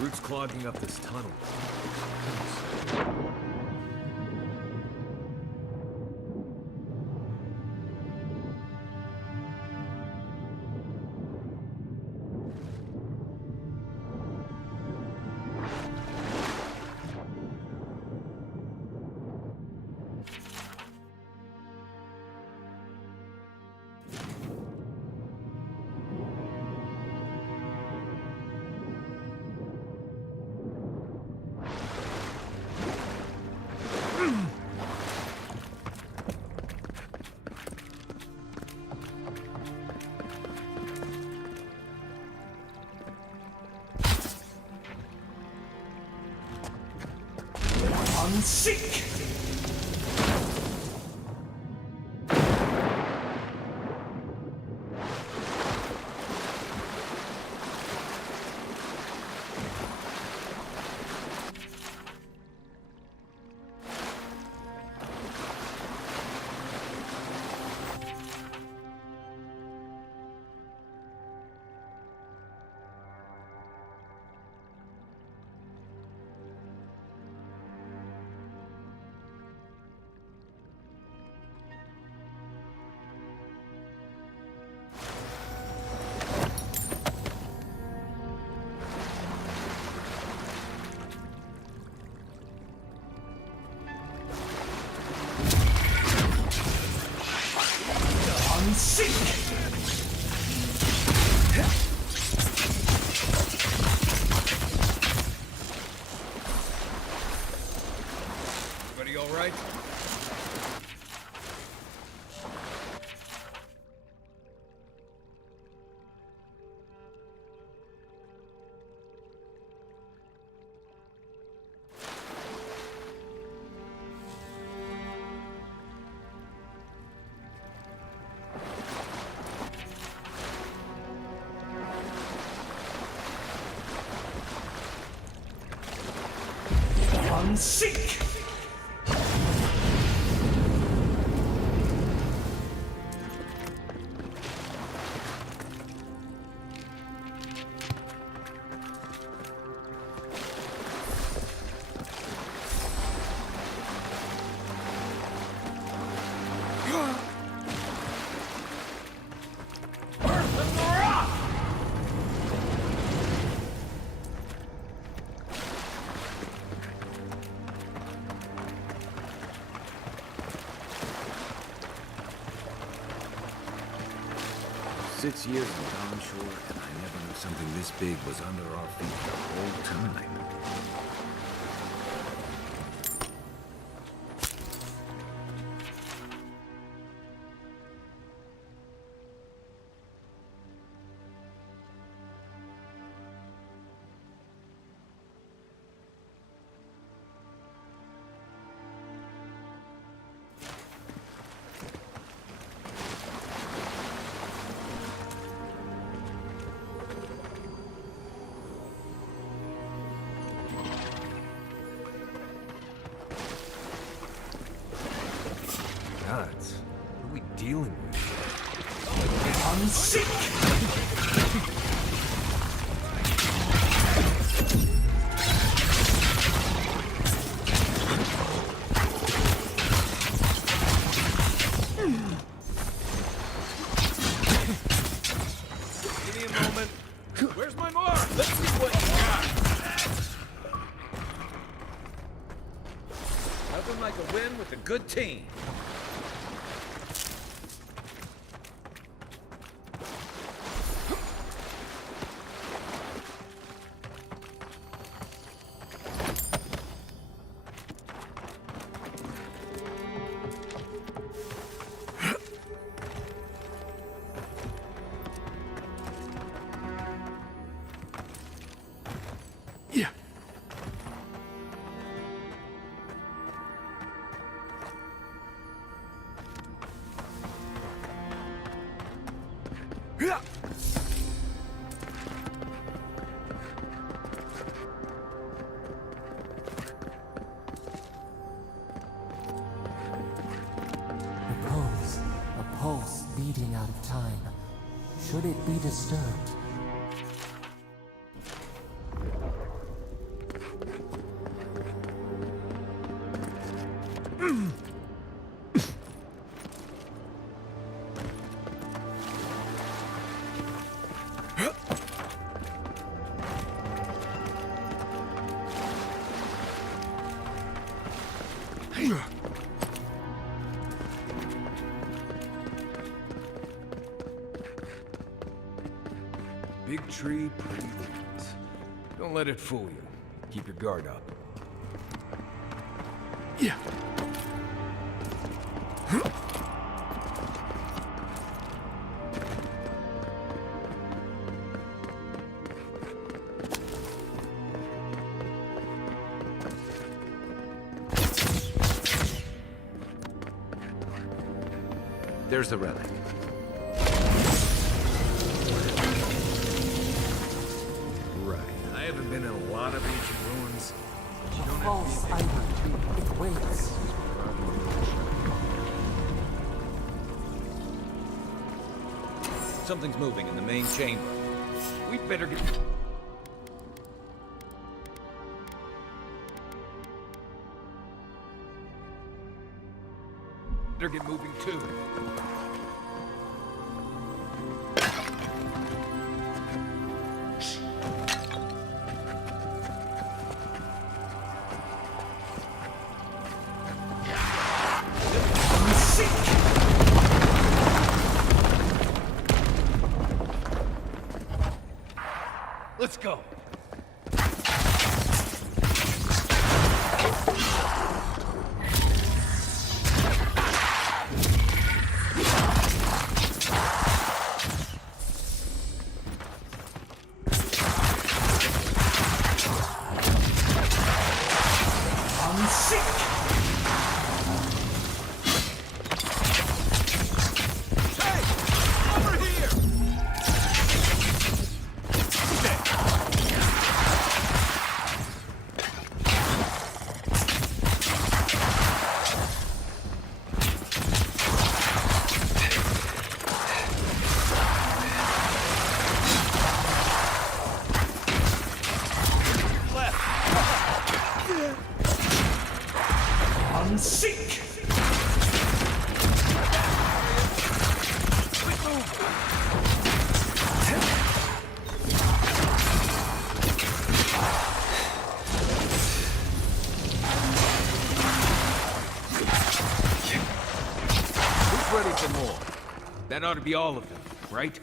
Roots clogging up this tunnel. Seek! On seek! 6 years in Dawn Shore, and I never knew something this big was under our feet the whole time. Gods, what are we dealing with? On seek! Give me a moment. Where's my mark? Let's see what you got. Nothing like a win with a good team. A pulse beating out of time. Should it be disturbed? Big tree, pretty leaves. Don't let it fool you. Keep your guard up. Yeah. There's the relic. Right. I haven't been in a lot of ancient ruins. You don't False ivory. It waits. Something's moving in the main chamber. We'd better get... Better get moving too. Let's go. On seek! Hey! Over here! That ought to be all of them, right?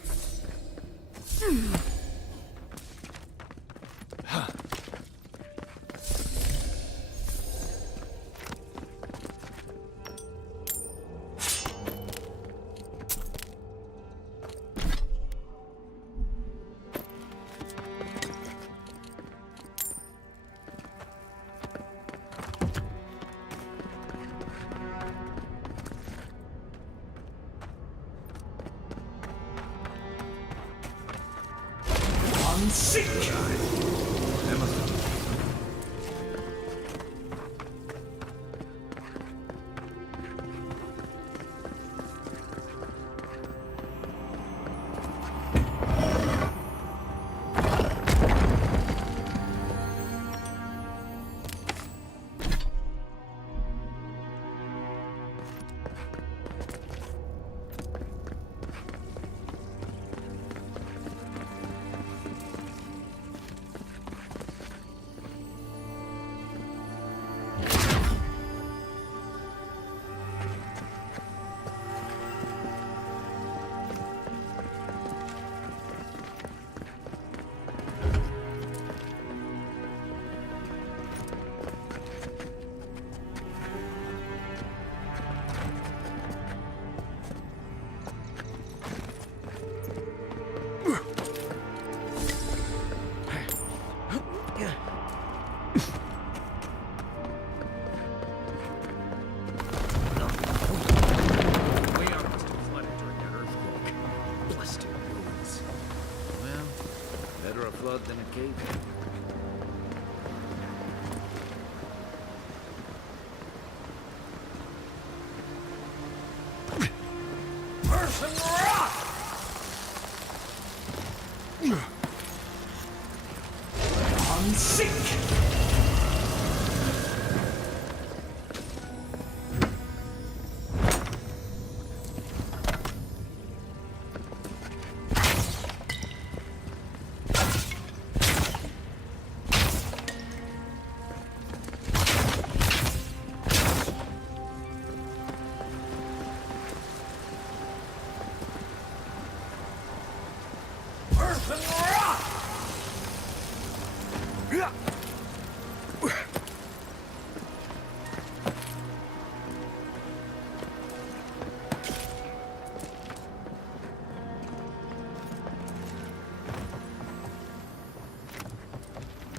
Flood than a cave.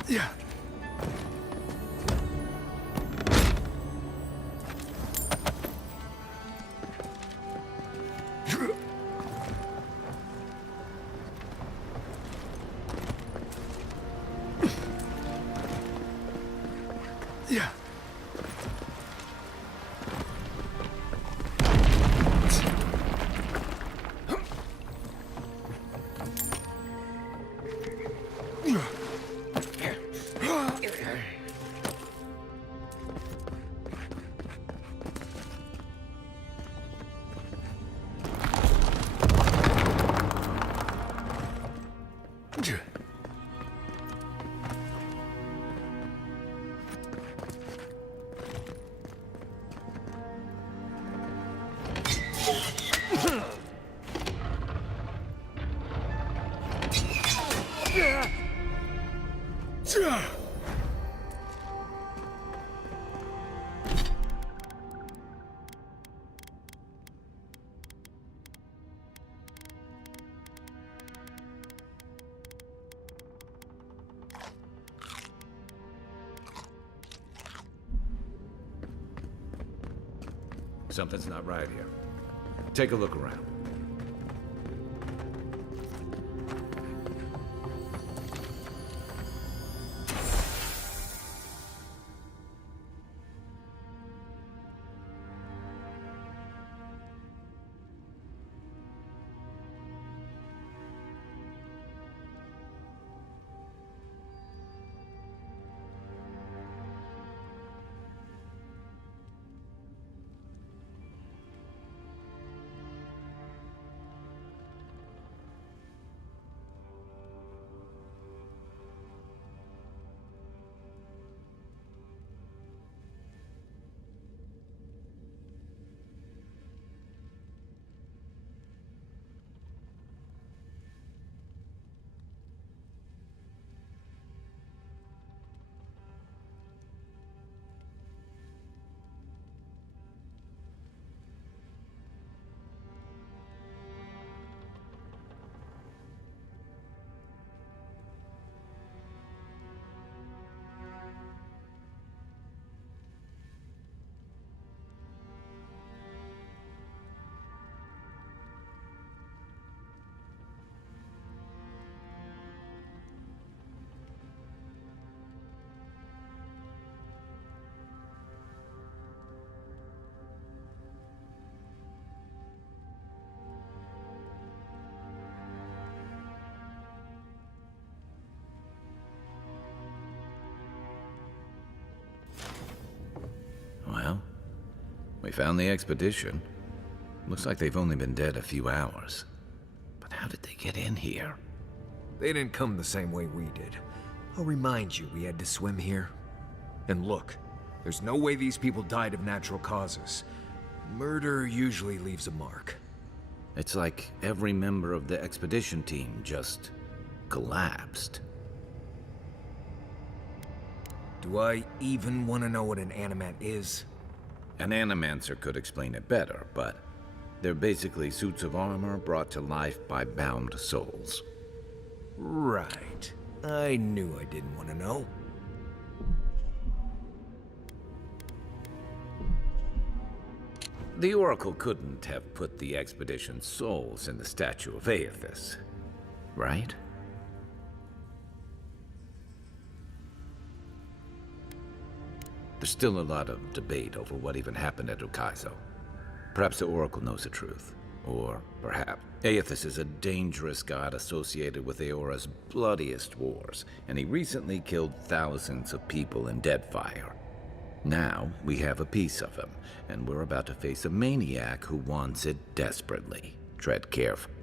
Yeah. Yeah. Something's not right here. Take a look around. We found the expedition. Looks like they've only been dead a few hours. But how did they get in here? They didn't come the same way we did. I'll remind you, we had to swim here. And look, there's no way these people died of natural causes. Murder usually leaves a mark. It's like every member of the expedition team just collapsed. Do I even want to know what an animat is? An animancer could explain it better, but they're basically suits of armor brought to life by bound souls. Right. I knew I didn't want to know. The Oracle couldn't have put the expedition's souls in the statue of Aethys, right? There's still a lot of debate over what even happened at Ukaizo. Perhaps the Oracle knows the truth. Or perhaps Aethys is a dangerous god associated with Eora's bloodiest wars, and he recently killed thousands of people in Deadfire. Now we have a piece of him, and we're about to face a maniac who wants it desperately. Tread carefully.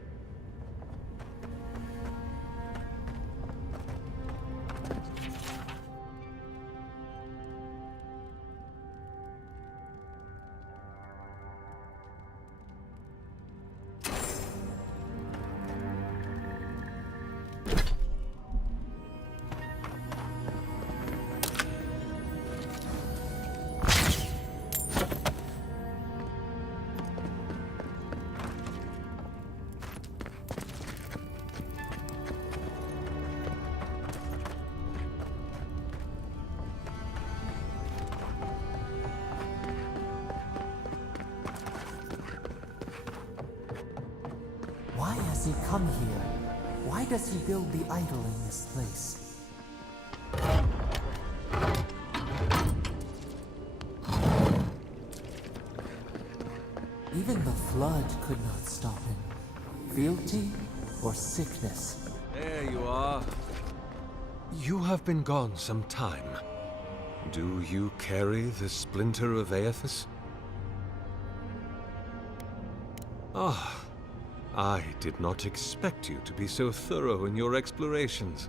Why has he come here? Why does he build the idol in this place? Even the flood could not stop him. Fealty or sickness? There you are. You have been gone some time. Do you carry the splinter of Aethys? Ah, I did not expect you to be so thorough in your explorations.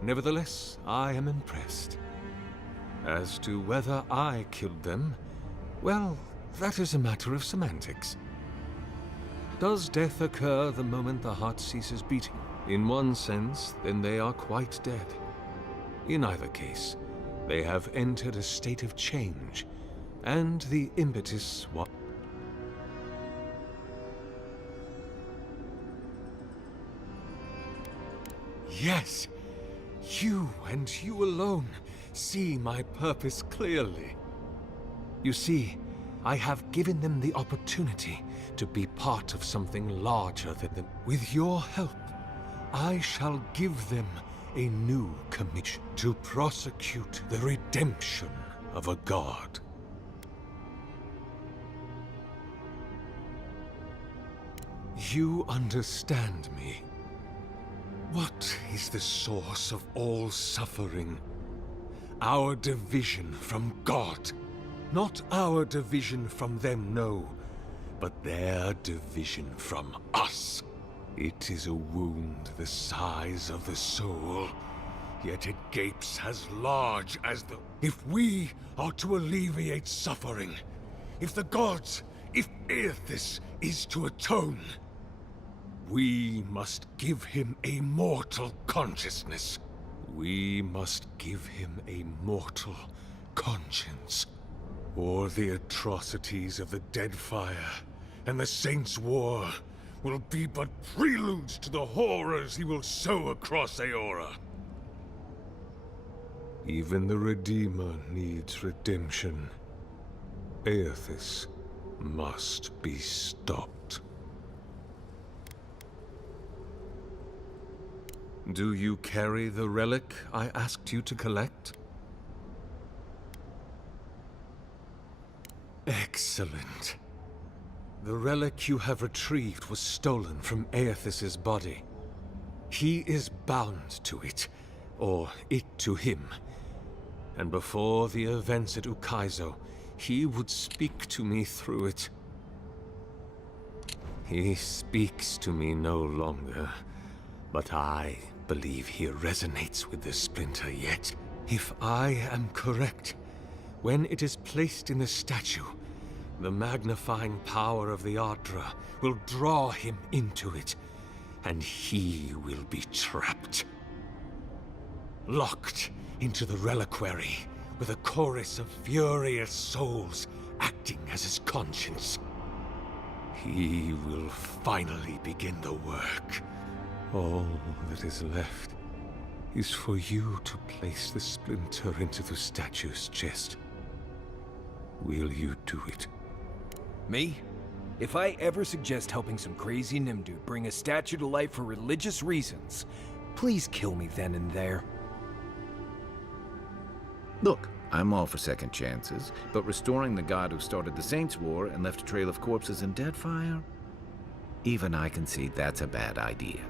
Nevertheless, I am impressed. As to whether I killed them, well, that is a matter of semantics. Does death occur the moment the heart ceases beating? In one sense, then they are quite dead. In either case, they have entered a state of change, and the impetus was... Yes, you and you alone see my purpose clearly. You see, I have given them the opportunity to be part of something larger than them. With your help, I shall give them a new commission to prosecute the redemption of a god. You understand me. What is the source of all suffering? Our division from God. Not our division from them, no, but their division from us. It is a wound the size of the soul, yet it gapes as large as the... If we are to alleviate suffering, if the gods, if Aethys is to atone, we must give him a mortal consciousness. We must give him a mortal conscience. Or the atrocities of the Deadfire and the Saints' War will be but preludes to the horrors he will sow across Eora. Even the Redeemer needs redemption. Aethys must be stopped. Do you carry the relic I asked you to collect? Excellent. The relic you have retrieved was stolen from Aethys' body. He is bound to it, or it to him. And before the events at Ukaizo, he would speak to me through it. He speaks to me no longer, but I believe he resonates with the splinter yet. If I am correct, when it is placed in the statue, the magnifying power of the Ardra will draw him into it, and he will be trapped. Locked into the reliquary, with a chorus of furious souls acting as his conscience. He will finally begin the work. All that is left is for you to place the splinter into the statue's chest. Will you do it? Me? If I ever suggest helping some crazy Nimdu bring a statue to life for religious reasons, please kill me then and there. Look, I'm all for second chances, but restoring the god who started the Saints' War and left a trail of corpses in Deadfire? Even I can see that's a bad idea.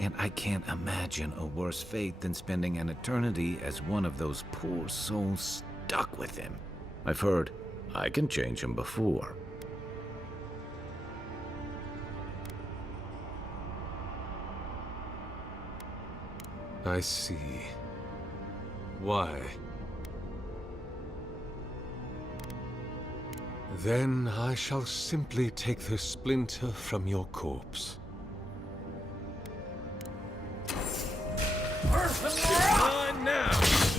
And I can't imagine a worse fate than spending an eternity as one of those poor souls stuck with him. I've heard I can change him before. I see. Why? Then I shall simply take the splinter from your corpse. Come on now!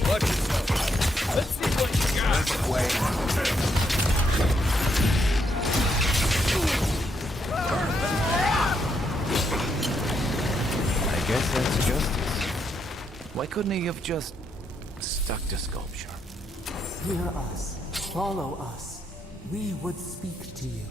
Watch yourself. Let's see what you got. This way. I guess that's justice. Why couldn't he have just stuck to sculpture? Hear us. Follow us. We would speak to you.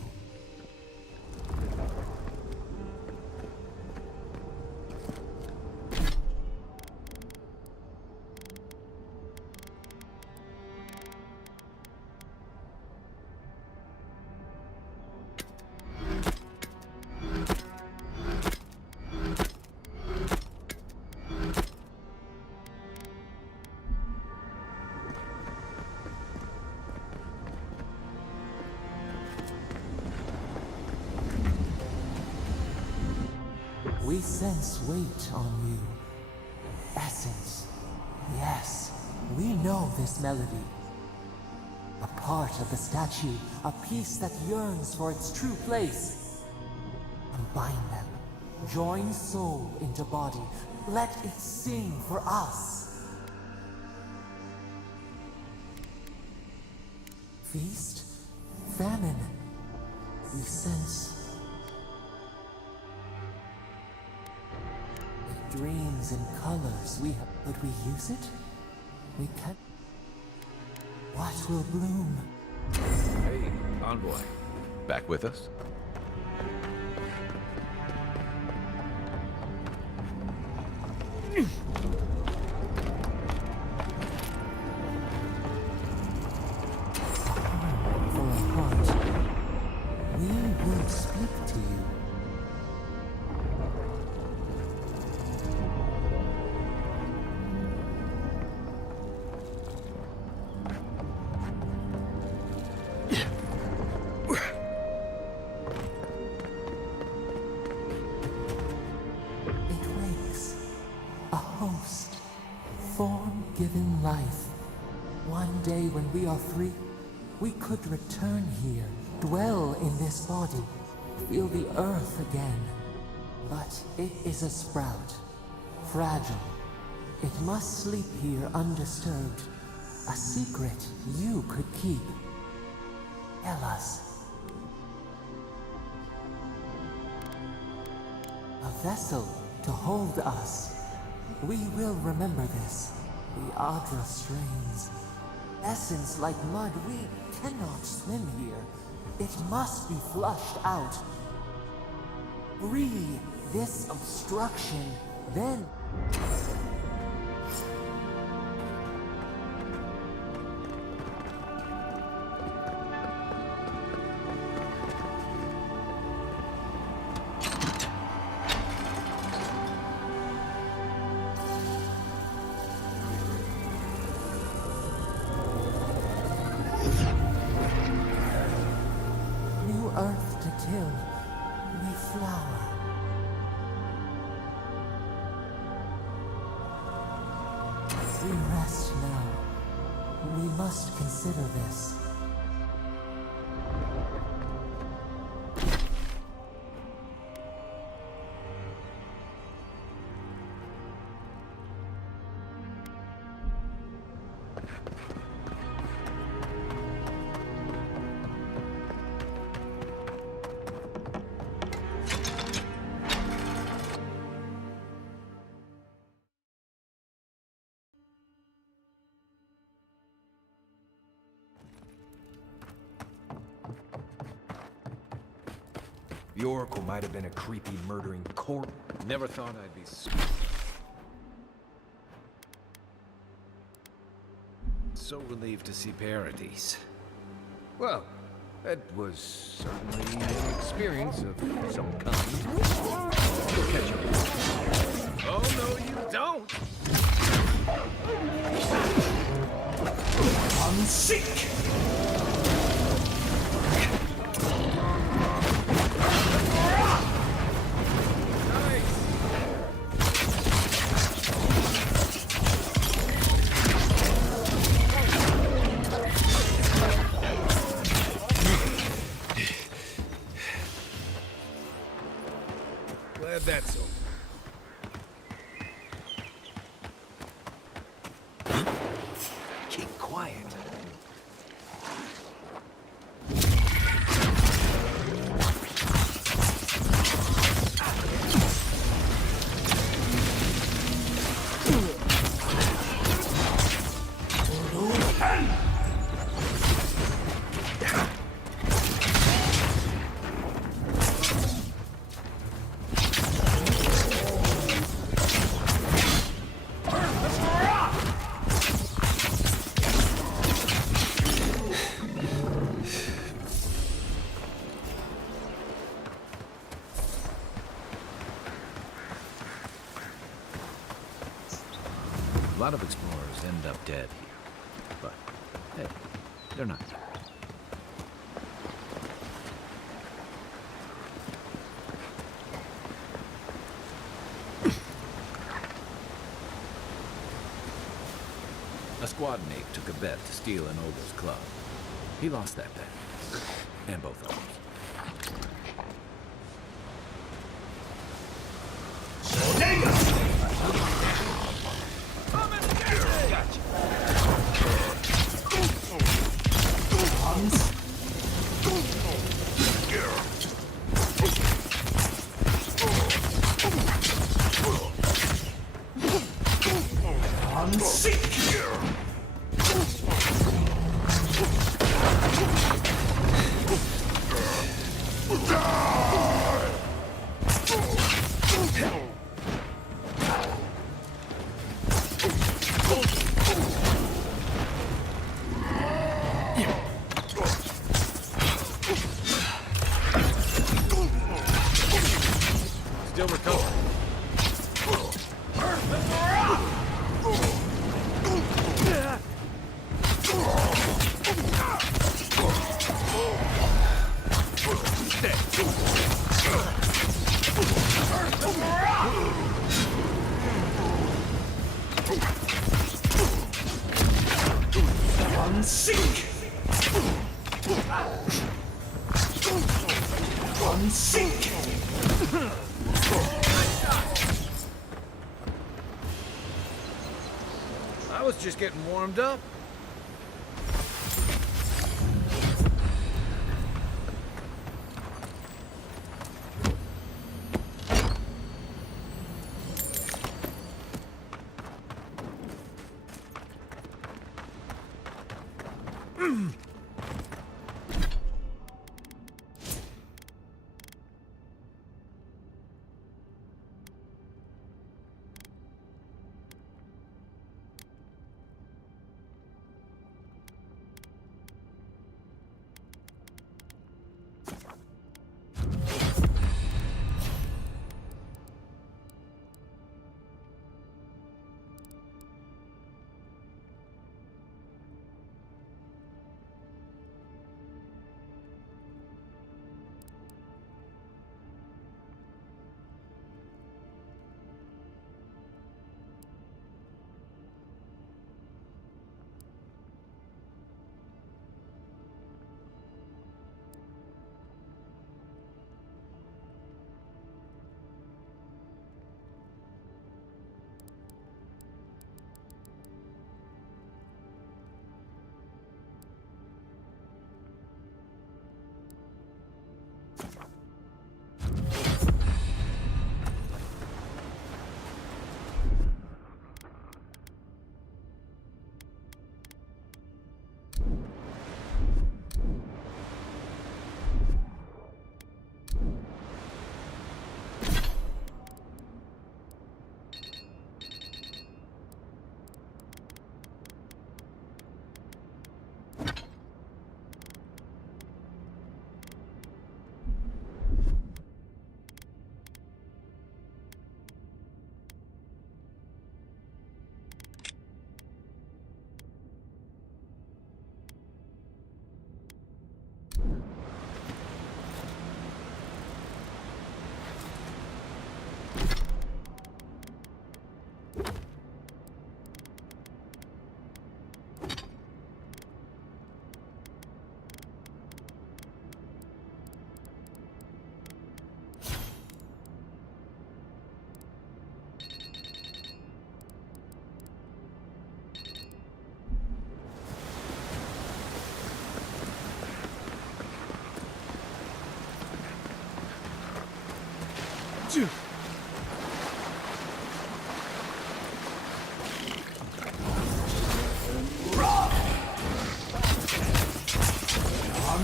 We sense weight on you. Essence. Yes, we know this melody. A part of the statue, a piece that yearns for its true place. Combine them. Join soul into body. Let it sing for us. Feast? Famine. We sense dreams and colors we have. Would we use it? We can. What will bloom? Hey, envoy. Back with us? For a heart, we will speak to you. Form-given life. One day when we are free, we could return here, dwell in this body, feel the earth again. But it is a sprout, fragile. It must sleep here undisturbed. A secret you could keep. Tell us. A vessel to hold us. We will remember this. The Ardra strains. Essence like mud, we cannot swim here. It must be flushed out. Free this obstruction, then... until we flower. We rest now. We must consider this. The Oracle might have been a creepy, murdering corpse. Never thought I'd be so relieved to see Paradis. Well, that was certainly an experience of some kind. We'll catch up. Oh, no, you don't! I'm sick! Glad that's over. Keep quiet. A lot of explorers end up dead here. But, hey, they're not. A squad mate took a bet to steal an ogre's club. He lost that bet. And both of them. Still recovering. I was just getting warmed up.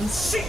Unseek!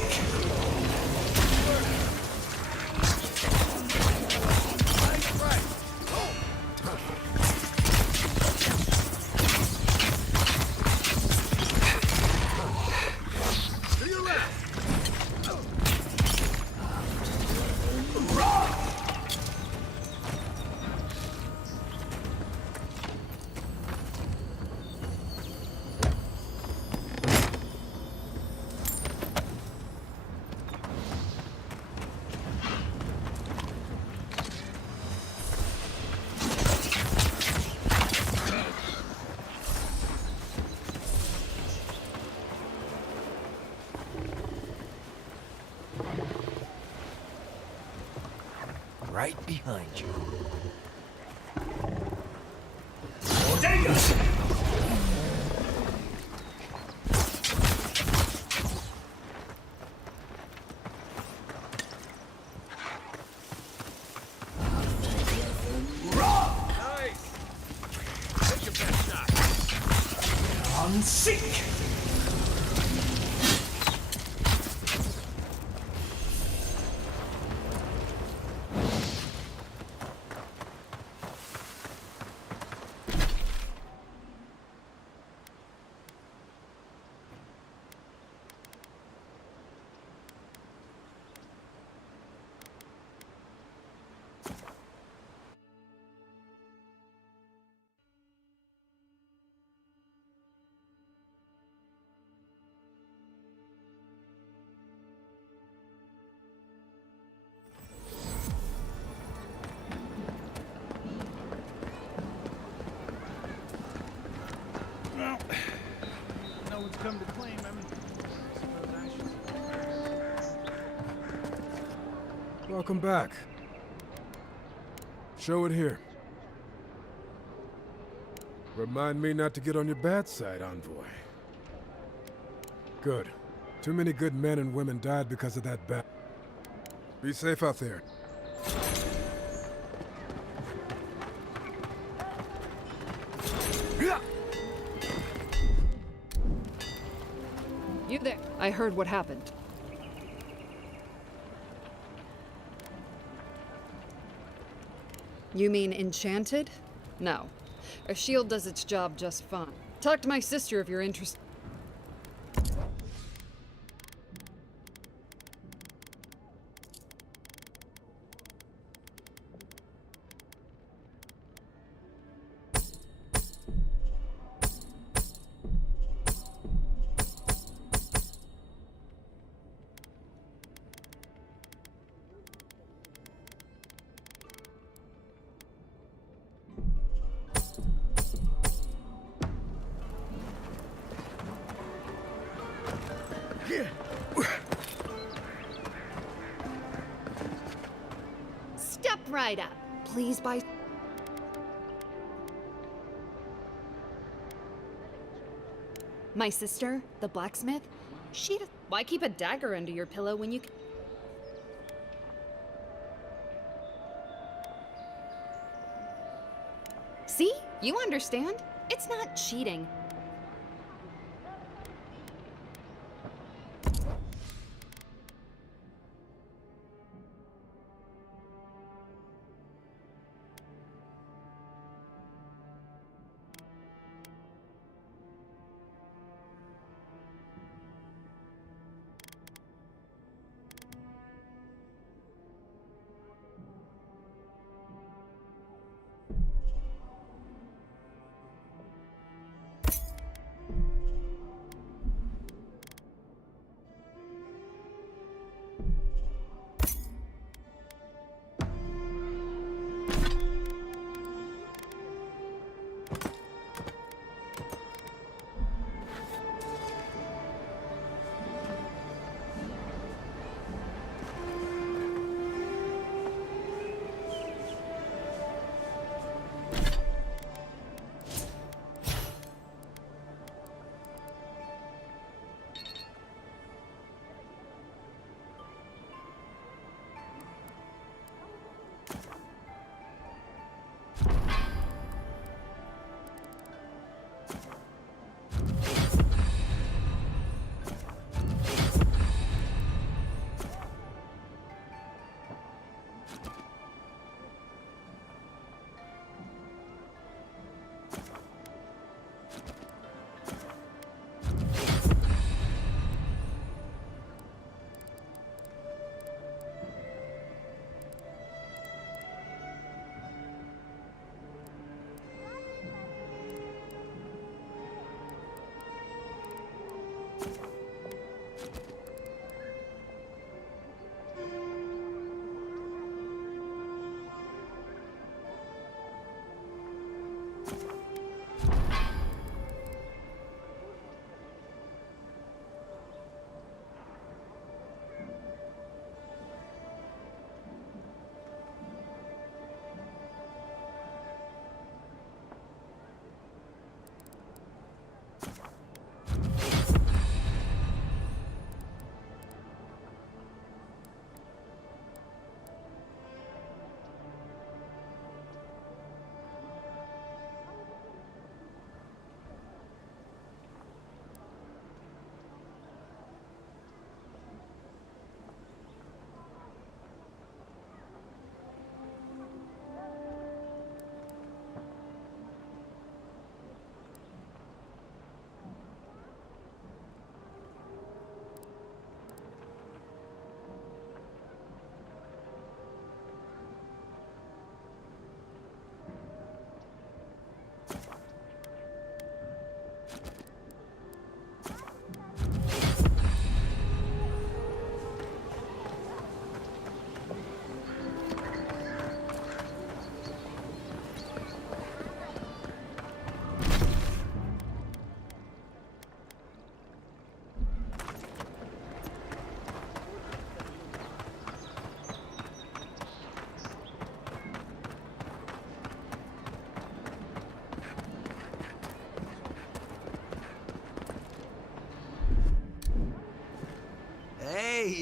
Right behind you. Unseek! Well, no one's come to claim him. I suppose I should. Welcome back. Show it here. Remind me not to get on your bad side, envoy. Good. Too many good men and women died because of that bad. Be safe out there. You there? I heard what happened. You mean enchanted? No. A shield does its job just fine. Talk to my sister if you're interested. Step right up. Please buy. My sister, the blacksmith, why keep a dagger under your pillow when you can... See? You understand. It's not cheating.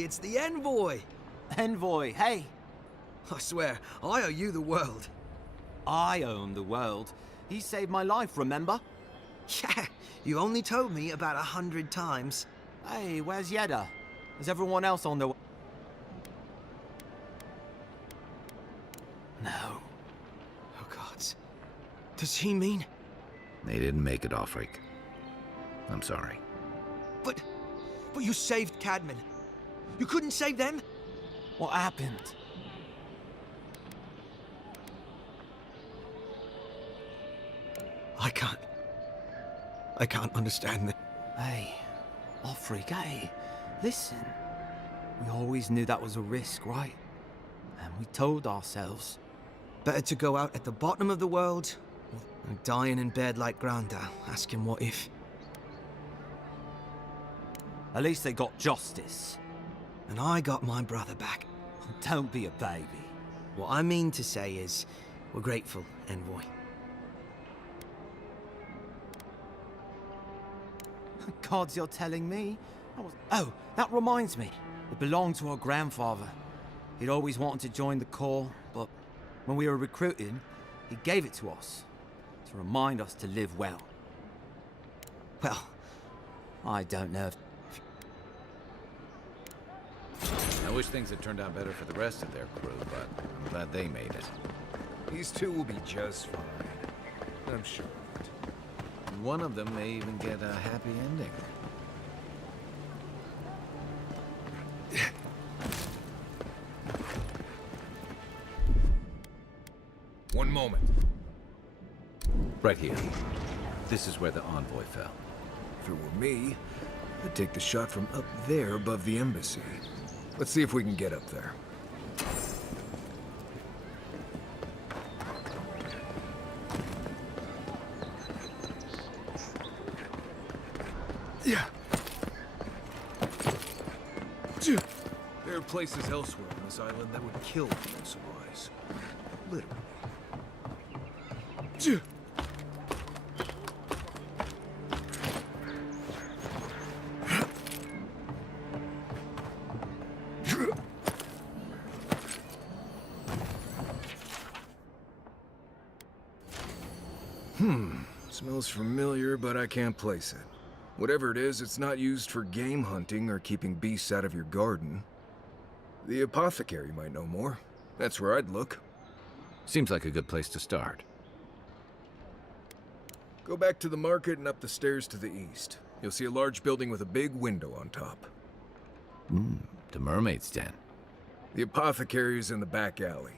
it's the envoy! Envoy, hey! I swear, I owe you the world. I owe him the world. He saved my life, remember? Yeah, you only told me about 100 times. Hey, where's Yeda? Is everyone else on their way? No. Oh, God. Does he mean... They didn't make it, Ulfric. I'm sorry. But you saved Cadman. You couldn't save them? What happened? I can't understand this. Hey, Ulfric, hey, listen. We always knew that was a risk, right? And we told ourselves. Better to go out at the bottom of the world than dying in bed like Granda, asking what if. At least they got justice. And I got my brother back. Don't be a baby. What I mean to say is, we're grateful, Envoy. Gods, you're telling me? Oh, that reminds me. It belonged to our grandfather. He'd always wanted to join the Corps, but when we were recruiting, he gave it to us to remind us to live well. Well, I don't know if... I wish things had turned out better for the rest of their crew, but I'm glad they made it. These two will be just fine. I'm sure of it. One of them may even get a happy ending. One moment. Right here. This is where the envoy fell. If it were me, I'd take the shot from up there above the embassy. Let's see if we can get up there. Yeah. There are places elsewhere on this island that would kill supplies. Literally. Smells familiar, but I can't place it. Whatever it is, it's not used for game hunting or keeping beasts out of your garden. The apothecary might know more. That's where I'd look. Seems like a good place to start. Go back to the market and up the stairs to the east. You'll see a large building with a big window on top. The mermaid's den. The apothecary is in the back alley.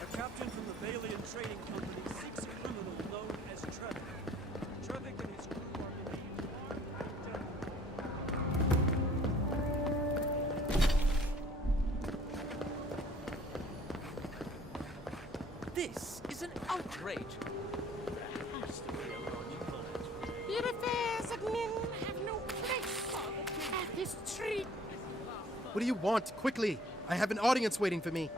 A captain from the Valian Trading Company seeks a criminal known as Trevor. Trevor and his crew are believed to be This is an outrage. There has to be a logical answer. The affairs of men have no place at this tree. What do you want? Quickly! I have an audience waiting for me.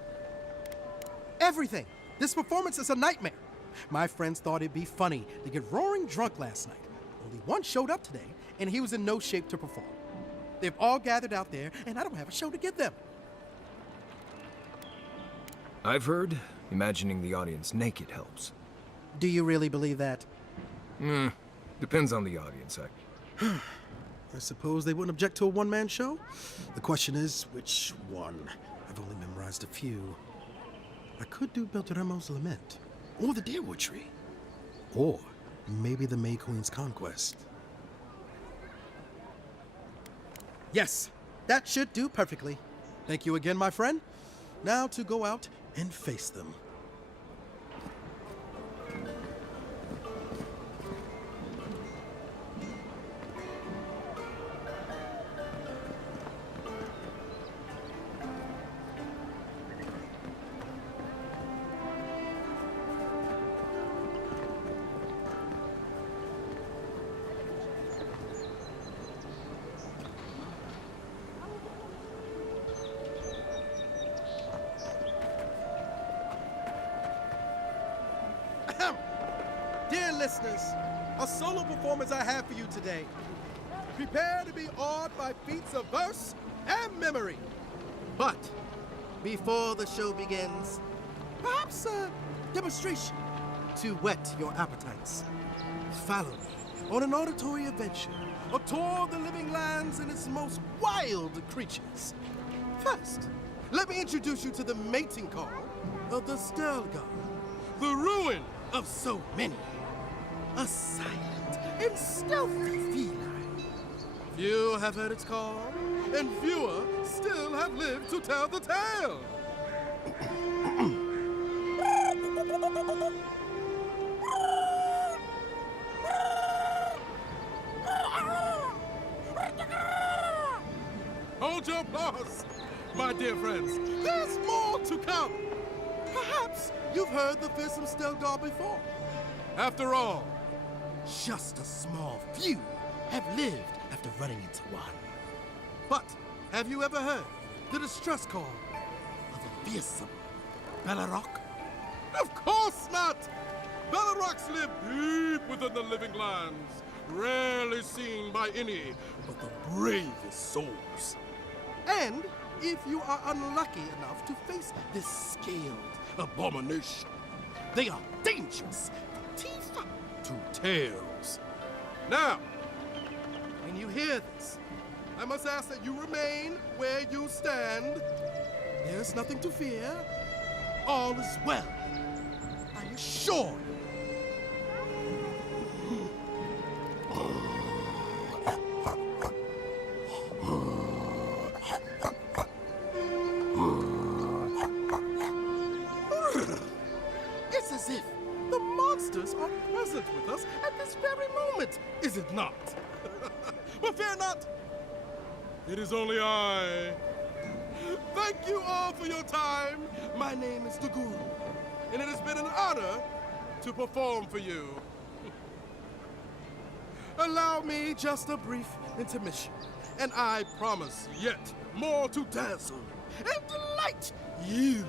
Everything! This performance is a nightmare. My friends thought it'd be funny to get roaring drunk last night. Only one showed up today, and he was in no shape to perform. They've all gathered out there, and I don't have a show to give them. I've heard imagining the audience naked helps. Do you really believe that? Depends on the audience. I suppose they wouldn't object to a one-man show? The question is, which one? I've only memorized a few. I could do Beltramo's Lament, or the Deerwood Tree, or Maybe the May Queen's conquest. Yes, that should do perfectly. Thank you again, my friend. Now to go out and face them. Dear listeners, a solo performance I have for you today. Prepare to be awed by feats of verse and memory. But before the show begins, perhaps a demonstration to whet your appetites. Follow me on an auditory adventure, a tour of the living lands and its most wild creatures. First, let me introduce you to the mating call of the Stelgar, the ruin of so many. A silent and stealthy feline. Few have heard its call, and fewer still have lived to tell the tale. Hold your applause, my dear friends. There's more to come. Perhaps you've heard the fearsome Stelgar before. After all, just a small few have lived after running into one. But have you ever heard the distress call of a fearsome Bellerock? Of course not! Bellerocks live deep within the living lands, rarely seen by any but the bravest souls. And if you are unlucky enough to face this scaled abomination, they are dangerous teeth to tails. Now, when you hear this, I must ask that you remain where you stand. There's nothing to fear. All is well. I assure you. It's as if the monsters are present with us at this very moment, is it not? But fear not, it is only I. Thank you all for your time. My name is the Guru, and it has been an honor to perform for you. Allow me just a brief intermission, and I promise yet more to dazzle and delight you.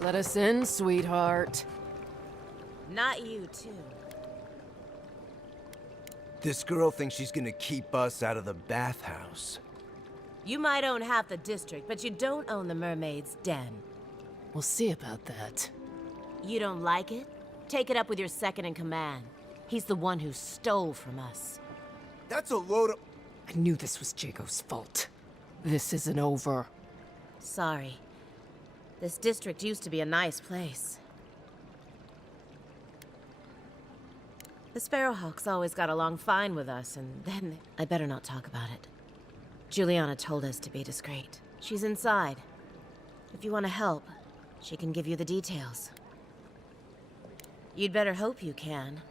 Let us in, sweetheart. Not you, too. This girl thinks she's gonna keep us out of the bathhouse. You might own half the district, but you don't own the mermaid's den. We'll see about that. You don't like it? Take it up with your second in command. He's the one who stole from us. That's a load of... I knew this was Jago's fault. This isn't over. Sorry. This district used to be a nice place. The Sparrowhawks always got along fine with us, and then... I better not talk about it. Juliana told us to be discreet. She's inside. If you want to help, she can give you the details. You'd better hope you can.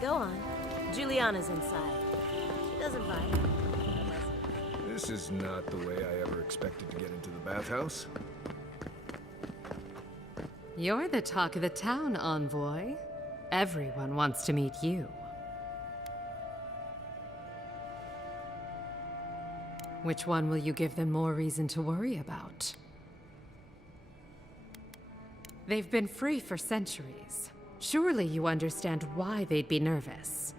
Go on. Juliana's inside. She doesn't bite. This is not the way I ever expected to get into the bathhouse. You're the talk of the town, envoy. Everyone wants to meet you. Which one will you give them more reason to worry about? They've been free for centuries. Surely you understand why they'd be nervous.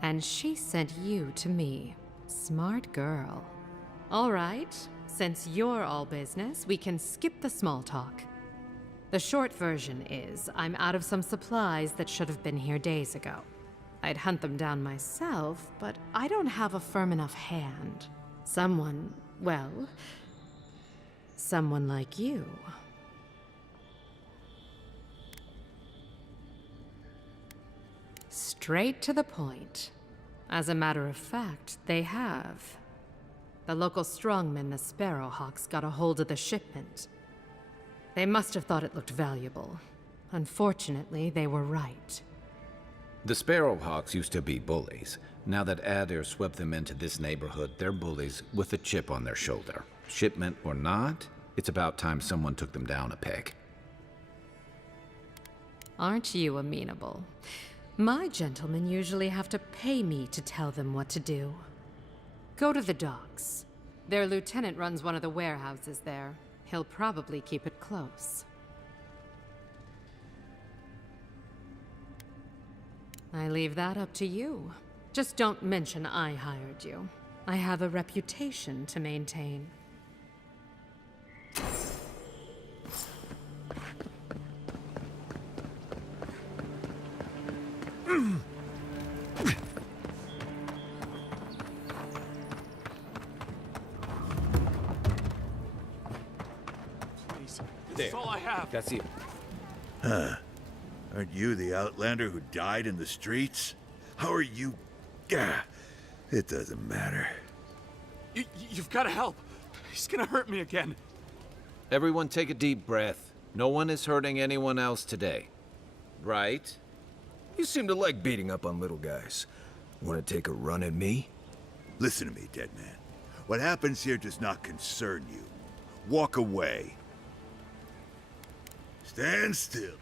And she sent you to me. Smart girl. All right, since you're all business, we can skip the small talk. The short version is, I'm out of some supplies that should have been here days ago. I'd hunt them down myself, but I don't have a firm enough hand. Someone, well, someone like you. Straight to the point. As a matter of fact, they have. The local strongmen, the Sparrowhawks, got a hold of the shipment. They must have thought it looked valuable. Unfortunately, they were right. The Sparrowhawks used to be bullies. Now that Adair swept them into this neighborhood, they're bullies with a chip on their shoulder. Shipment or not, it's about time someone took them down a peg. Aren't you amenable? My gentlemen usually have to pay me to tell them what to do. Go to the docks. Their lieutenant runs one of the warehouses there. He'll probably keep it close. I leave that up to you. Just don't mention I hired you. I have a reputation to maintain. That's all I have. That's it. Huh. Aren't you the outlander who died in the streets? How are you... Gah. It doesn't matter. You've got to help. He's gonna hurt me again. Everyone take a deep breath. No one is hurting anyone else today. Right? You seem to like beating up on little guys. Want to take a run at me? Listen to me, dead man. What happens here does not concern you. Walk away. Stand still.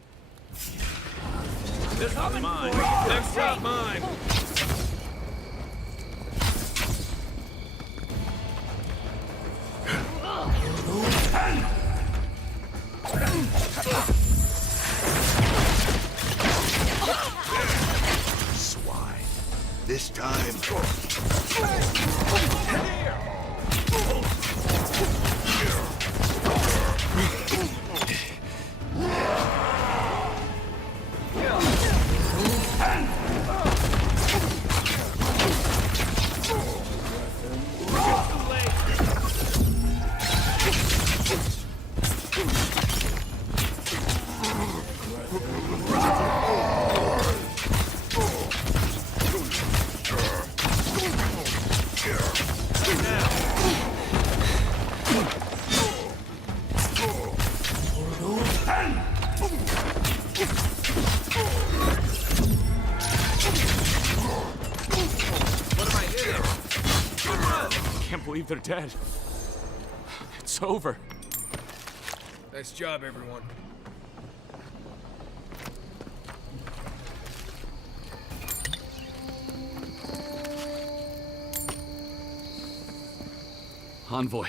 This one's mine. Next shot, mine. Swine. This time... believe they're dead. It's over. Nice job, everyone. Envoy,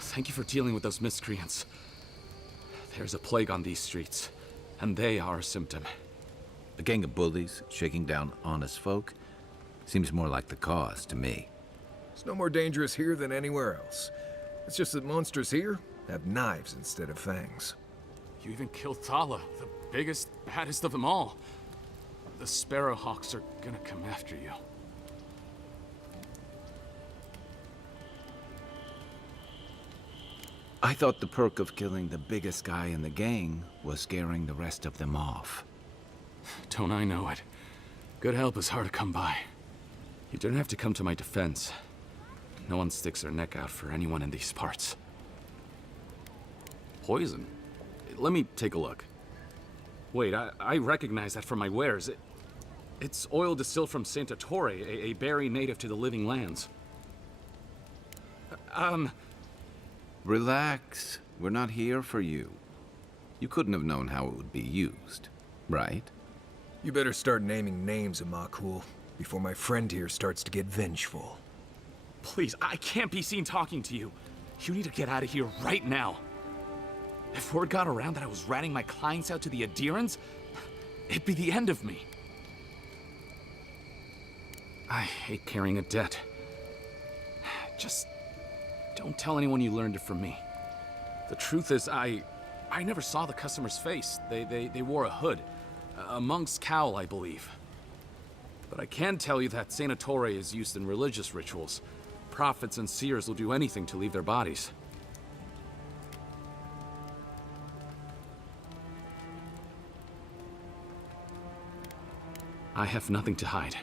thank you for dealing with those miscreants. There's a plague on these streets, and they are a symptom. A gang of bullies shaking down honest folk seems more like the cause to me. It's no more dangerous here than anywhere else. It's just that monsters here have knives instead of fangs. You even killed Thala, the biggest, baddest of them all. The Sparrowhawks are gonna come after you. I thought the perk of killing the biggest guy in the gang was scaring the rest of them off. Don't I know it? Good help is hard to come by. You don't have to come to my defense. No one sticks their neck out for anyone in these parts. Poison? Let me take a look. Wait, I recognize that from my wares. It's oil distilled from Santa Torre, a berry native to the Living Lands. Relax. We're not here for you. You couldn't have known how it would be used, right? You better start naming names, Amakul, before my friend here starts to get vengeful. Please, I can't be seen talking to you. You need to get out of here right now. If word got around that I was ratting my clients out to the adherents, it'd be the end of me. I hate carrying a debt. Just don't tell anyone you learned it from me. The truth is, I never saw the customer's face. They wore a hood. A monk's cowl, I believe. But I can tell you that Santa Torre is used in religious rituals. Prophets and seers will do anything to leave their bodies. I have nothing to hide.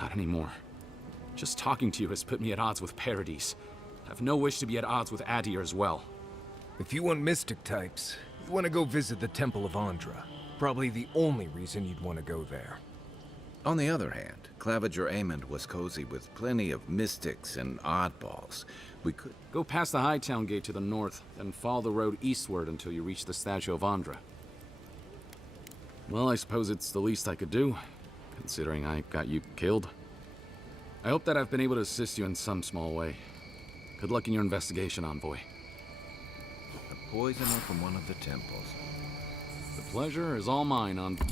Not anymore. Just talking to you has put me at odds with Paradis. I have no wish to be at odds with Adir as well. If you want mystic types, you want to go visit the Temple of Andra. Probably the only reason you'd want to go there. On the other hand, Claviger Amond was cozy with plenty of mystics and oddballs. We could go past the Hightown Gate to the north, then follow the road eastward until you reach the statue of Andra. Well, I suppose it's the least I could do, considering I got you killed. I hope that I've been able to assist you in some small way. Good luck in your investigation, Envoy. A poisoner from one of the temples. The pleasure is all mine, Envoy.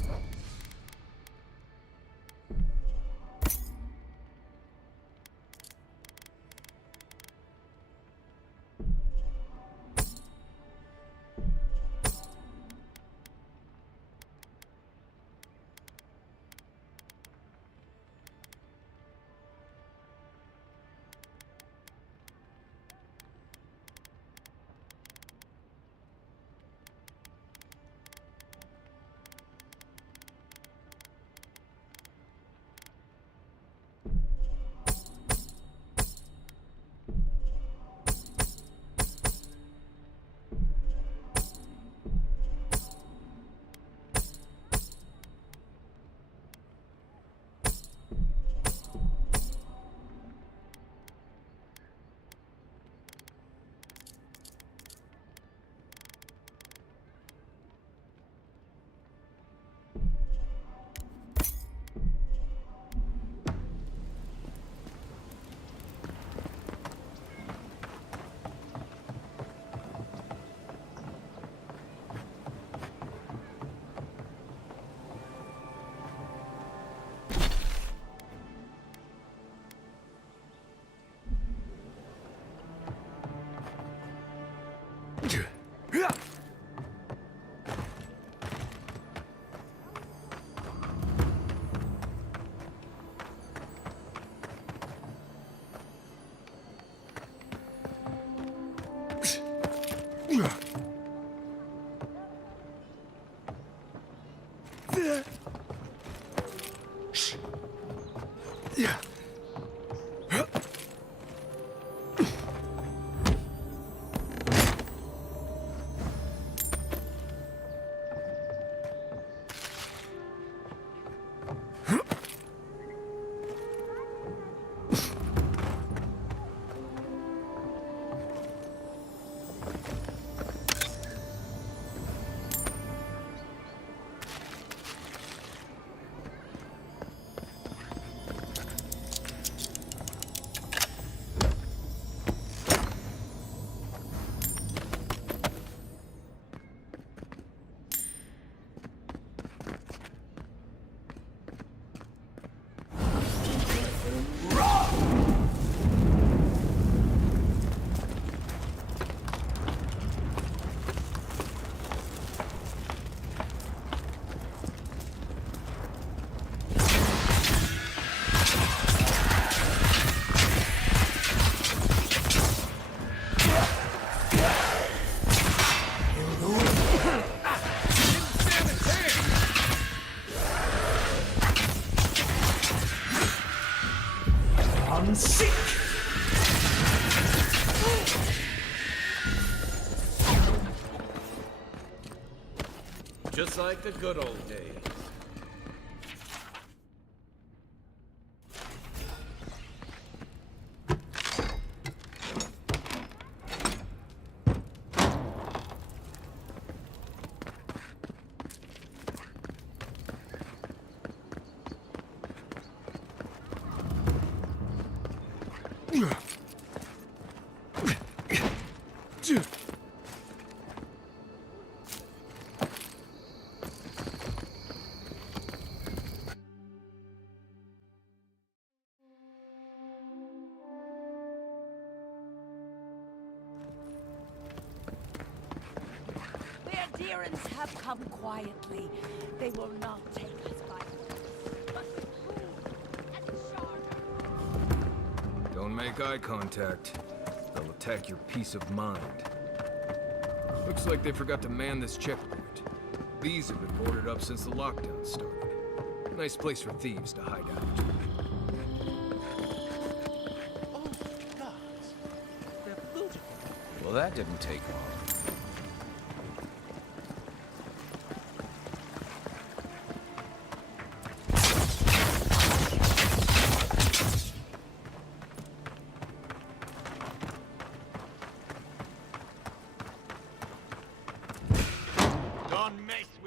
and seek! Just like the good old days. The adherents have come quietly. They will not take us by force. Don't make eye contact. They'll attack your peace of mind. Looks like they forgot to man this checkpoint. These have been boarded up since the lockdown started. Nice place for thieves to hide out. Oh, gods. They're beautiful. Well, that didn't take long.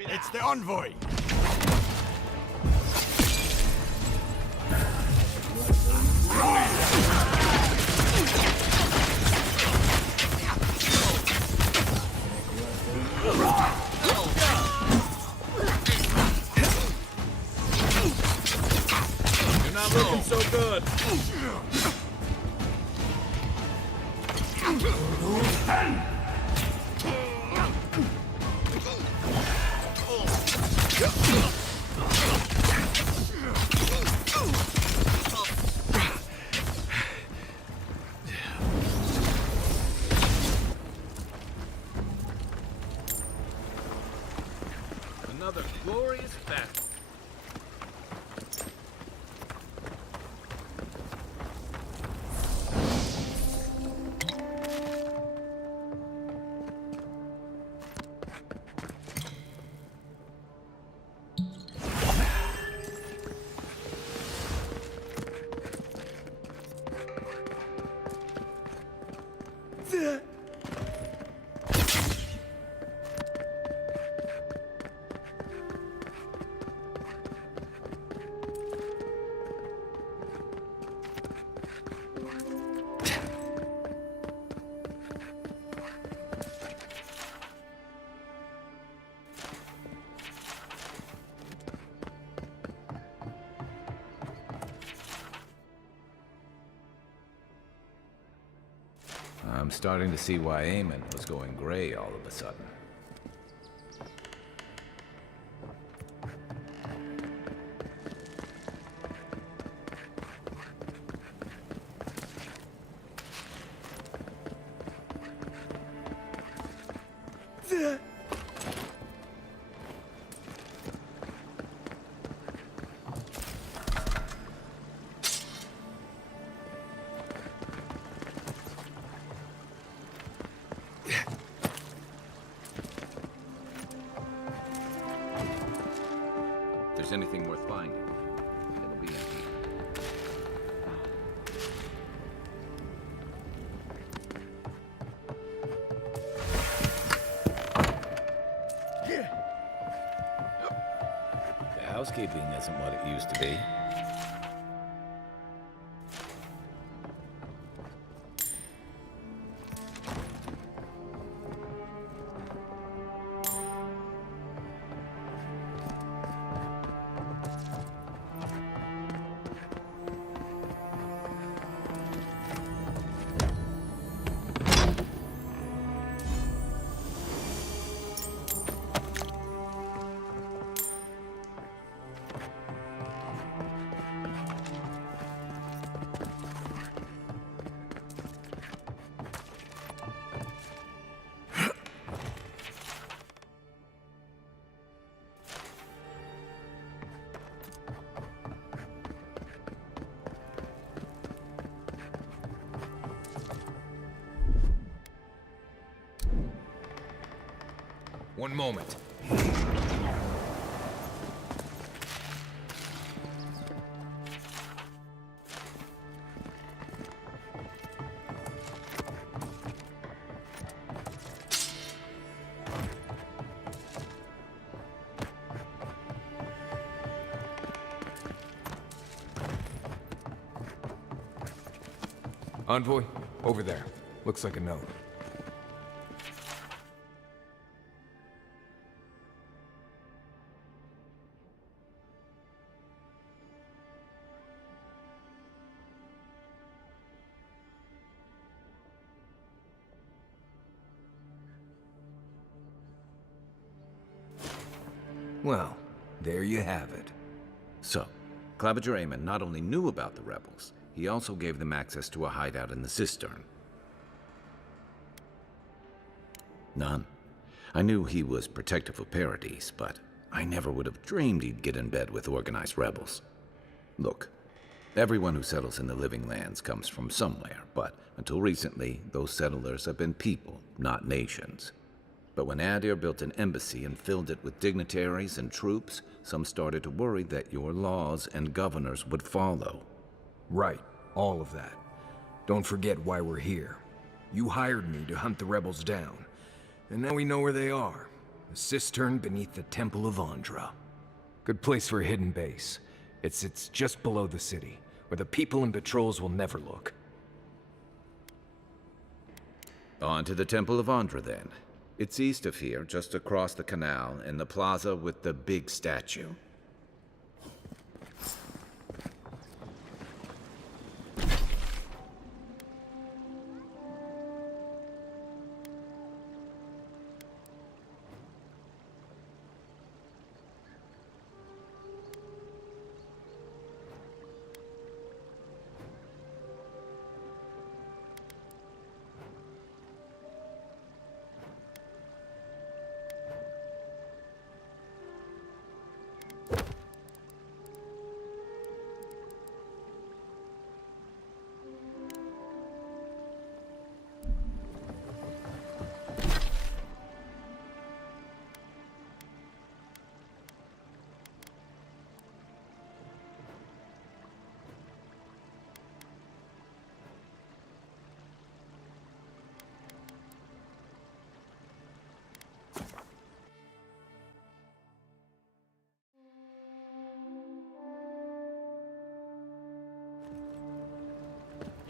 It's the envoy! You're not looking so good. Another glorious battle. I'm starting to see why Eamon was going gray all of a sudden. If there's anything worth finding, it'll be in here. The housekeeping isn't what it used to be. One moment. Envoy, over there. Looks like a note. Well, there you have it. So, Claviger Amon not only knew about the rebels, he also gave them access to a hideout in the cistern. None. I knew he was protective of Paradis, but I never would have dreamed he'd get in bed with organized rebels. Look, everyone who settles in the Living Lands comes from somewhere, but until recently, those settlers have been people, not nations. But when Adir built an embassy and filled it with dignitaries and troops, some started to worry that your laws and governors would follow. Right, all of that. Don't forget why we're here. You hired me to hunt the rebels down, and now we know where they are. The cistern beneath the Temple of Andra. Good place for a hidden base. It sits just below the city, where the people and patrols will never look. On to the Temple of Andra, then. It's east of here, just across the canal, in the plaza with the big statue.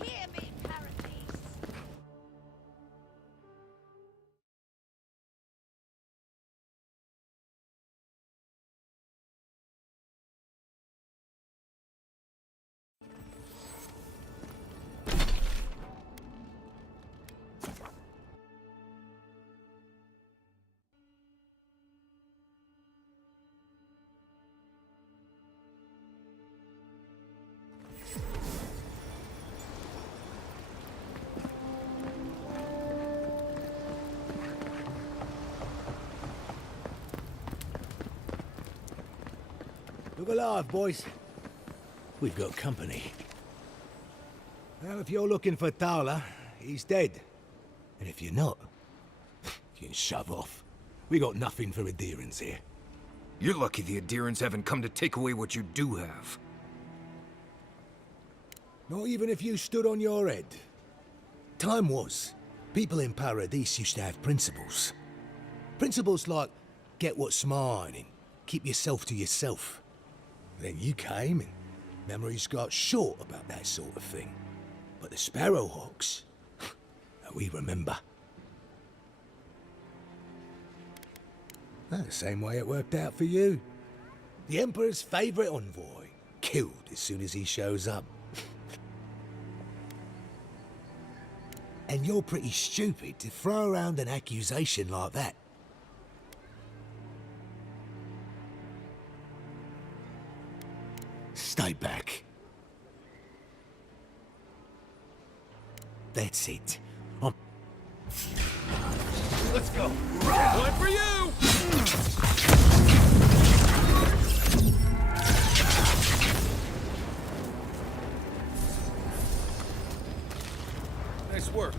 Hear me, Paradis! Look alive, boys. We've got company. Well, if you're looking for Tala, he's dead. And if you're not, you can shove off. We got nothing for adherents here. You're lucky the adherents haven't come to take away what you do have. Not even if you stood on your head. Time was, people in Paradis used to have principles. Principles like, get what's mine and keep yourself to yourself. Then you came and memories got short about that sort of thing. But the Sparrowhawks, we remember. The same way it worked out for you. The Emperor's favourite envoy, killed as soon as he shows up. And you're pretty stupid to throw around an accusation like that. Stay back. That's it. Let's go. One for you! Nice work.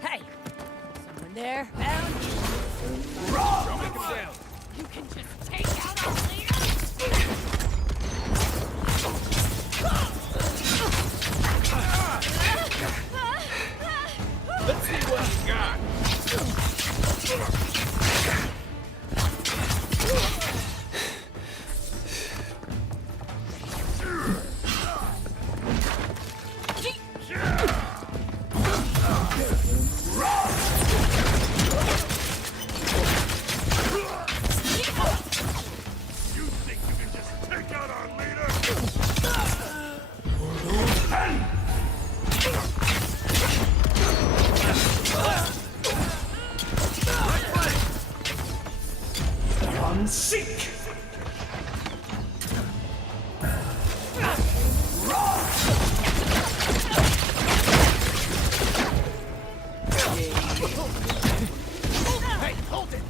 Hey! Someone there? Found you! Take him down. You can just take out our leader? Let's see what you got. You think you can just take out our leader? Seek. Hey, hold it!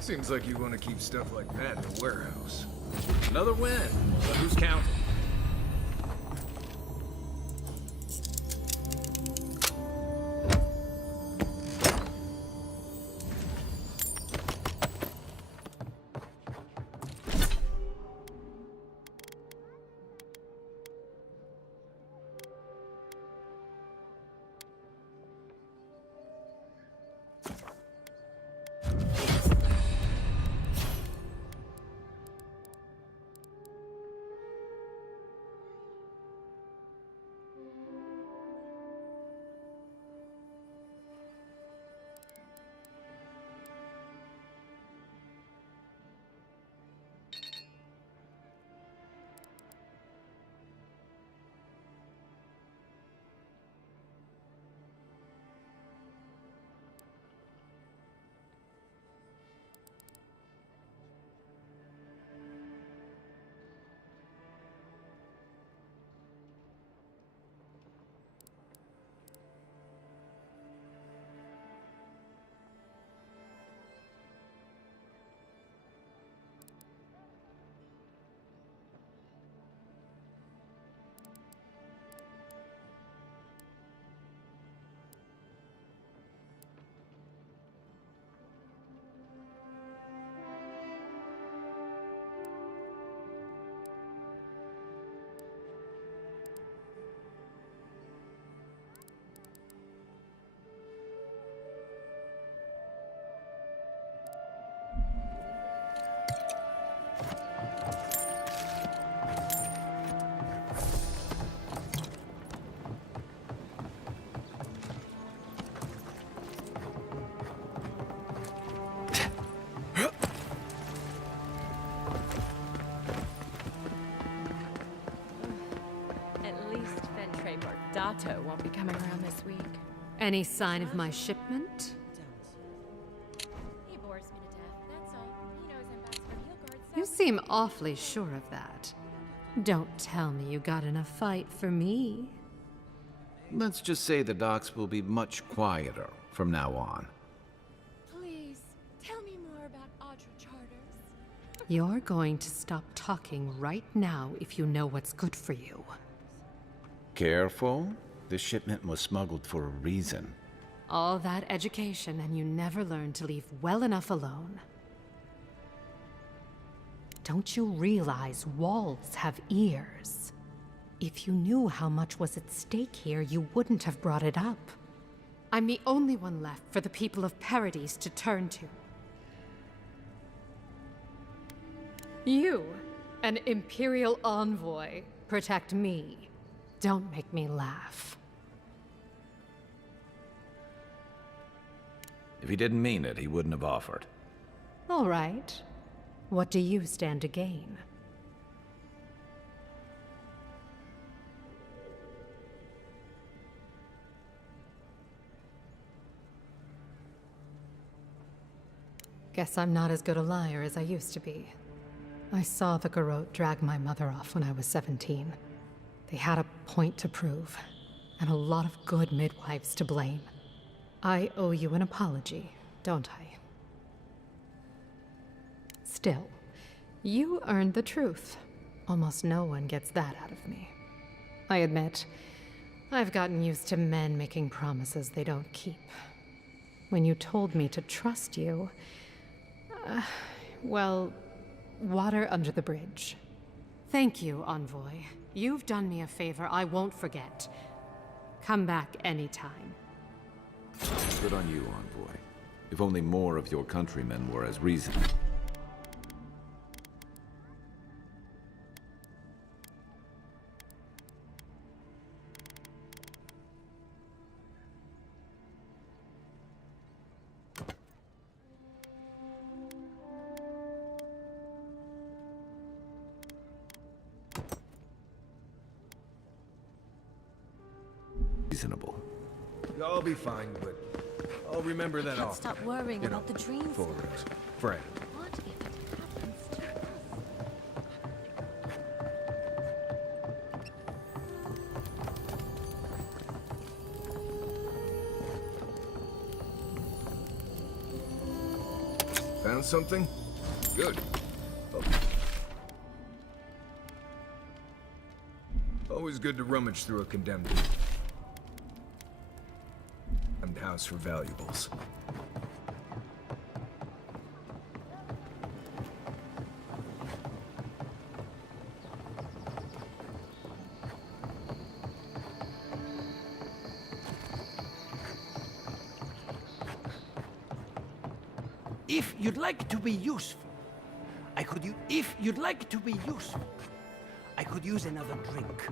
Seems like you want to keep stuff like that in a warehouse. Another win. But who's counting? Dato won't be coming around this week. Any sign of my shipment? He bores me to death, that's all. He knows Ambassador Hillguard. You seem awfully sure of that. Don't tell me you got in a fight for me. Let's just say the docks will be much quieter from now on. Please, tell me more about Audra Charters. You're going to stop talking right now if you know what's good for you. Careful. This shipment was smuggled for a reason. All that education and you never learned to leave well enough alone. Don't you realize walls have ears? If you knew how much was at stake here, you wouldn't have brought it up. I'm the only one left for the people of Paradies to turn to. You, an Imperial envoy, protect me. Don't make me laugh. If he didn't mean it, he wouldn't have offered. All right. What do you stand to gain? Guess I'm not as good a liar as I used to be. I saw the Garrote drag my mother off when I was 17. They had a point to prove, and a lot of good midwives to blame. I owe you an apology, don't I? Still, you earned the truth. Almost no one gets that out of me. I admit, I've gotten used to men making promises they don't keep. When you told me to trust you, well, water under the bridge. Thank you, Envoy. You've done me a favor I won't forget. Come back anytime. Good on you, Envoy. If only more of your countrymen were as reasonable. Reasonable. I'll be fine, but I'll remember that Can't offer. stop worrying You know, about the dreams. for Fred. What if it happens to us? Found something? Good. Oh. Always good to rummage through a condemned house for valuables. If you'd like to be useful, if you'd like to be useful, I could use another drink.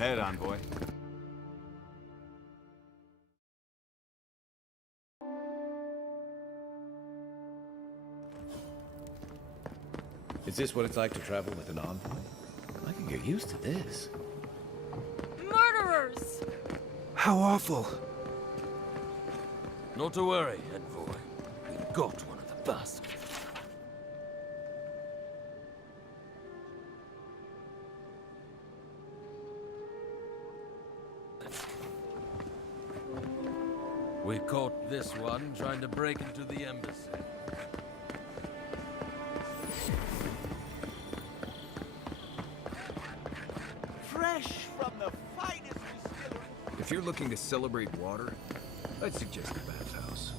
ahead, envoy. Is this what it's like to travel with an envoy? I can get used to this. Murderers! How awful. Not to worry, envoy. We got one of the bastards. We caught this one trying to break into the embassy. Fresh from the finest distillery. If you're looking to celebrate water, I'd suggest the bathhouse.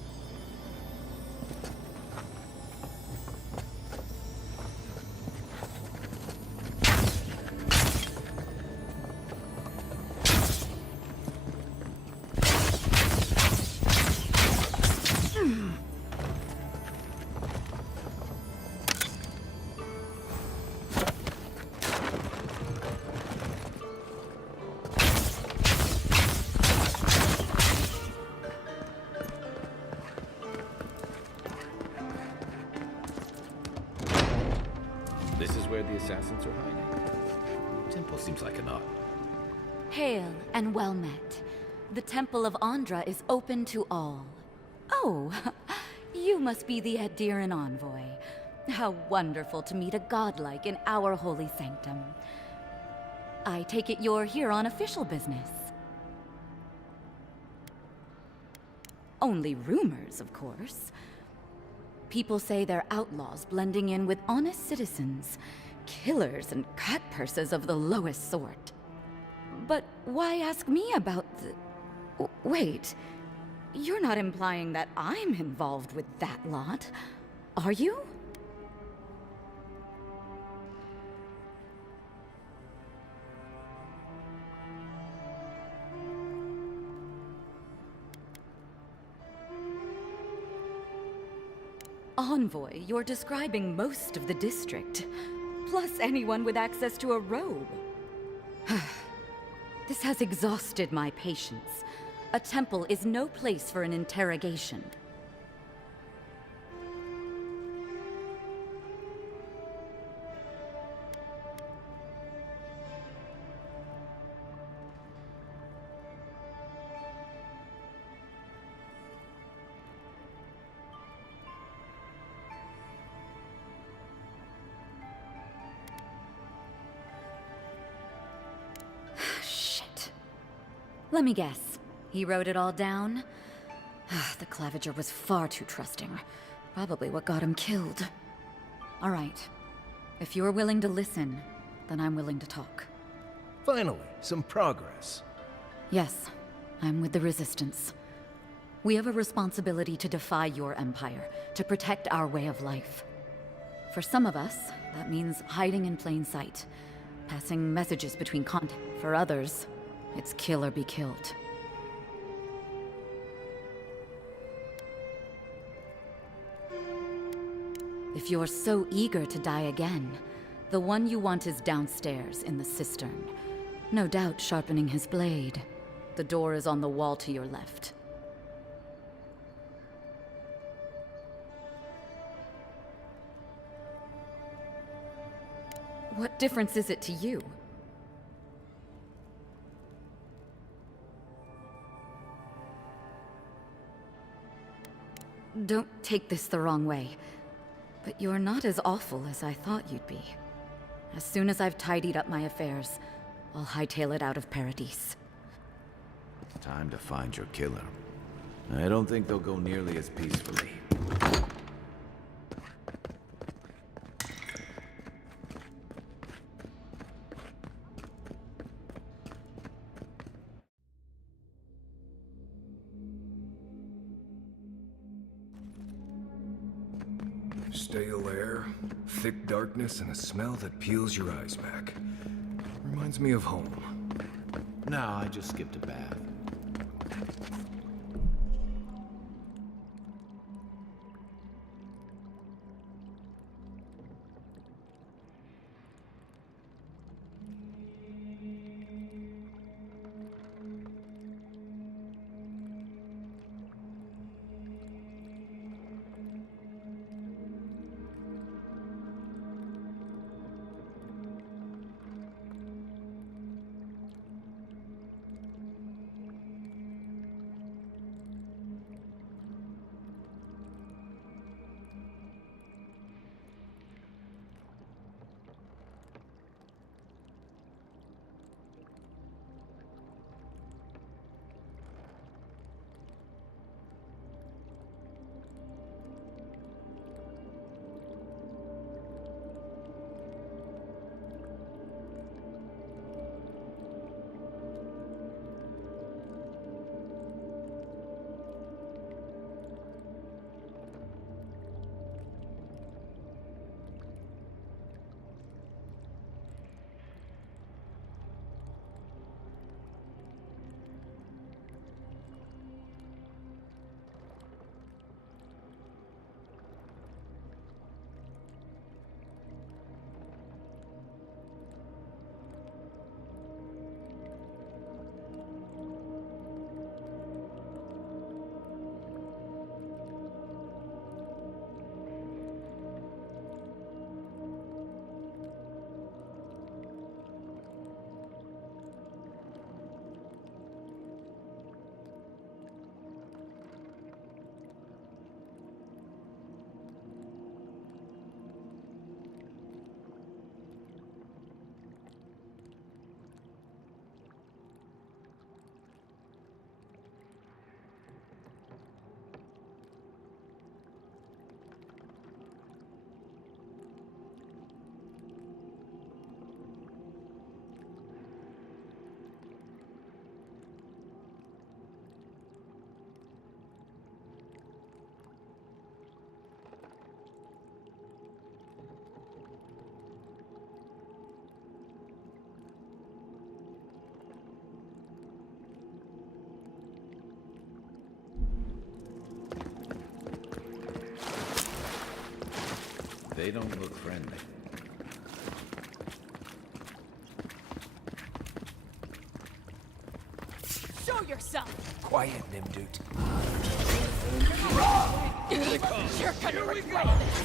This is where the assassins are hiding. Temple seems like an odd. Hail and well met. The Temple of Andra is open to all. Oh, you must be the Adiran envoy. How wonderful to meet a godlike in our holy sanctum. I take it you're here on official business. Only rumors, of course. People say they're outlaws blending in with honest citizens, killers and cutpurses of the lowest sort. But why ask me about the... Wait, you're not implying that I'm involved with that lot, are you? Envoy, you're describing most of the district, plus anyone with access to a robe. This has exhausted my patience. A temple is no place for an interrogation. Let me guess. He wrote it all down? The Claviger was far too trusting. Probably what got him killed. All right. If you're willing to listen, then I'm willing to talk. Finally, some progress. Yes, I'm with the Resistance. We have a responsibility to defy your empire, to protect our way of life. For some of us, that means hiding in plain sight, passing messages between content. For others, it's kill or be killed. If you're so eager to die again, the one you want is downstairs in the cistern. No doubt sharpening his blade. The door is on the wall to your left. What difference is it to you? Don't take this the wrong way, but you're not as awful as I thought you'd be. As soon as I've tidied up my affairs, I'll hightail it out of Paradis. Time to find your killer. I don't think they'll go nearly as peacefully. Stale air, thick darkness, and a smell that peels your eyes back. Reminds me of home. No, I just skipped a bath. They don't look friendly. Show yourself! Quiet, Nimdut. You're gonna regret this!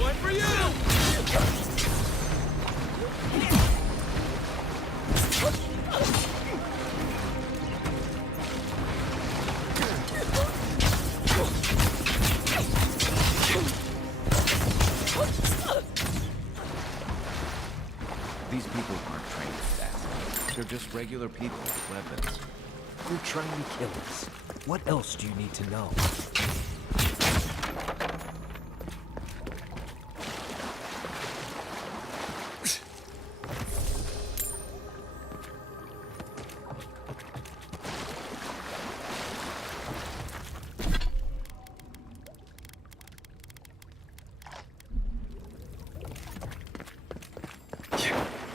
One for you! These people aren't trained assassins. They're just regular people with weapons. You're trying to kill us. What else do you need to know?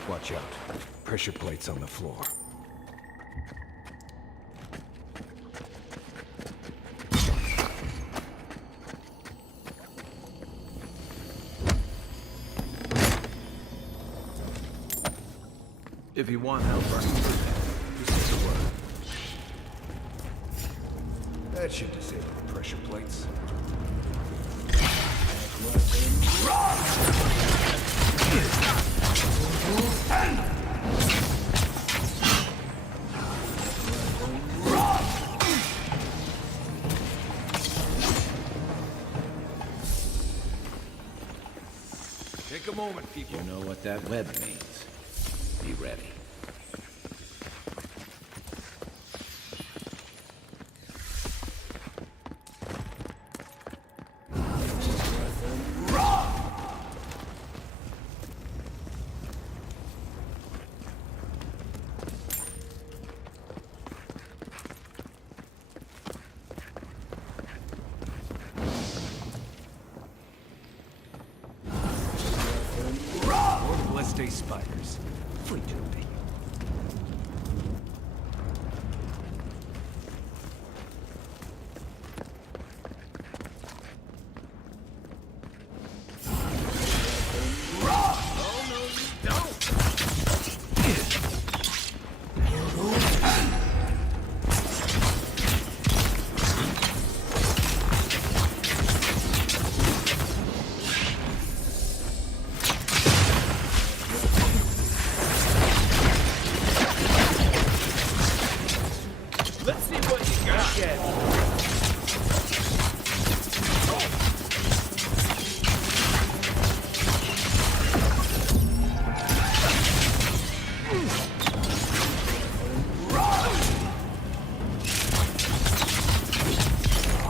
Watch out. Pressure plates on the floor. If you want help, just say the word. That should disable the pressure plates. Take a moment, people. You know what that web means. Be ready. Blessed day spiders. Free to be. Let's see what you got.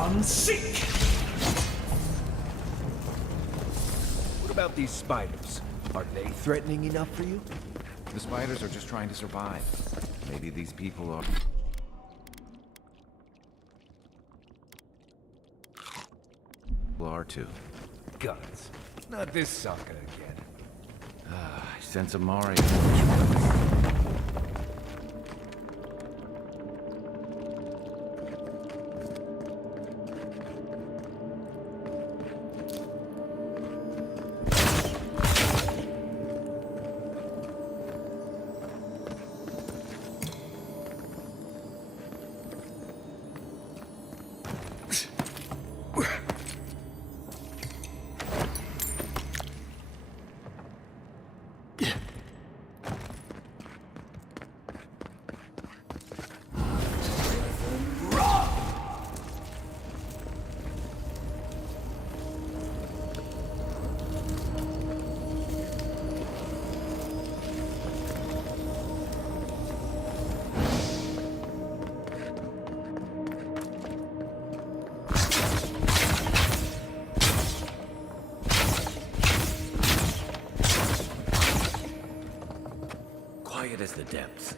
Unseek! What about these spiders? Are they threatening enough for you? The spiders are just trying to survive. Maybe these people are too. Guns. Not this sucker again. I sense a Mario. Quiet as the depths.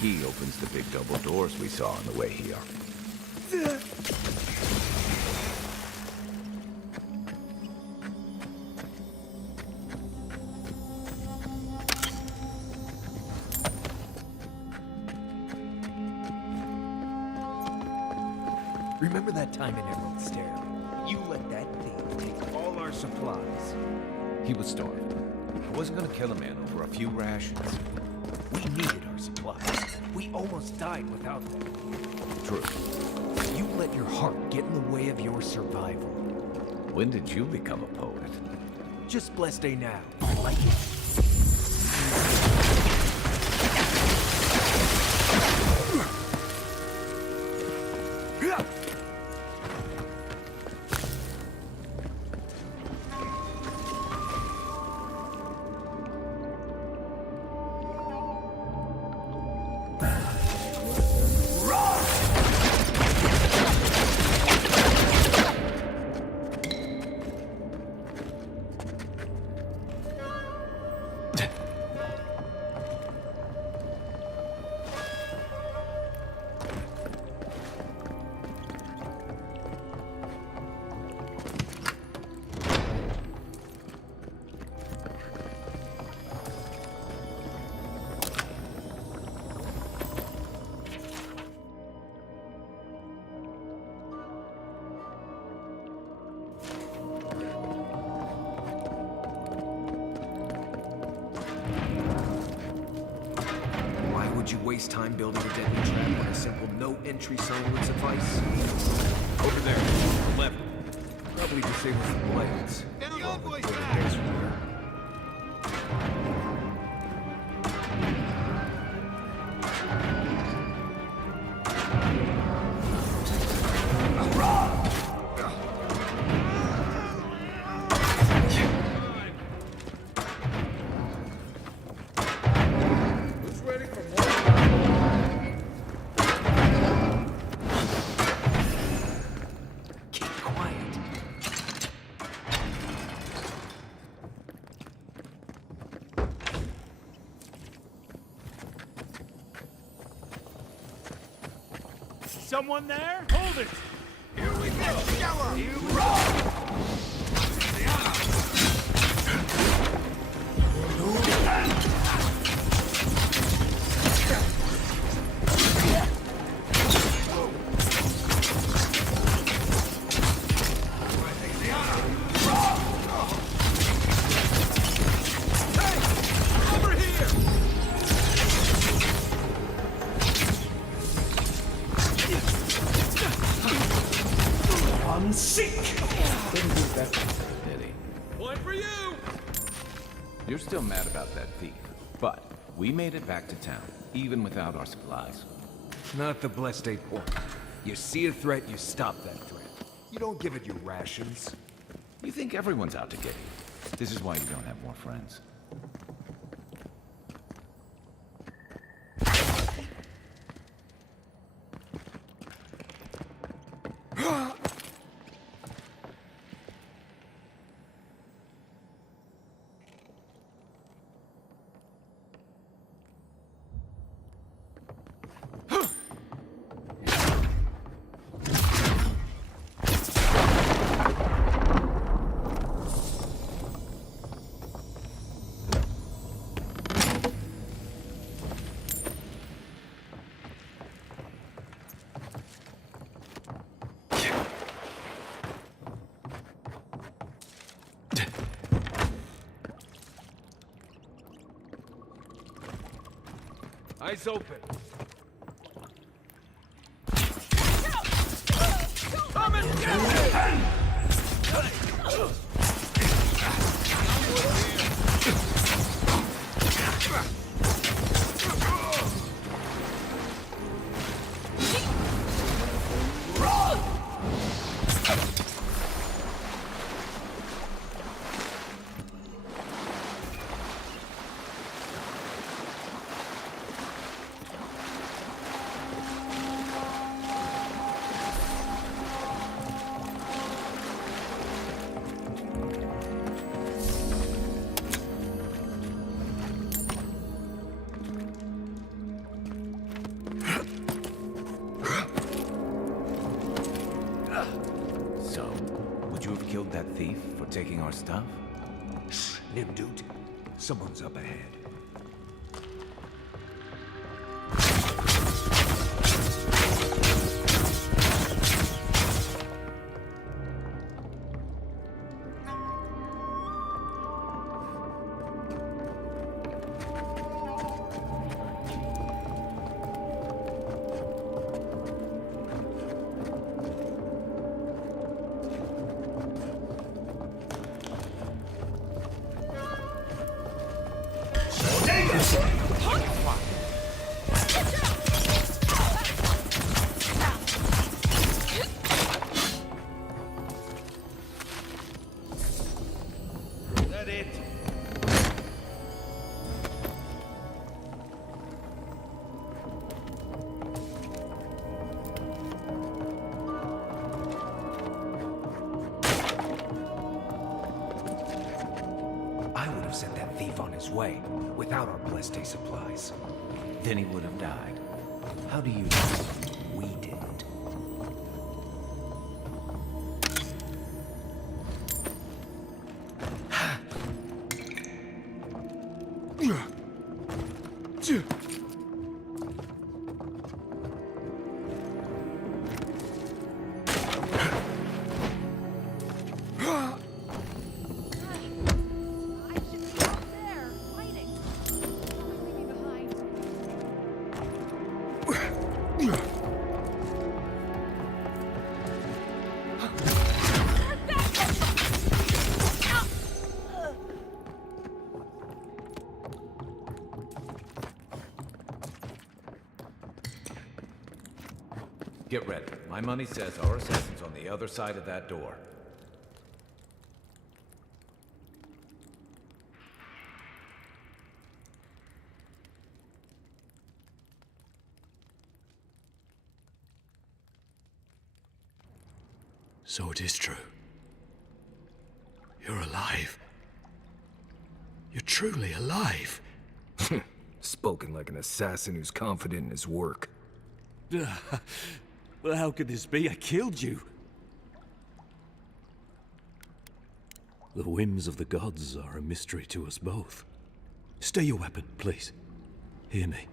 key opens the big double doors we saw on the way here. Remember that time in Emerald Stair? You let that thief take all our supplies. He was starving. I wasn't gonna kill a man over a few rations. We needed our supplies. We almost died without them. True. You let your heart get in the way of your survival. When did you become a poet? Just blessed day now. Like it. Would you waste time building a deadly trap when a simple no-entry sign would suffice? Over there, on the left. Probably disables the blades. And the old boy's back! Someone there? Hold it! Here we go! You rock! You're still mad about that thief, but we made it back to town, even without our supplies. Not the blessed day point. You see a threat, you stop that threat. You don't give it your rations. You think everyone's out to get you. This is why you don't have more friends. Eyes open. Come and get me! killed that thief for taking our stuff? Nim dude, someone's up ahead. Sent that thief on his way without our blessed day supplies. Then he would have died. How do you know? We didn't. Get ready. My money says our assassin's on the other side of that door. So it is true. You're alive. You're truly alive. Spoken like an assassin who's confident in his work. Well, how could this be? I killed you. The whims of the gods are a mystery to us both. Stay your weapon, please. Hear me.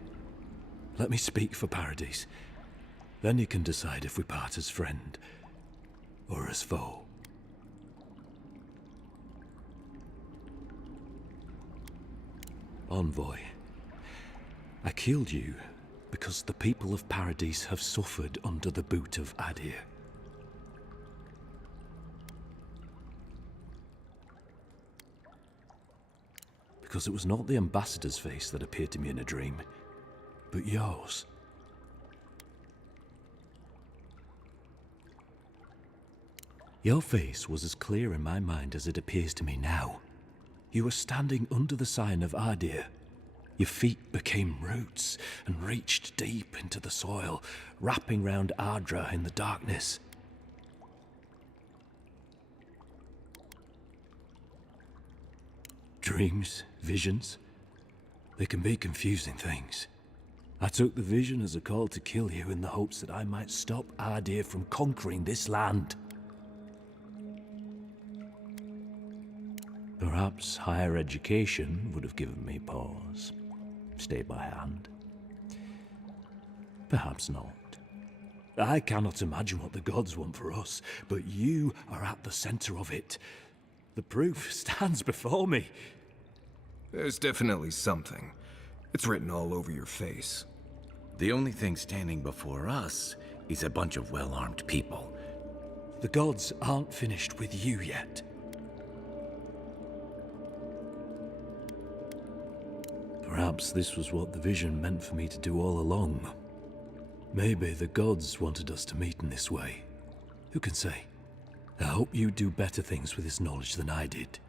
Let me speak for Paradis. Then you can decide if we part as friend or as foe. Envoy, I killed you because the people of Paradis have suffered under the boot of Adir. Because it was not the ambassador's face that appeared to me in a dream, but yours. Your face was as clear in my mind as it appears to me now. You were standing under the sign of Adir. Your feet became roots and reached deep into the soil, wrapping round Ardra in the darkness. Dreams, visions, they can be confusing things. I took the vision as a call to kill you in the hopes that I might stop Adir from conquering this land. Perhaps higher education would have given me pause. Stay by hand. Perhaps not. I cannot imagine what the gods want for us, but you are at the center of it. The proof stands before me. There's definitely something. It's written all over your face. The only thing standing before us is a bunch of well-armed people. The gods aren't finished with you yet. Perhaps this was what the vision meant for me to do all along. Maybe the gods wanted us to meet in this way. Who can say? I hope you do better things with this knowledge than I did.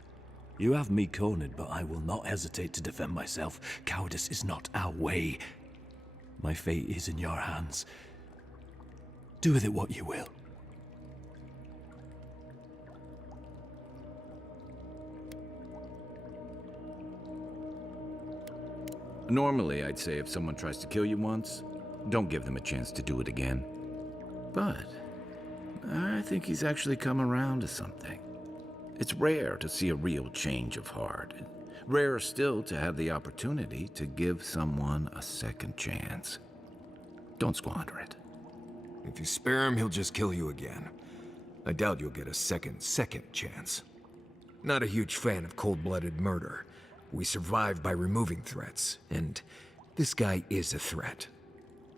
You have me cornered, but I will not hesitate to defend myself. Cowardice is not our way. My fate is in your hands. Do with it what you will. Normally, I'd say if someone tries to kill you once, don't give them a chance to do it again. But I think he's actually come around to something. It's rare to see a real change of heart. Rarer still to have the opportunity to give someone a second chance. Don't squander it. If you spare him, he'll just kill you again. I doubt you'll get a second chance. Not a huge fan of cold-blooded murder. We survive by removing threats, and this guy is a threat.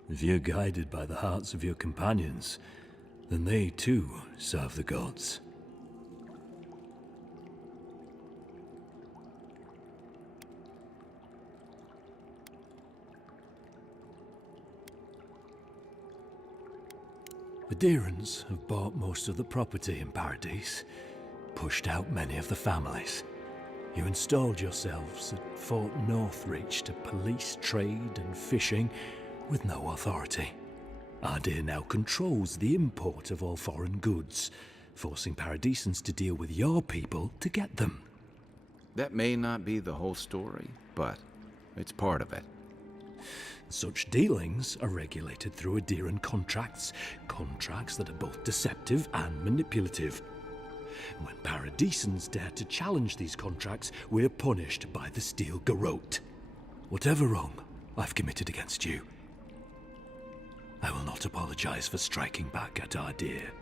If you're guided by the hearts of your companions, then they too serve the gods. The Deerans have bought most of the property in Paradis, pushed out many of the families. You installed yourselves at Fort Northreach to police trade and fishing with no authority. Ardir now controls the import of all foreign goods, forcing Paradisans to deal with your people to get them. That may not be the whole story, but it's part of it. Such dealings are regulated through Adiran contracts that are both deceptive and manipulative. When Paradisans dare to challenge these contracts, we're punished by the Steel Garrote. Whatever wrong I've committed against you, I will not apologize for striking back at Ardir.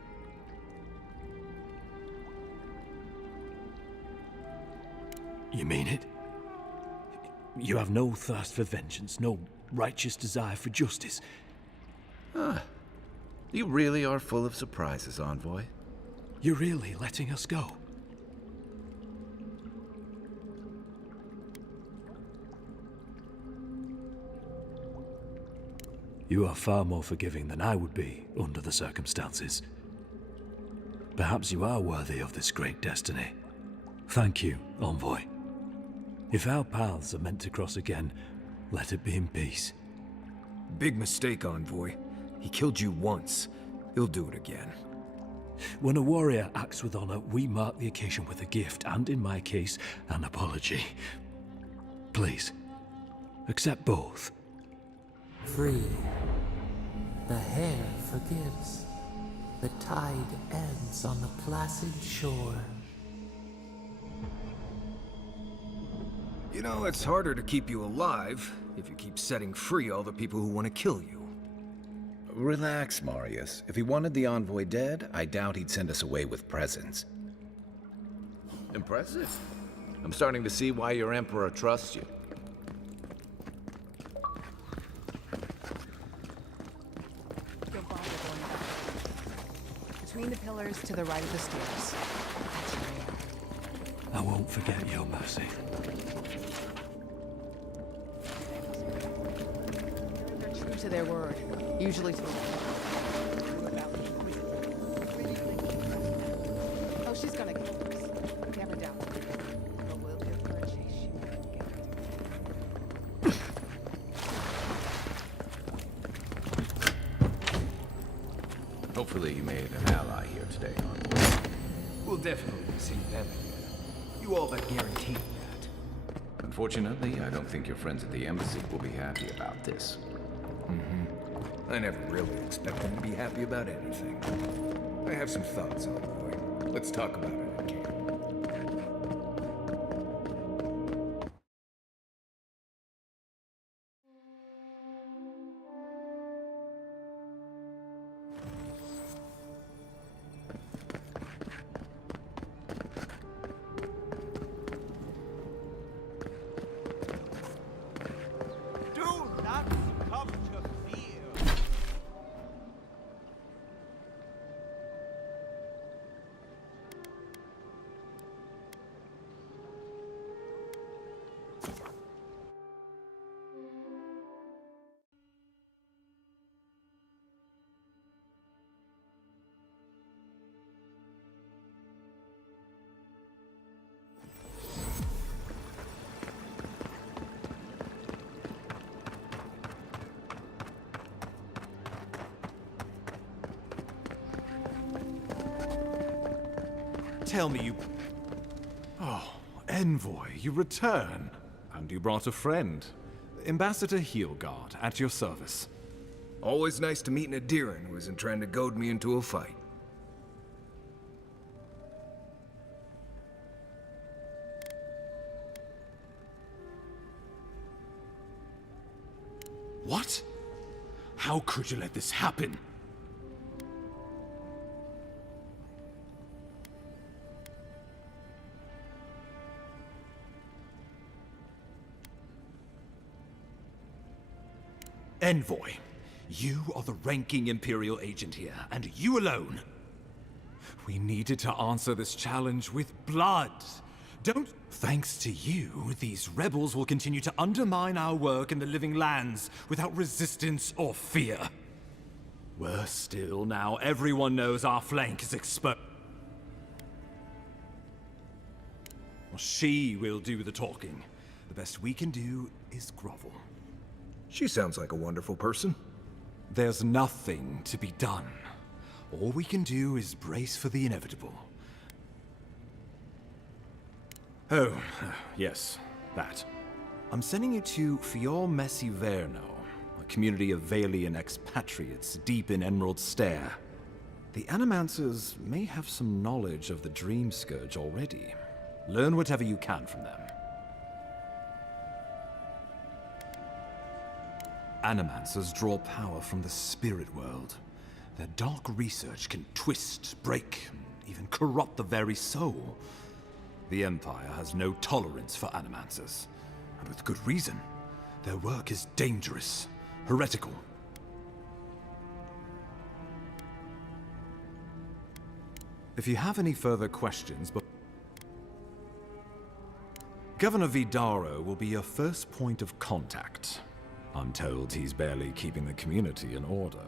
You mean it? You have no thirst for vengeance, no righteous desire for justice. You really are full of surprises, Envoy. You're really letting us go? You are far more forgiving than I would be under the circumstances. Perhaps you are worthy of this great destiny. Thank you, Envoy. If our paths are meant to cross again, let it be in peace. Big mistake, Envoy. He killed you once. He'll do it again. When a warrior acts with honor, we mark the occasion with a gift, and in my case, an apology. Please, accept both. Free. The hair forgives. The tide ends on the placid shore. You know, it's harder to keep you alive if you keep setting free all the people who want to kill you. Relax, Marius. If he wanted the Envoy dead, I doubt he'd send us away with presents. Impressive. I'm starting to see why your Emperor trusts you. Between the pillars to the right of the stairs. I won't forget your mercy. They're true to their word, usually to the Oh, she's gonna get us. Never doubt it. But we'll give her a chase she won't get. Hopefully you made an ally here today, Envoy. We'll definitely see them again. You all but guaranteed that. Unfortunately, I don't think your friends at the embassy will be happy about this. I never really expect them to be happy about anything. I have some thoughts, Envoy. Let's talk about it in camp. Tell me you... Oh, Envoy, you return. And you brought a friend. Ambassador Heelguard, at your service. Always nice to meet an Adiran who isn't trying to goad me into a fight. What? How could you let this happen? Envoy, you are the ranking Imperial agent here, and you alone. We needed to answer this challenge with blood. Don't... Thanks to you, these rebels will continue to undermine our work in the Living Lands without resistance or fear. Worse still, now everyone knows our flank is exposed. Well, she will do the talking. The best we can do is grovel. She sounds like a wonderful person. There's nothing to be done. All we can do is brace for the inevitable. Oh, yes, that. I'm sending you to Fior Messiverno, a community of Valian expatriates deep in Emerald Stair. The Animancers may have some knowledge of the Dream Scourge already. Learn whatever you can from them. Animancers draw power from the spirit world. Their dark research can twist, break, and even corrupt the very soul. The Empire has no tolerance for Animancers, and with good reason. Their work is dangerous, heretical. If you have any further questions, Governor Vidaro will be your first point of contact. I'm told he's barely keeping the community in order.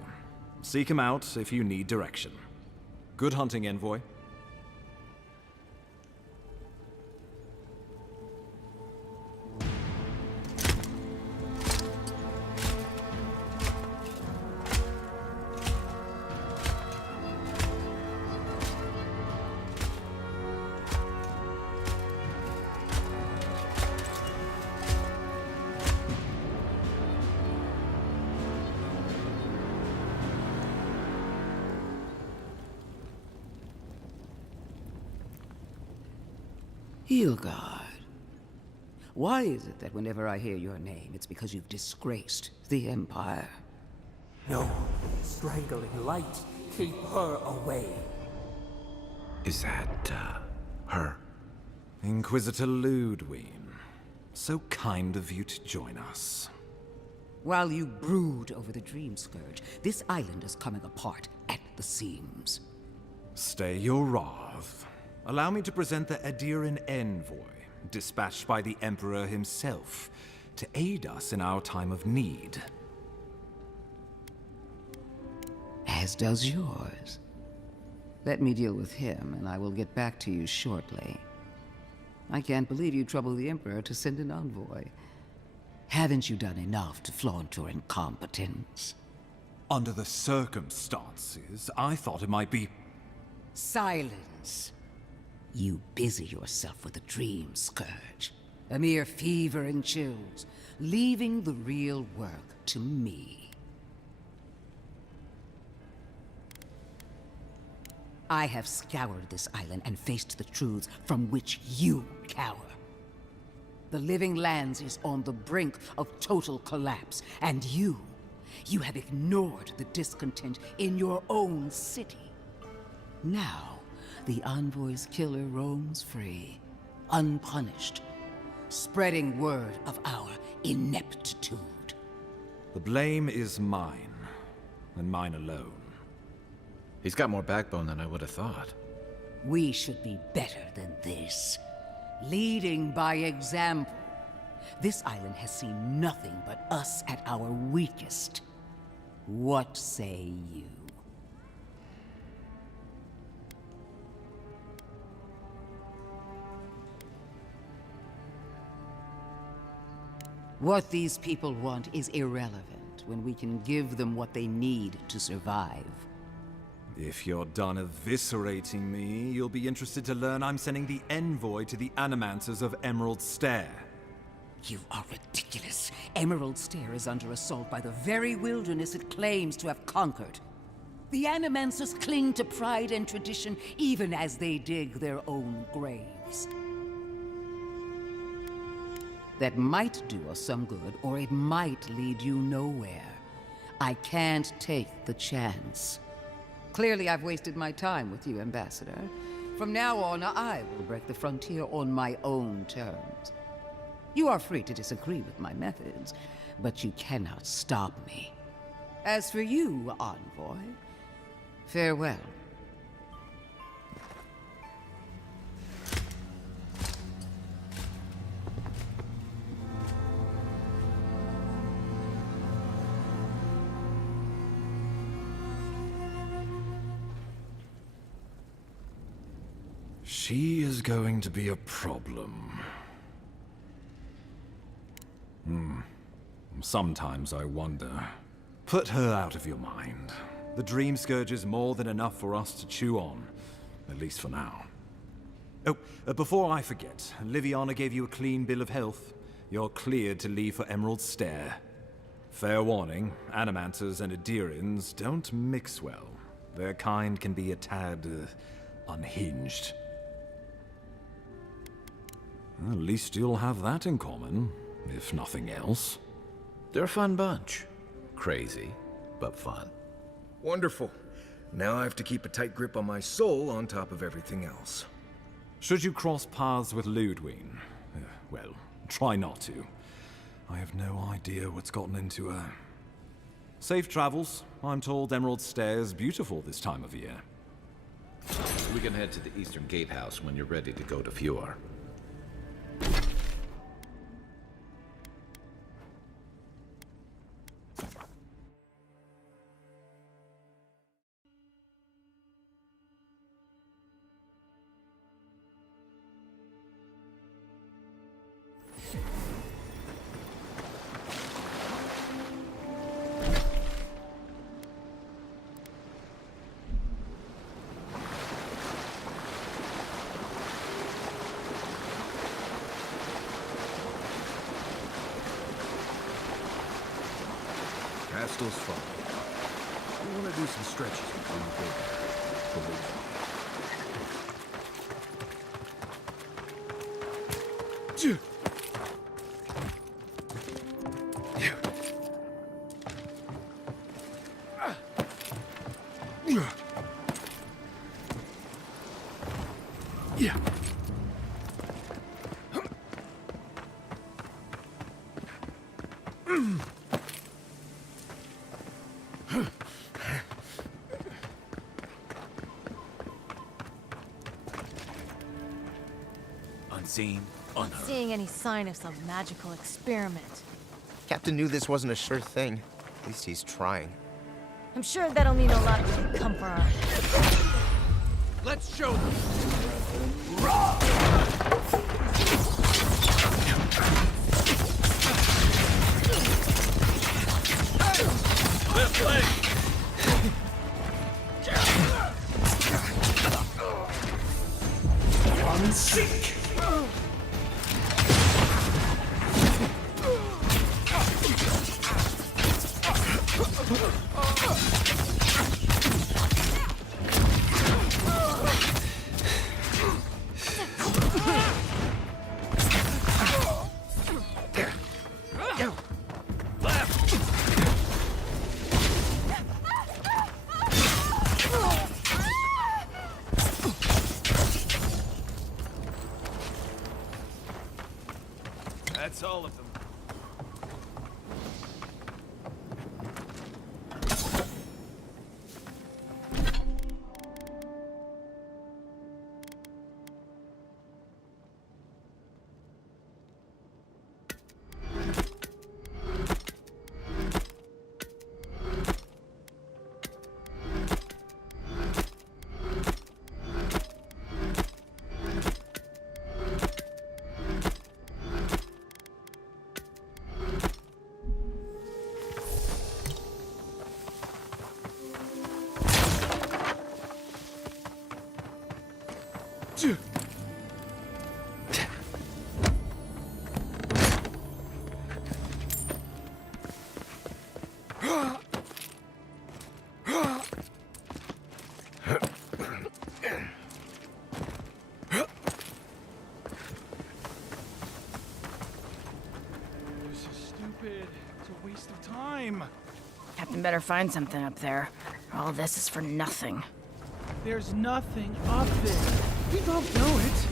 Seek him out if you need direction. Good hunting, Envoy. Hilgard. Why is it that whenever I hear your name, it's because you've disgraced the Empire? No, strangling light. Keep her away. Is that, her? Inquisitor Ludwine. So kind of you to join us. While you brood over the Dream Scourge, this island is coming apart at the seams. Stay your wrath. Allow me to present the Adiran Envoy, dispatched by the Emperor himself, to aid us in our time of need. As does yours. Let me deal with him, and I will get back to you shortly. I can't believe you troubled the Emperor to send an envoy. Haven't you done enough to flaunt your incompetence? Under the circumstances, I thought it might be... Silence! You busy yourself with the Dream Scourge. A mere fever and chills, leaving the real work to me. I have scoured this island and faced the truths from which you cower. The Living Lands is on the brink of total collapse, and you have ignored the discontent in your own city. Now, the Envoy's killer roams free, unpunished, spreading word of our ineptitude. The blame is mine, and mine alone. He's got more backbone than I would have thought. We should be better than this. Leading by example. This island has seen nothing but us at our weakest. What say you? What these people want is irrelevant when we can give them what they need to survive. If you're done eviscerating me, you'll be interested to learn I'm sending the Envoy to the Animancers of Emerald Stair. You are ridiculous. Emerald Stair is under assault by the very wilderness it claims to have conquered. The Animancers cling to pride and tradition even as they dig their own graves. that might do us some good, or it might lead you nowhere. I can't take the chance. Clearly, I've wasted my time with you, Ambassador. From now on, I will break the frontier on my own terms. You are free to disagree with my methods, but you cannot stop me. As for you, Envoy, farewell. She is going to be a problem. Sometimes I wonder. Put her out of your mind. The Dream Scourge is more than enough for us to chew on. At least for now. Oh, before I forget, Liviana gave you a clean bill of health. You're cleared to leave for Emerald Stair. Fair warning, Animanters and Adirians don't mix well. Their kind can be a tad, unhinged. At least you'll have that in common, if nothing else. They're a fun bunch. Crazy, but fun. Wonderful. Now I have to keep a tight grip on my soul on top of everything else. Should you cross paths with Ludwig, well, try not to. I have no idea what's gotten into her. Safe travels. I'm told Emerald Stair is beautiful this time of year. We can head to the Eastern Gatehouse when you're ready to go to Fjord. Castle's fun. We want to do some stretches before we go there. Believe me. Unseen, unheard. Seeing any sign of some magical experiment. Captain knew this wasn't a sure thing. At least he's trying. I'm sure that'll mean a lot when we come for her. Let's show them! Left leg! One sink! That's all of them. waste of time. Captain better find something up there. All this is for nothing. There's nothing up there. We both know it.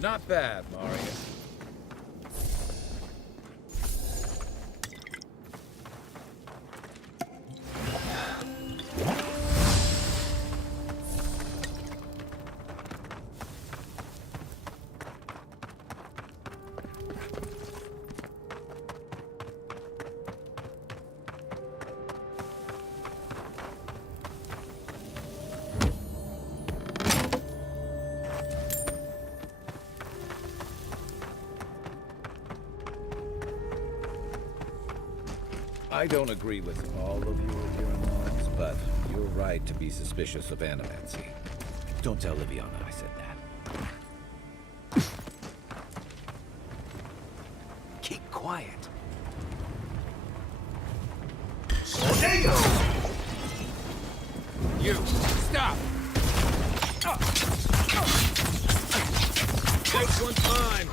Not bad, Mario. I don't agree with all of your adherents, but you're right to be suspicious of animancy. Don't tell Liviana I said that. Keep quiet. You, stop! Next one's mine!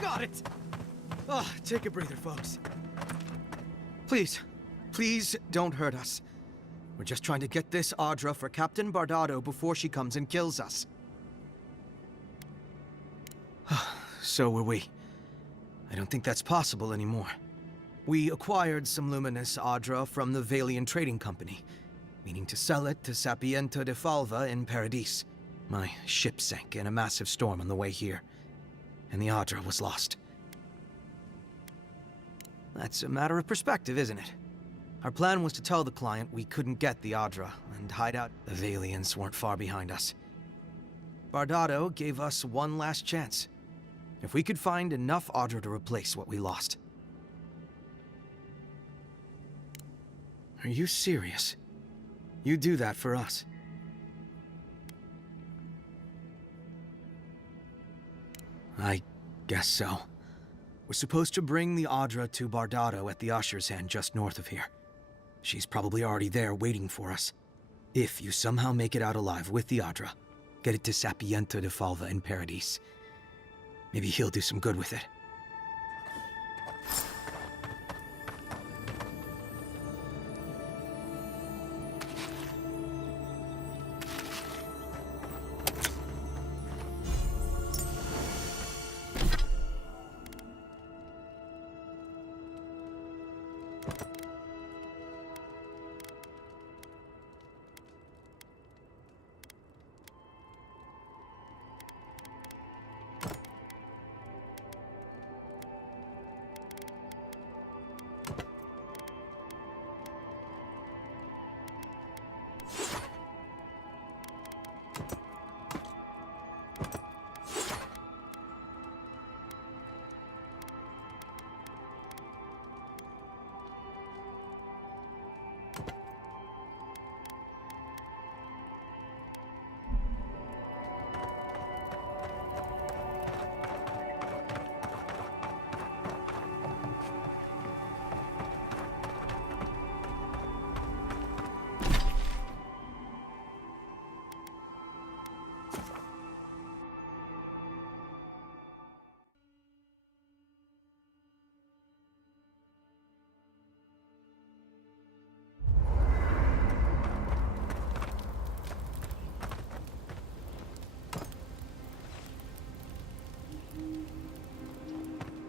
Got it! Oh, take a breather, folks. Please, please don't hurt us. We're just trying to get this Audra for Captain Bardado before she comes and kills us. So were we. I don't think that's possible anymore. We acquired some luminous Audra from the Valian Trading Company, meaning to sell it to Sapiento de Falva in Paradis. My ship sank in a massive storm on the way here, and the Audra was lost. That's a matter of perspective, isn't it? Our plan was to tell the client we couldn't get the Adra, and hide out. The Valians weren't far behind us. Bardado gave us one last chance. If we could find enough Adra to replace what we lost. Are you serious? You do that for us? I guess so. We're supposed to bring the Adra to Bardado at the Usher's End just north of here. She's probably already there waiting for us. If you somehow make it out alive with the Adra, get it to Sapiento de Falva in Paradis. Maybe he'll do some good with it.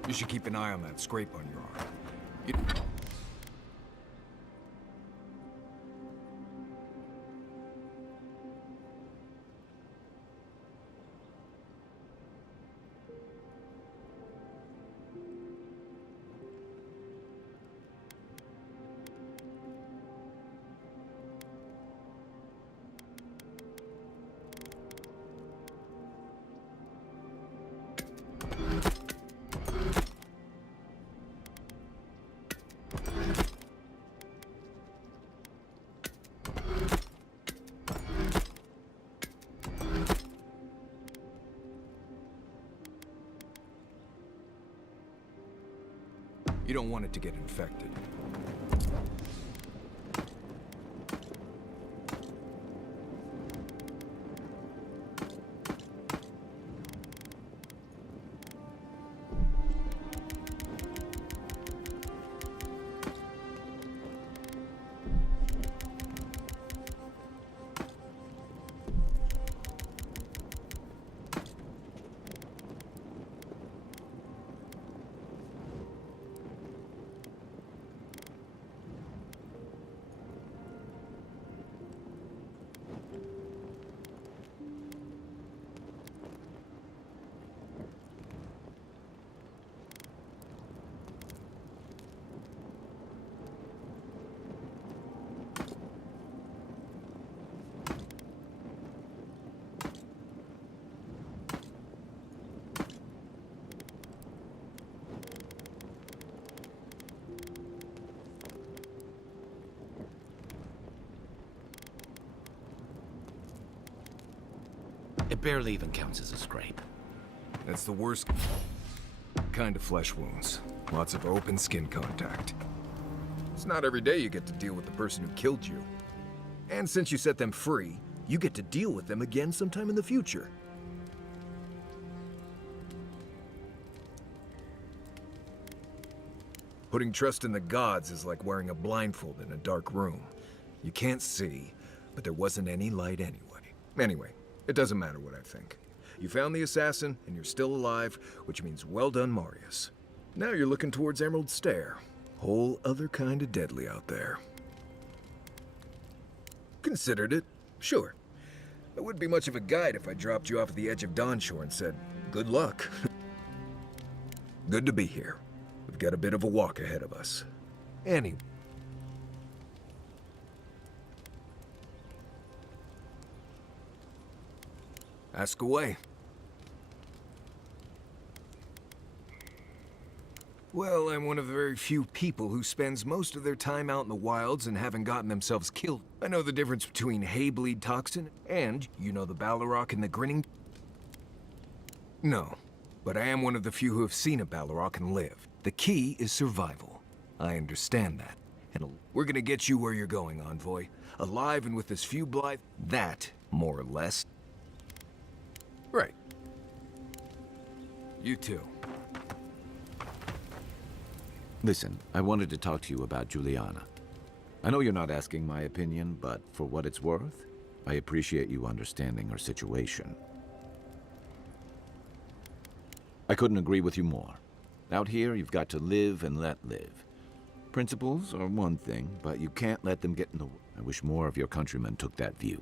You should keep an eye on that scrape on your arm. You don't want it to get infected. It barely even counts as a scrape. That's the worst kind of flesh wounds. Lots of open skin contact. It's not every day you get to deal with the person who killed you. And since you set them free, you get to deal with them again sometime in the future. Putting trust in the gods is like wearing a blindfold in a dark room. You can't see, but there wasn't any light anyway. Anyway, it doesn't matter what I think. You found the assassin, and you're still alive, which means well done, Marius. Now you're looking towards Emerald Stair. Whole other kind of deadly out there. Considered it, sure. I wouldn't be much of a guide if I dropped you off at the edge of Dawnshore and said, good luck. Good to be here. We've got a bit of a walk ahead of us. Anyway. Ask away. Well, I'm one of the very few people who spends most of their time out in the wilds and haven't gotten themselves killed. I know the difference between hay-bleed toxin and, you know, the Balrog and the grinning... No, but I am one of the few who have seen a Balrog and live. The key is survival. I understand that. And we're gonna get you where you're going, Envoy. Alive and with as few blithe... That, more or less. Right. You too. Listen, I wanted to talk to you about Juliana. I know you're not asking my opinion, but for what it's worth, I appreciate you understanding her situation. I couldn't agree with you more. Out here, you've got to live and let live. Principles are one thing, but you can't let them get in the way. I wish more of your countrymen took that view.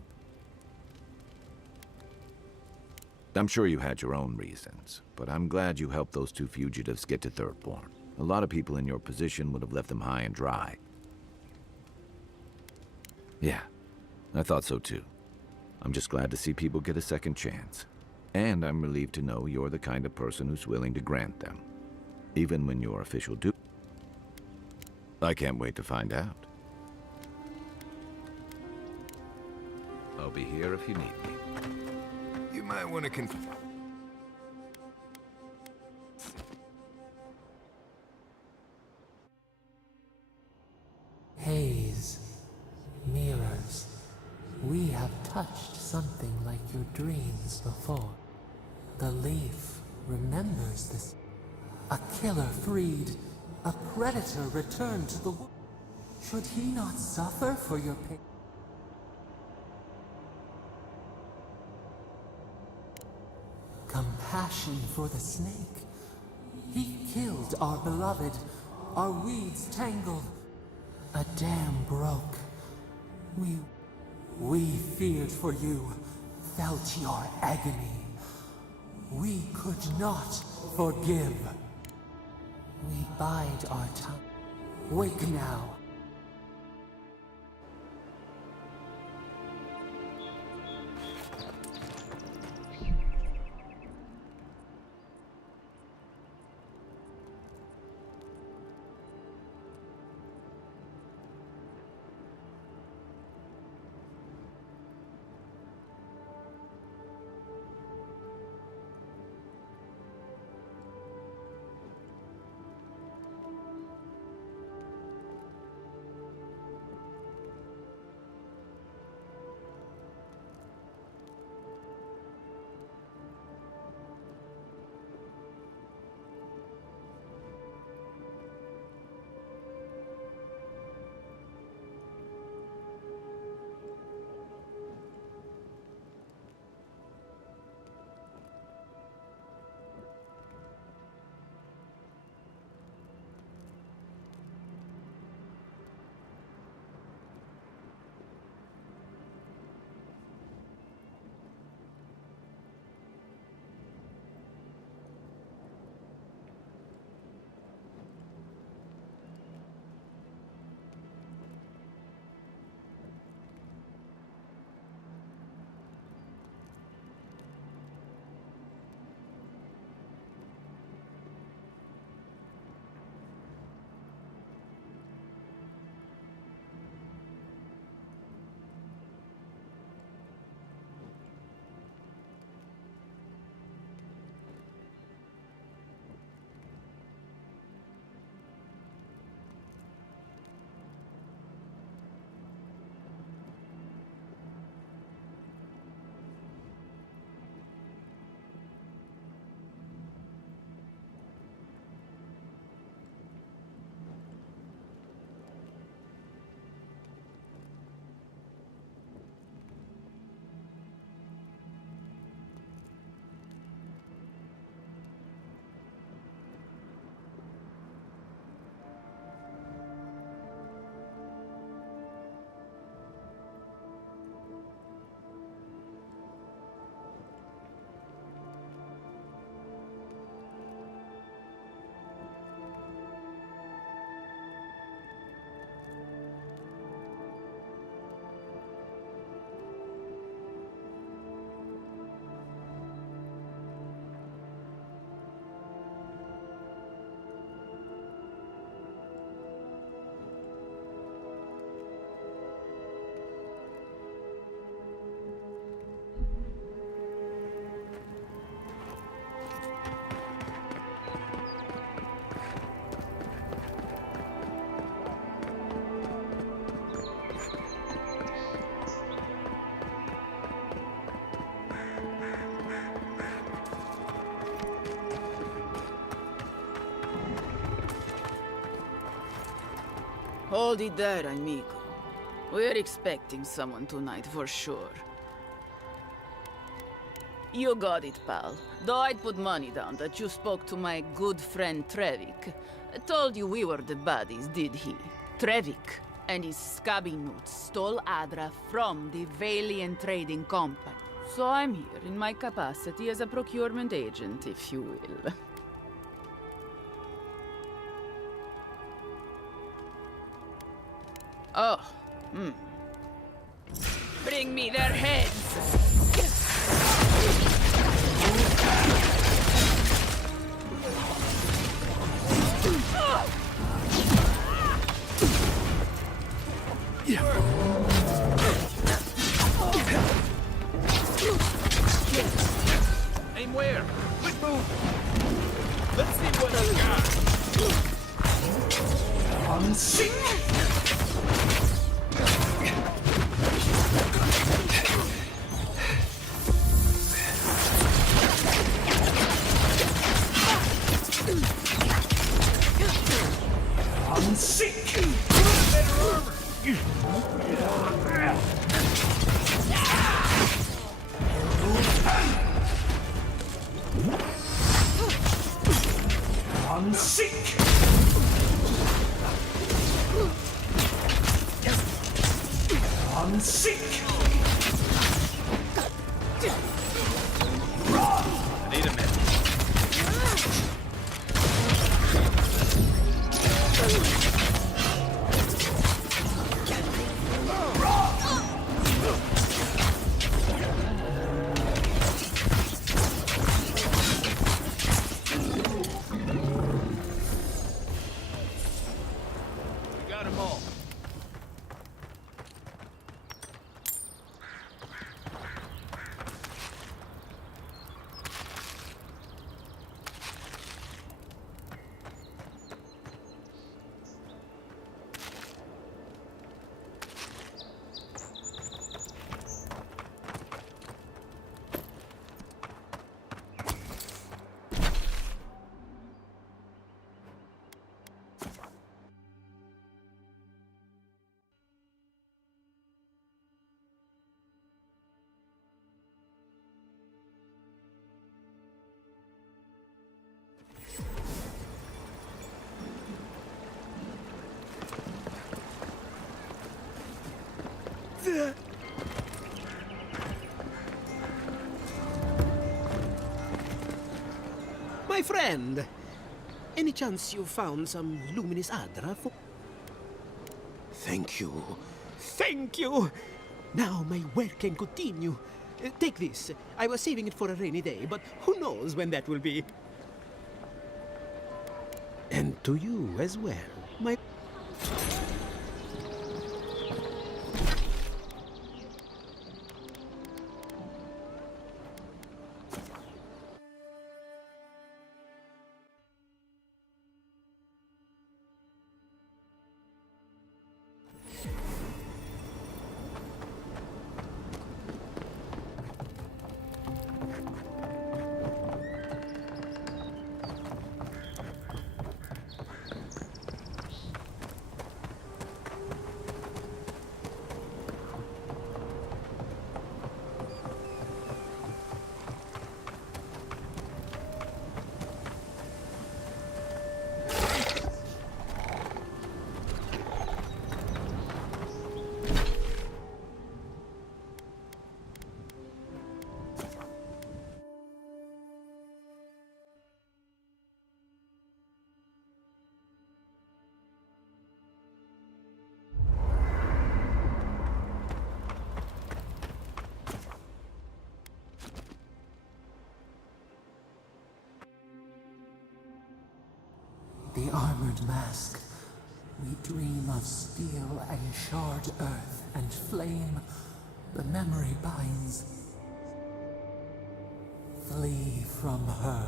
I'm sure you had your own reasons, but I'm glad you helped those two fugitives get to Thirdborn. A lot of people in your position would have left them high and dry. Yeah, I thought so too. I'm just glad to see people get a second chance. And I'm relieved to know you're the kind of person who's willing to grant them, even when your official do. I can't wait to find out. I'll be here if you need me. You might want to Haze, mirrors. We have touched something like your dreams before. The leaf remembers this. A killer freed, a predator returned to the world. Should he not suffer for your pain? Compassion for the snake. He killed our beloved, our weeds tangled. A dam broke. We feared for you, felt your agony. We could not forgive. We bide our time. Wake now. Hold it there, amigo. We're expecting someone tonight for sure. You got it, pal. Though I'd put money down that you spoke to my good friend Trevik. Told you we were the baddies, did he? Trevik and his scabby newts stole Adra from the Valiant Trading Company. So I'm here in my capacity as a procurement agent, if you will. Oh, Bring me their heads! Aim where? Quick move! Let's see what I got! Unsing! My friend, any chance you found some luminous Adra for... Thank you. Thank you! Now my work can continue. Take this. I was saving it for a rainy day, but who knows when that will be. And to you as well, my... The armored mask. We dream of steel and charred earth and flame. The memory binds. Flee from her.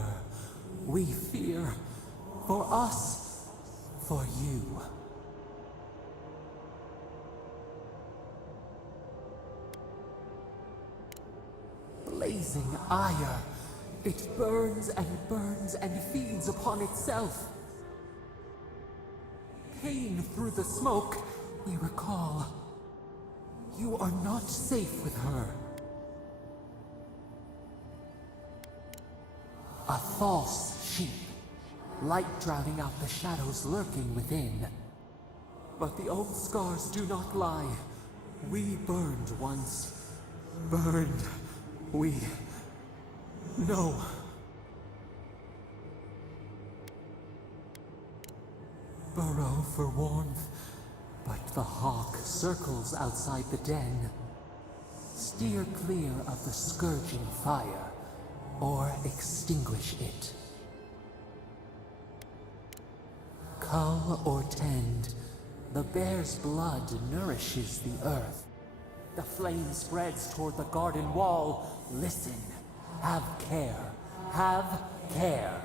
We fear. For us. For you. Blazing ire. It burns and feeds upon itself. pain through the smoke, we recall. You are not safe with her. A false sheep. Light drowning out the shadows lurking within. But the old scars do not lie. We burned once. Burned. We know. Burrow for warmth, but the hawk circles outside the den. Steer clear of the scourging fire, or extinguish it. Cull or tend, the bear's blood nourishes the earth. The flame spreads toward the garden wall. Listen. Have care. Have care.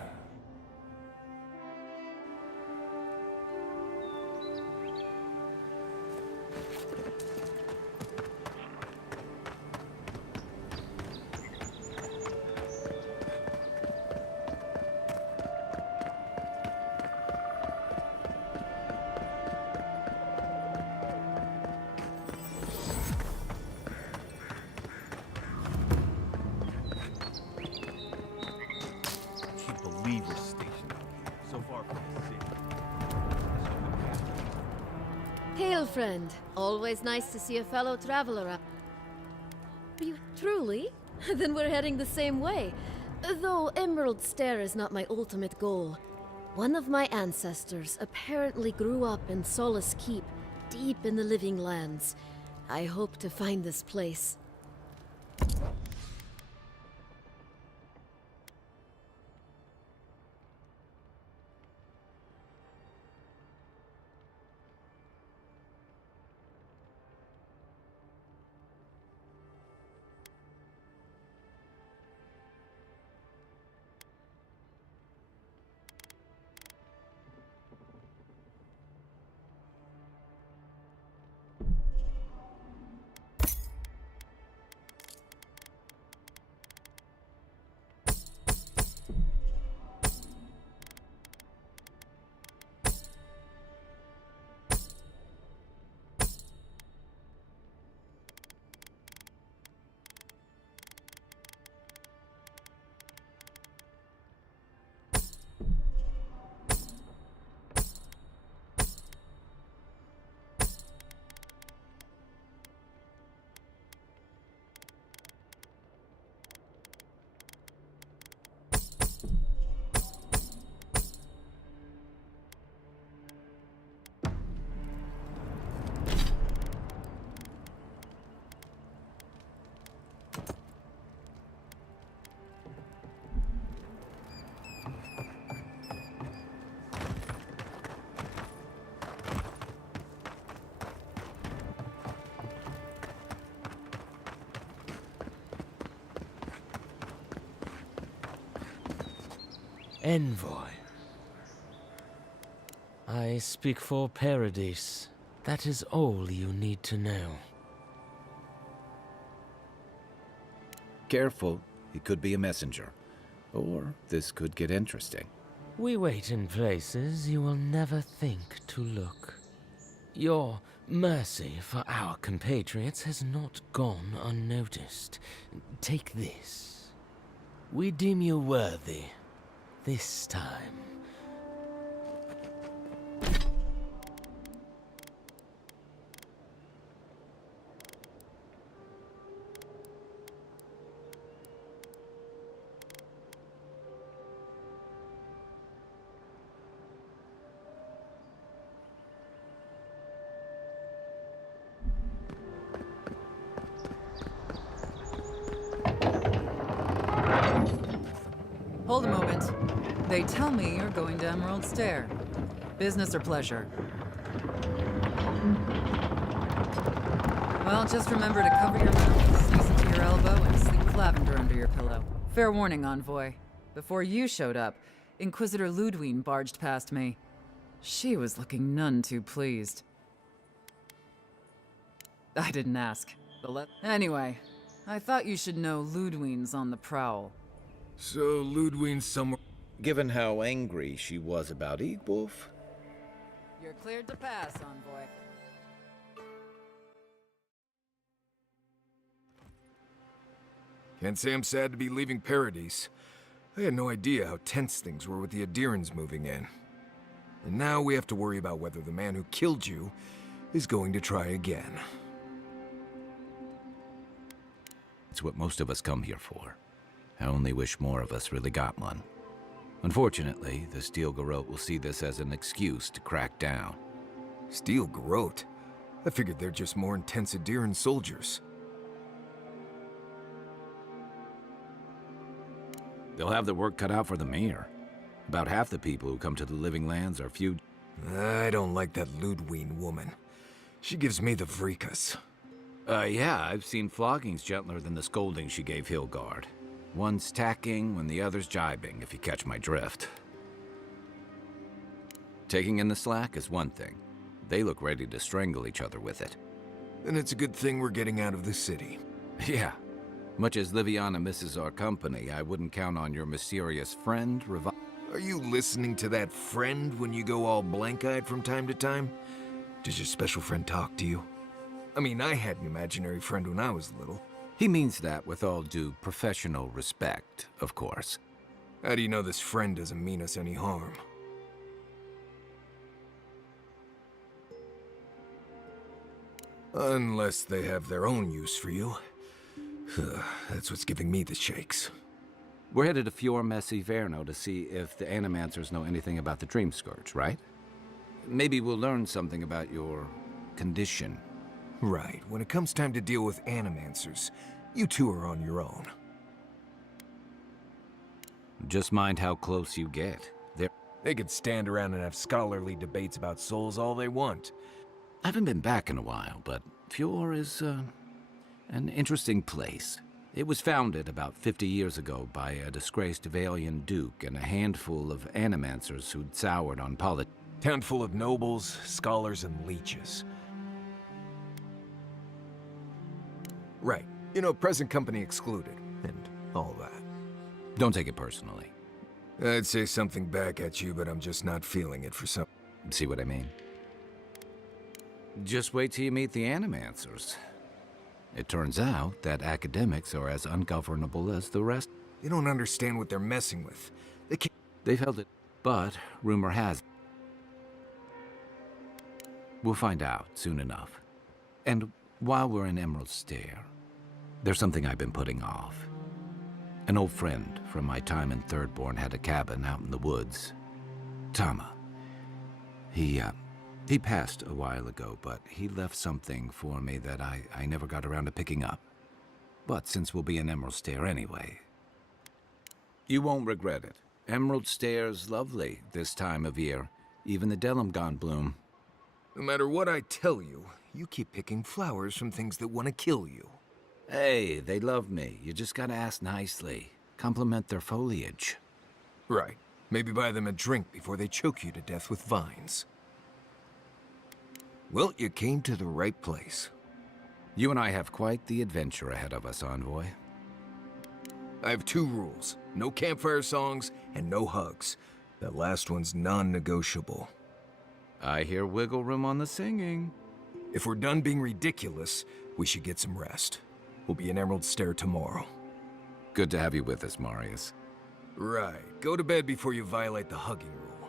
Hail, friend. Always nice to see a fellow traveler out. You truly? Then we're heading the same way. Though Emerald Stair is not my ultimate goal. One of my ancestors apparently grew up in Solace Keep, deep in the Living Lands. I hope to find this place. Envoy. I speak for Paradis. That is all you need to know. Careful, he could be a messenger. Or this could get interesting. We wait in places you will never think to look. Your mercy for our compatriots has not gone unnoticed. Take this. We deem you worthy. This time. Hold a moment. They tell me you're going to Emerald Stair. Business or pleasure? Well, just remember to cover your mouth, sneeze into your elbow, and sleep lavender under your pillow. Fair warning, Envoy. Before you showed up, Inquisitor Ludwine barged past me. She was looking none too pleased. I didn't ask. Anyway, I thought you should know Ludwine's on the prowl. So Ludwine's somewhere... Given how angry she was about Eagwolf, You're cleared to pass, Envoy. Can't say I'm sad to be leaving Paradis. I had no idea how tense things were with the Adirans moving in. And now we have to worry about whether the man who killed you is going to try again. It's what most of us come here for. I only wish more of us really got one. Unfortunately, the Steel Garrote will see this as an excuse to crack down. Steel Garrote? I figured they're just more intense Adiran soldiers. They'll have their work cut out for them here. About half the people who come to the Living Lands are few. I don't like that Ludwig woman. She gives me the vreekas. Yeah, I've seen floggings gentler than the scolding she gave Hilgard. One's tacking when the other's jibing, if you catch my drift. Taking in the slack is one thing. They look ready to strangle each other with it. Then it's a good thing we're getting out of the city. Yeah. Much as Liviana misses our company, I wouldn't count on your mysterious friend Are you listening to that friend when you go all blank-eyed from time to time? Does your special friend talk to you? I mean, I had an imaginary friend when I was little. He means that with all due professional respect, of course. How do you know this friend doesn't mean us any harm? Unless they have their own use for you. That's what's giving me the shakes. We're headed to Fior Messi Verno to see if the Animancers know anything about the Dream Scourge, right? Maybe we'll learn something about your condition. Right. When it comes time to deal with Animancers, you two are on your own. Just mind how close you get. They could stand around and have scholarly debates about souls all they want. I haven't been back in a while, but Fior is, an interesting place. It was founded about 50 years ago by a disgraced Valian duke and a handful of Animancers who'd soured on politics. Town full of nobles, scholars, and leeches. Right. You know, present company excluded, and all that. Don't take it personally. I'd say something back at you, but I'm just not feeling it for some... See what I mean? Just wait till you meet the Animancers. It turns out that academics are as ungovernable as the rest. They don't understand what they're messing with. They can't... They've held it, but rumor has... We'll find out soon enough. And while we're in Emerald Stair, there's something I've been putting off. An old friend from my time in Thirdborn had a cabin out in the woods. Tama. He passed a while ago, but he left something for me that I never got around to picking up. But since we'll be in Emerald Stair anyway... You won't regret it. Emerald Stair's lovely this time of year. Even the Delimgon bloom. No matter what I tell you, you keep picking flowers from things that want to kill you. Hey, they love me. You just gotta ask nicely. Compliment their foliage. Right. Maybe buy them a drink before they choke you to death with vines. Well, you came to the right place. You and I have quite the adventure ahead of us, Envoy. I have 2 rules. No campfire songs and no hugs. That last one's non-negotiable. I hear wiggle room on the singing. If we're done being ridiculous, we should get some rest. We'll be in Emerald Stair tomorrow. Good to have you with us, Marius. Right. Go to bed before you violate the hugging rule.